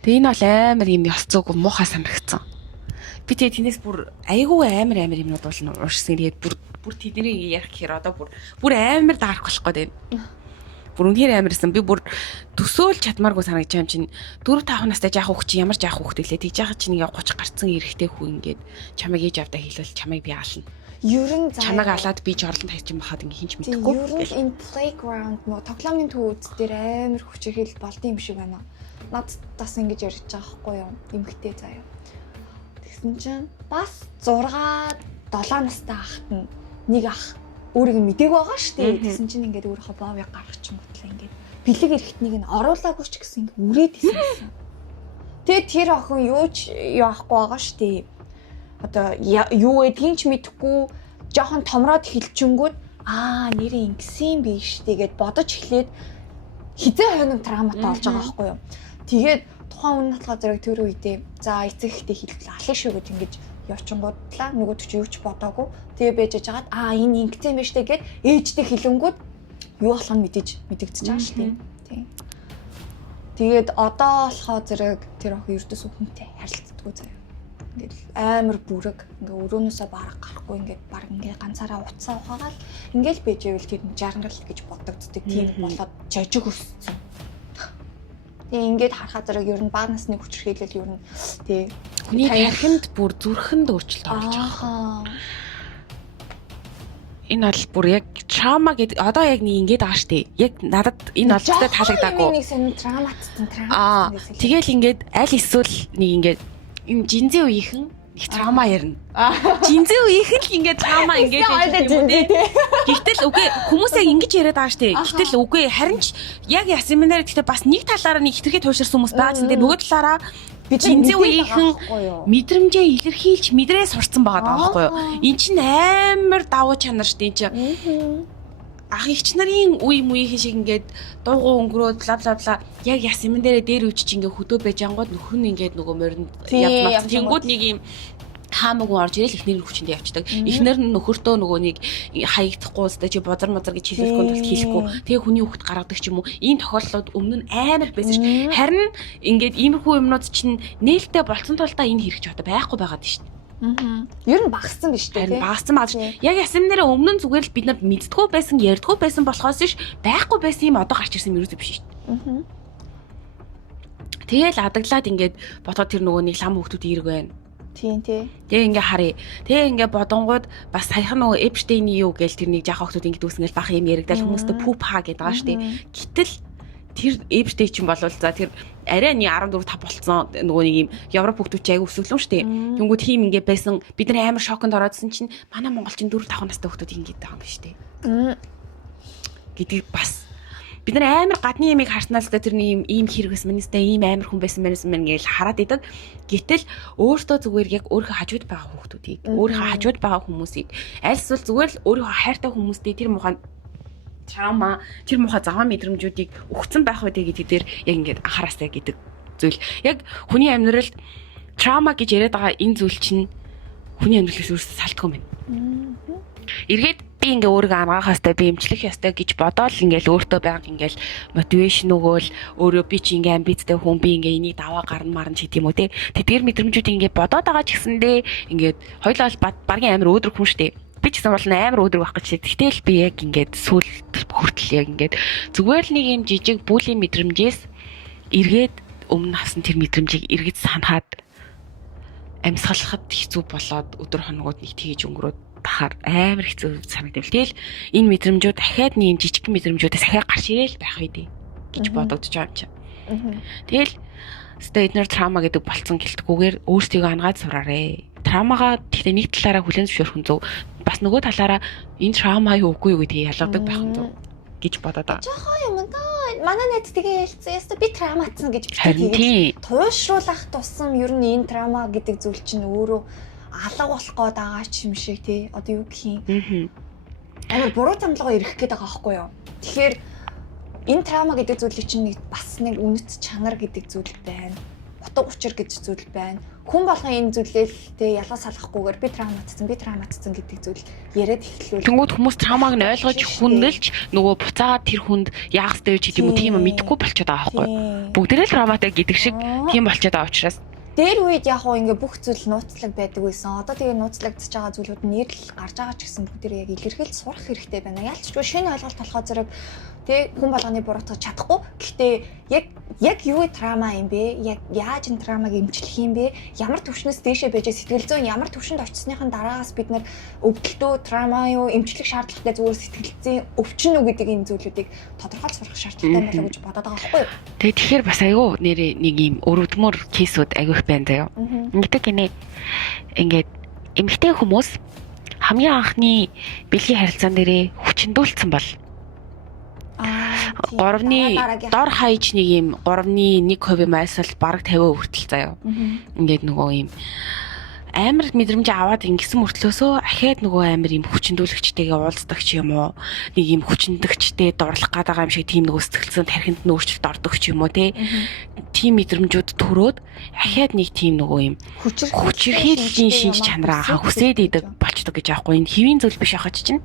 Тэгээ энэ бол амар юм ёс зүйг муухай санагдсан. Би тэгээ тэнэс бүр айгүй амар юмнууд болно уушсан. Тэгээд бүр тэднийг ярих гэхээр одоо бүр амар даарах болох гээд байна. Бүр үнээр амарсан. Би бүр төсөөлж чадмааргүй санагдаж байгаа юм чинь 4 5 настай жаах хүүхд чи ямар жаах хүүхд гэлээ тэгж яхад чинь 30 гарцсан эрэгтэй хүү ингээд чамайг ээж авдаа хэлвэл чамайг би аална. Ер нь чамайг алаад би ч орлон тавьчих юм бахад ингээд хинч мэдэхгүй. Ер нь энэ playground мөн тоглоомын төвүүд дээр амар хүчирхэл болд юм шиг байна. Надаас ингэж ярьж байгаа байхгүй юу? Эмэгтэй заяа. Тэгсэн чинь бас 6 7 настай ахт нь нэг ах өөрийг мэдээг байгаа шүү дээ. Тэгсэн чинь ингээд өөрийнхөө боовыг гаргачихсан ингээд бэлэг эрэхтнийг нь оруулаагүй ч гэсэн ингээд үрээд исэн. Тэгээд тэр охин юу ч яахгүй байгаа шүү дээ. Одоо юу гэдгийг ч мэдэхгүй жоохон томроод хэлчингүүд нэрээ ингэсэн биш тэгээд бодож эхлээд хизээ хоног травматай болж байгаа байхгүй юу. Тэгээд тухайн үнэ баталгаа зэрэг тэр үедээ за эцэг ихтэй хэлбэл алах шүү гэж ингэж явчингуудлаа нөгөөд ч юу ч бодоогүй. Тэгээ байж жагаад энэ ингэсэн биш үү гэд ээжтэй хэлэнгүүд юу болох нь мэдэгдэж байгаа шүү дээ. Тийм. Тэгээд одоо болохоо зэрэг тэр охин ердөөс хүнтэй харилцдаггүй заяа. Ингээд амар бүрэг ингээ өрөөнөөсөө бараг гарахгүй ингээд баг ингээ ганцаараа уцаа ухаагаал ингээл байж байвал тэр жаргал гэж бодогддог тийм болоод жожиг өссөн. Тэгээ ингээд харахаа зэрэг ер нь бага насны хүчирхийлэл ер нь тий хүний тархинд бүр зүрхэнд өөрчлөлт оруулж байгаа. Энэ бол бүр яг траума гэдэг одоо яг нэг ингэж байгаа штэ. Яг надад энэ олзтой таалагдаагүй. Нэг сонир травматсан. Тэгэл ингээд аль эсвэл нэг ингээд энэ жинзээ үеийнхэн их траума ярина. Жинзээ үеийнхэн л ингээд траума ингээд гэтэл үгүй хүмүүс яг ингэж яриад байгаа штэ. Гэтэл үгүй харин ч яг семинар гэхдээ бас нэг талаараа нэг хитрхи тууширсан хүмүүс байгаа. Тэндээ нөгөө талаараа жинзээ үеийнхэн мэдрэмжээ илэрхийлж мэдрээ сурцсан байгаа байхгүй юу? Эн чинь амар давуу чанар штэ энэ чинь. Ах ихч нарын үеийн шиг ингээд дуугу өнгөрөөд бла бла бла яг ясмэн дээрээ дээр үчиж ингээд хөдөө байж ангууд нөхөр нь ингээд нөгөө моринд явмаа. Тэнгүүд нэг юм хаамаагүй орж ирэл ихнэр хүчиндээ явчихдаг. Ихнэр нь нөхөртөө нөгөө нэг хаягдахгүй өстой чи бозар мозар гэж хэлэхгүй тулд хэлэхгүй. Тэгээ хүний хүүхэд гаргадаг ч юм уу. Ийм тохиолдлууд өмнө нь амар байсан ш. Харин ингээд иймэрхүү юмнууд чинь нээлттэй болцсон тул та энэ хэрэг ч одоо байхгүй байгаад ш. Ер нь багассан биз дээ. Багассан бааж. Яг ясмнэрээ өмнө нь зүгээр л бид нар мэддгүү байсан, ярьдгүү байсан болохоос ш байхгүй байсан юм одоо гарч ирсэн юм ерөөсөө биш ш. Тэгэл адаглаад ингээд бодоод тэр нөгөө нэг лам хүүхдүүд ирэг байна. Тийм тий. Тэгээ ингээ харъя. Тэгээ ингээ бодонгууд бас саяхан нөгөө Эпштейний юу гээл тэр нэг жаах хүүхдүүд ингээ дүүснгээл бах юм яригдал хүмүүстэй пуп хаа гэдэг байгаа ш. Гэтэл тэр Эпштей чинь болвол за тэр арай нэг 14 5 болцсон нөгөө нэг юм Европ хүүхдүүд чи аяг өсвөлөн штэ. Тэнгүүд тийм ингээ байсан бид нар амар шоконд ороодсэн чинь манай монголчин 4 5 настай хүүхдүүд ингээ байгаа юм биш үү? Гэдэг бас бид нар амар гадны ямиг харснаас л тэр нэг ийм хэрэгс министэ ийм амар хүн байсан мэн гээл хараад идэг. Гэтэл өөртөө зүгээр яг өөрийнхөө хажууд байгаа хүүхдүүдийг өөрийнхөө хажууд байгаа хүмүүсийг аль эсвэл зүгээр л өөрийнхөө хайртай хүмүүстэй тэр муухай траума тэр муухай заваа мэдрэмжүүдийг өгцөн байх үү гэдэг дээр яг ингээд анхаарастай гэдэг зүйл. Яг хүний амьдралд траума гэж яриад байгаа энэ зүйл чинь хүний амьдралаас өөрөөсөө салтгүй юм. Эргээд би ингээ өөрийгөө амгаах хэвээр би эмчлэх ёстой гэж бодоол ингээл өөртөө байнг ингээл мотивашн өгөөл өөрөө би чи ингээ амбицтай хүн би ингээ энийг даваа гарна марна ч гэдэм үү те. Тэдгээр мэдрэмжүүдийг ингээ бодоод байгаа ч гэсэндээ ингээд хоёлоо багийн амар өөдрөг хүн штэ. Би ч гэсэн бол амар өөдрөг байх гэж. Тэгтэл би яг ингээд сүүл хүртэл яг ингээд зүгээр л нэг юм жижиг бүлийн мэдрэмжээс эргээд өмнө авсан тэр мэдрэмжийг эргэж санахад амьсгалахад хэцүү болоод өдөр хоногуд нэг тгийж өнгөрөөд тахаар амар хэцүү санагдав. Тэгэл энэ мэдрэмжүүд дахиад нэг юм жижиг мэдрэмжүүдээс дахиад гарч ирээл байх үедээ гэж бодогдож байгаа юм чинь. Тэгэл эдгээр траума гэдэг болцсон гэлтгүүгээр өөрсдийгөө ангаад сураарэ. Траумагаа гэхдээ нэг талаараа хүлээн зөвшөөрөх нь зөв. Бас нөгөө талаараа энэ траума юу үгүй юу гэдгийг ялгадаг байх нь зөв гэж бодоод байгаа. Жохоо юм да. Манай найз тэгээ хэлсэн. Яста би травматсан гэж битгий туушруулах тусам ер нь энэ траума гэдэг зүйл чинь өөрөө алга болох гээд байгаа ч юм шиг тий. Одоо юу гэх юм. Амар буруу томлогоо ирэх гээд байгаа байхгүй юу. Тэгэхээр энэ траума гэдэг зүйлийг чинь бас нэг үнэт чанар гэдэг зүйл байна. Утга учир гэж зүйл байна. Хүн болгон энэ зүйлээ тэ ялгаа салахгүйгээр би травматцсан гэдэг зүйл яриад эхлэв. Тэнгүүд хүмүүс травмаг нь ойлгож хүндэлж нөгөө буцаад тэр хүнд яах ёстой вэ гэдэг юм уу тийм мэдэхгүй болчиход байгаа байхгүй. Бүгдээрээ л травматай гэдэг шиг тийм болчиход байгаа учраас дээр үед яг хоо ингээ бүх зүйл нууцлаг байдаг байсан. Одоо тэгээ нууцлагдчихж байгаа зүйлүүд нь нэрл гарч байгаа ч гэсэн бүгд яг илэрхийлж сурах хэрэгтэй байна. Ялцчгүй шинэ ойлголт толгой зэрэг тэг хүн болгоны буруутгах чадахгүй. Гэхдээ яг юу траума юм бэ? Яг яаж энэ траумаг эмчлэх юм бэ? Ямар төвшнөөс дээшээ байж сэтгэл зүйн ямар төвшөнд очисныхан дараагаас бид нар өвдөлтөө траума юу эмчлэх шаардлагатай зүгээр сэтгэл зүйн өвчин үү гэдэг энэ зүйлүүдийг тодорхойлж сурах шаардлагатай байлаа гэж бодоод байгаа байхгүй юу? Тэгээ тэгэхээр бас айгүй нэрээ нэг юм өрөвдмөр кейсүүд айгүй их байна заяа. Ингээд гинэ ингээд эмэгтэй хүмүүс хамгийн анхны бэлгийн харилцаан дээрээ хүчндүүлсэн бол 3-ны дор хаяж нэг юм 3-ны 1% майсал бараг 50% хүртэл заяа. Ингээд нөгөө юм амар мэдрэмж аваад ингэсэн мөртлөөсөө ахаад нөгөө амар юм хүчндүүлэгчтэйгээ уулздаг ч юм уу нэг юм хүчндэгчтэй дурлах гээд байгаа юм шиг тийм нөгөө сэтгэлзэн тархинд нь өөрчлөлт ордог ч юм уу тийм мэдрэмжүүд төрөөд ахаад нэг тийм нөгөө юм хүчирхийллийн шинж чанараа хүсээд идэг болчдөг гэж аахгүй энэ хэвийн зүйл биш ахаж чинь.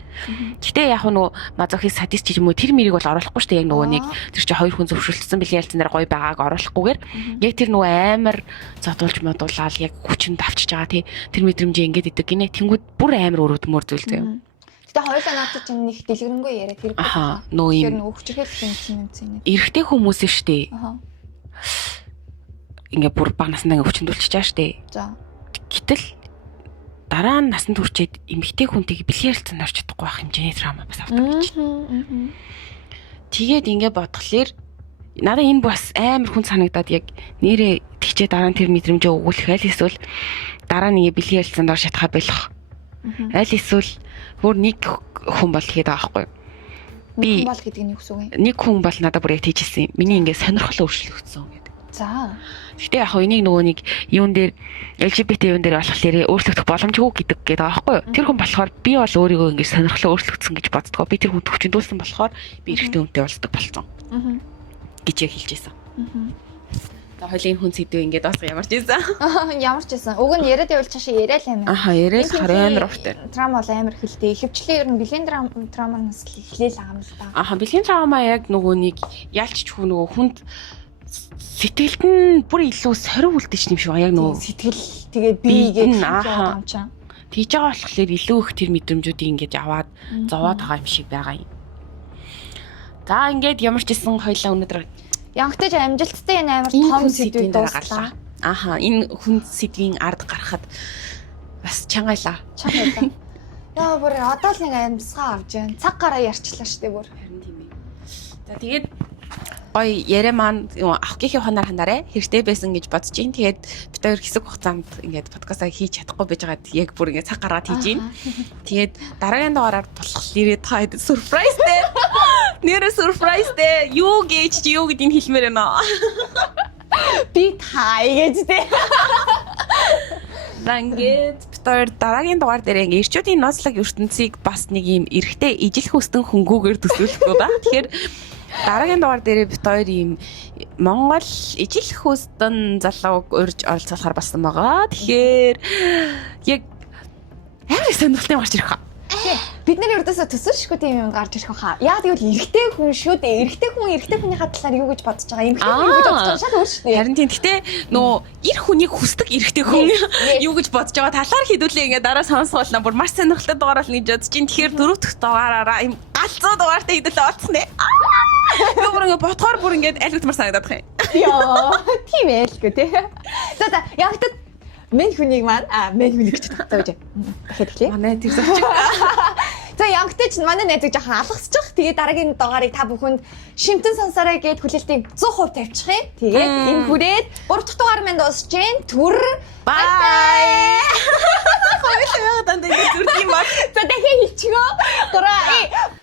Гэтэ яг нөгөө мазохист садист ч юм уу тэр мэрийг бол оруулахгүй шүү дээ яг нөгөө нэг тэр чинь хоёр хүн зөвшөөрөлтсөн бэлгийн ялцсан дээр гоё байгааг оруулахгүйгээр яг тэр нөгөө амар зодуулж модуулаад яг хүчинд авчиж байгаа тэр мэдрэмжээ ингээд идэг гинэ тэнгууд бүр амар өрөвдмөр зүйл заяа. Гэтэ хоёулаа надад чинь нэг дэлгэрэнгүй яриад тэр нөгөө юм хүчирхийлэл юм. Эрэгтэй хүмүүс нь штэ. Ингээ бүр баг насндаа ингээ хүчндүүлчихэж байгаа штэ. За. Гэтэл дараа нь насанд хүрчээд эмэгтэй хүнтэйг бэлгийн харилцаанд орж чадахгүй байх хэмжээний траума бас авдаг гэж. Тэгээд ингээ бодглохлоор надаа энэ бас амар хүн санагдаад яг нэрээ тэгчээ дараа нь тэр мэдрэмжээ өгүүлэх аль эсвэл дараа нь ингээ бэлгийн харилцаанд орж чадхаа болох. Аль эсвэл өөр нэг хүн бол гээд байгаа байхгүй. Би бол гэдэг нь юу гэсэн үг вэ? Нэг хүн бол надад бүр яг тийжсэн юм. Миний ингээ сонирхол өөрчлөгдсөн гэдэг. За. Гэтэ яг энийг нөгөө нэг юун дээр LGBT юун дээр болохоор өөрчлөгдөх боломжгүй гэдэг гээд байгаа байхгүй юу? Тэр хүн болохоор би бол өөрийгөө ингээ сонирхлоо өөрчлөгдсөн гэж боддгоо. Би тэр хүнд хүчндүүлсэн болохоор би эрэгтэй хүнтэй уулздаг болсон. Гэж яг хэлжсэн. За хоёлын хүн сэдв ингээд бас ямар ч ийсэн. Ямар ч ийсэн. Уг нь яриад явал цаашаа яриад амар. Яриад хараа амар ухтай. Траума бол амар хилтэй. Ихэвчлэн ер нь бэлгийн трауманаас эхлээл байгаа юм л да. Бэлгийн траума яг нөгөө нэг ялчч хүн нөгөө хүнд сэтгэлд нь бүр илүү сорив үлдэж юм шиг яг нөгөө сэтгэл тэгээд биегээд байгаа юм чам. Тийж байгаа болохоор илүү их тэр мэдрэмжүүдийг ингээд аваад зовоод байгаа юм шиг байгаа юм. За ингээд ямар ч ийсэн хоёлаа өнөөдөр Янгтаж амжилттай энэ амар том сэдвийг дууслаа. Энэ хүн сэдвийн ард гарахад бас чангайлаа. Яа бүр одоо л нэг амьсгаа авч जैन. Цаг гараа ярьчлаа штэ бүр. Харин тийм ээ. За тэгээд гоё яриа маань авах гэхийн хоноор ханаарэ хэрэгтэй байсан гэж бодож гин. Тэгээд бид хоёр хэсэг хугацаанд ингээд подкастаа хийж чадахгүй байж байгаад яг бүр ингээд цаг гаргаад хийж гин. Тэгээд дараагийн дугаараар болох ирээд та хэд surprise дээ. Нэрэ surprise дээ. Юу гэж юу гэдгийг хэлмээр байна. Би таа гэж дээ. Ингээд бид хоёр дараагийн дугаар дээр ингээд эрчүүдийн ноцлог ертөнцийг бас нэг юм эрэгтэй ижил хүстэн хөнгүүгээр төсөөлөх ба. Тэгэхээр дараагийн дугаар дээр бид хоёр ийм Монгол ижил хүстэн залууг урьж оролцуулахар болсон байгаа. Тэгэхээр яг амар сонирхолтой гарч ирэх. Бид нэр өрдөөсөө төсөөлшгүй тийм юм гарч ирэх хаа. Яа тэгвэл эрэгтэй хүн шүү дээ. Эрэгтэй хүнийхээ талаар юу гэж бодож байгаа? Эмэгтэй хүн юу гэж бодож байгаа шал өөр шүү дээ. Харин тийм. Гэтэ нөө эр хүнийг хүсдэг эрэгтэй хүн юу гэж бодож байгаа талаар хідүүлээ ингээд дараа сонсгоолна. Бүр маш сонирхолтой дугаар болно гэж бодож чинь. Тэгэхээр дөрөв дэх дугаараараа юм галзуу дугаартай хідүүлээ олцсон ээ. Би бүр ингээд ботхоор бүр ингээд аль утмаар санагдаад байгаа юм. Яа, тийм ээ л гэх тээ. За ягтад мен хүнийг маань мен хүнийг ч татдаг гэж. Дахиад хэлье. Манай тэр зөвч. За янгтэж манай найзыг жоохон алгасчих. Тэгээд дараагийн дугаарыг та бүхэнд шимтэн сонсорой гэд хүлээлтийг 100% тавьчих юм. Тэгээд энэ хүрээд 3 дахь дугаар манд дуусч जैन. Түр бай. Хоёулаа дандаа ингэ зүрх юм ба. За дахиад хэлчихгөө. 3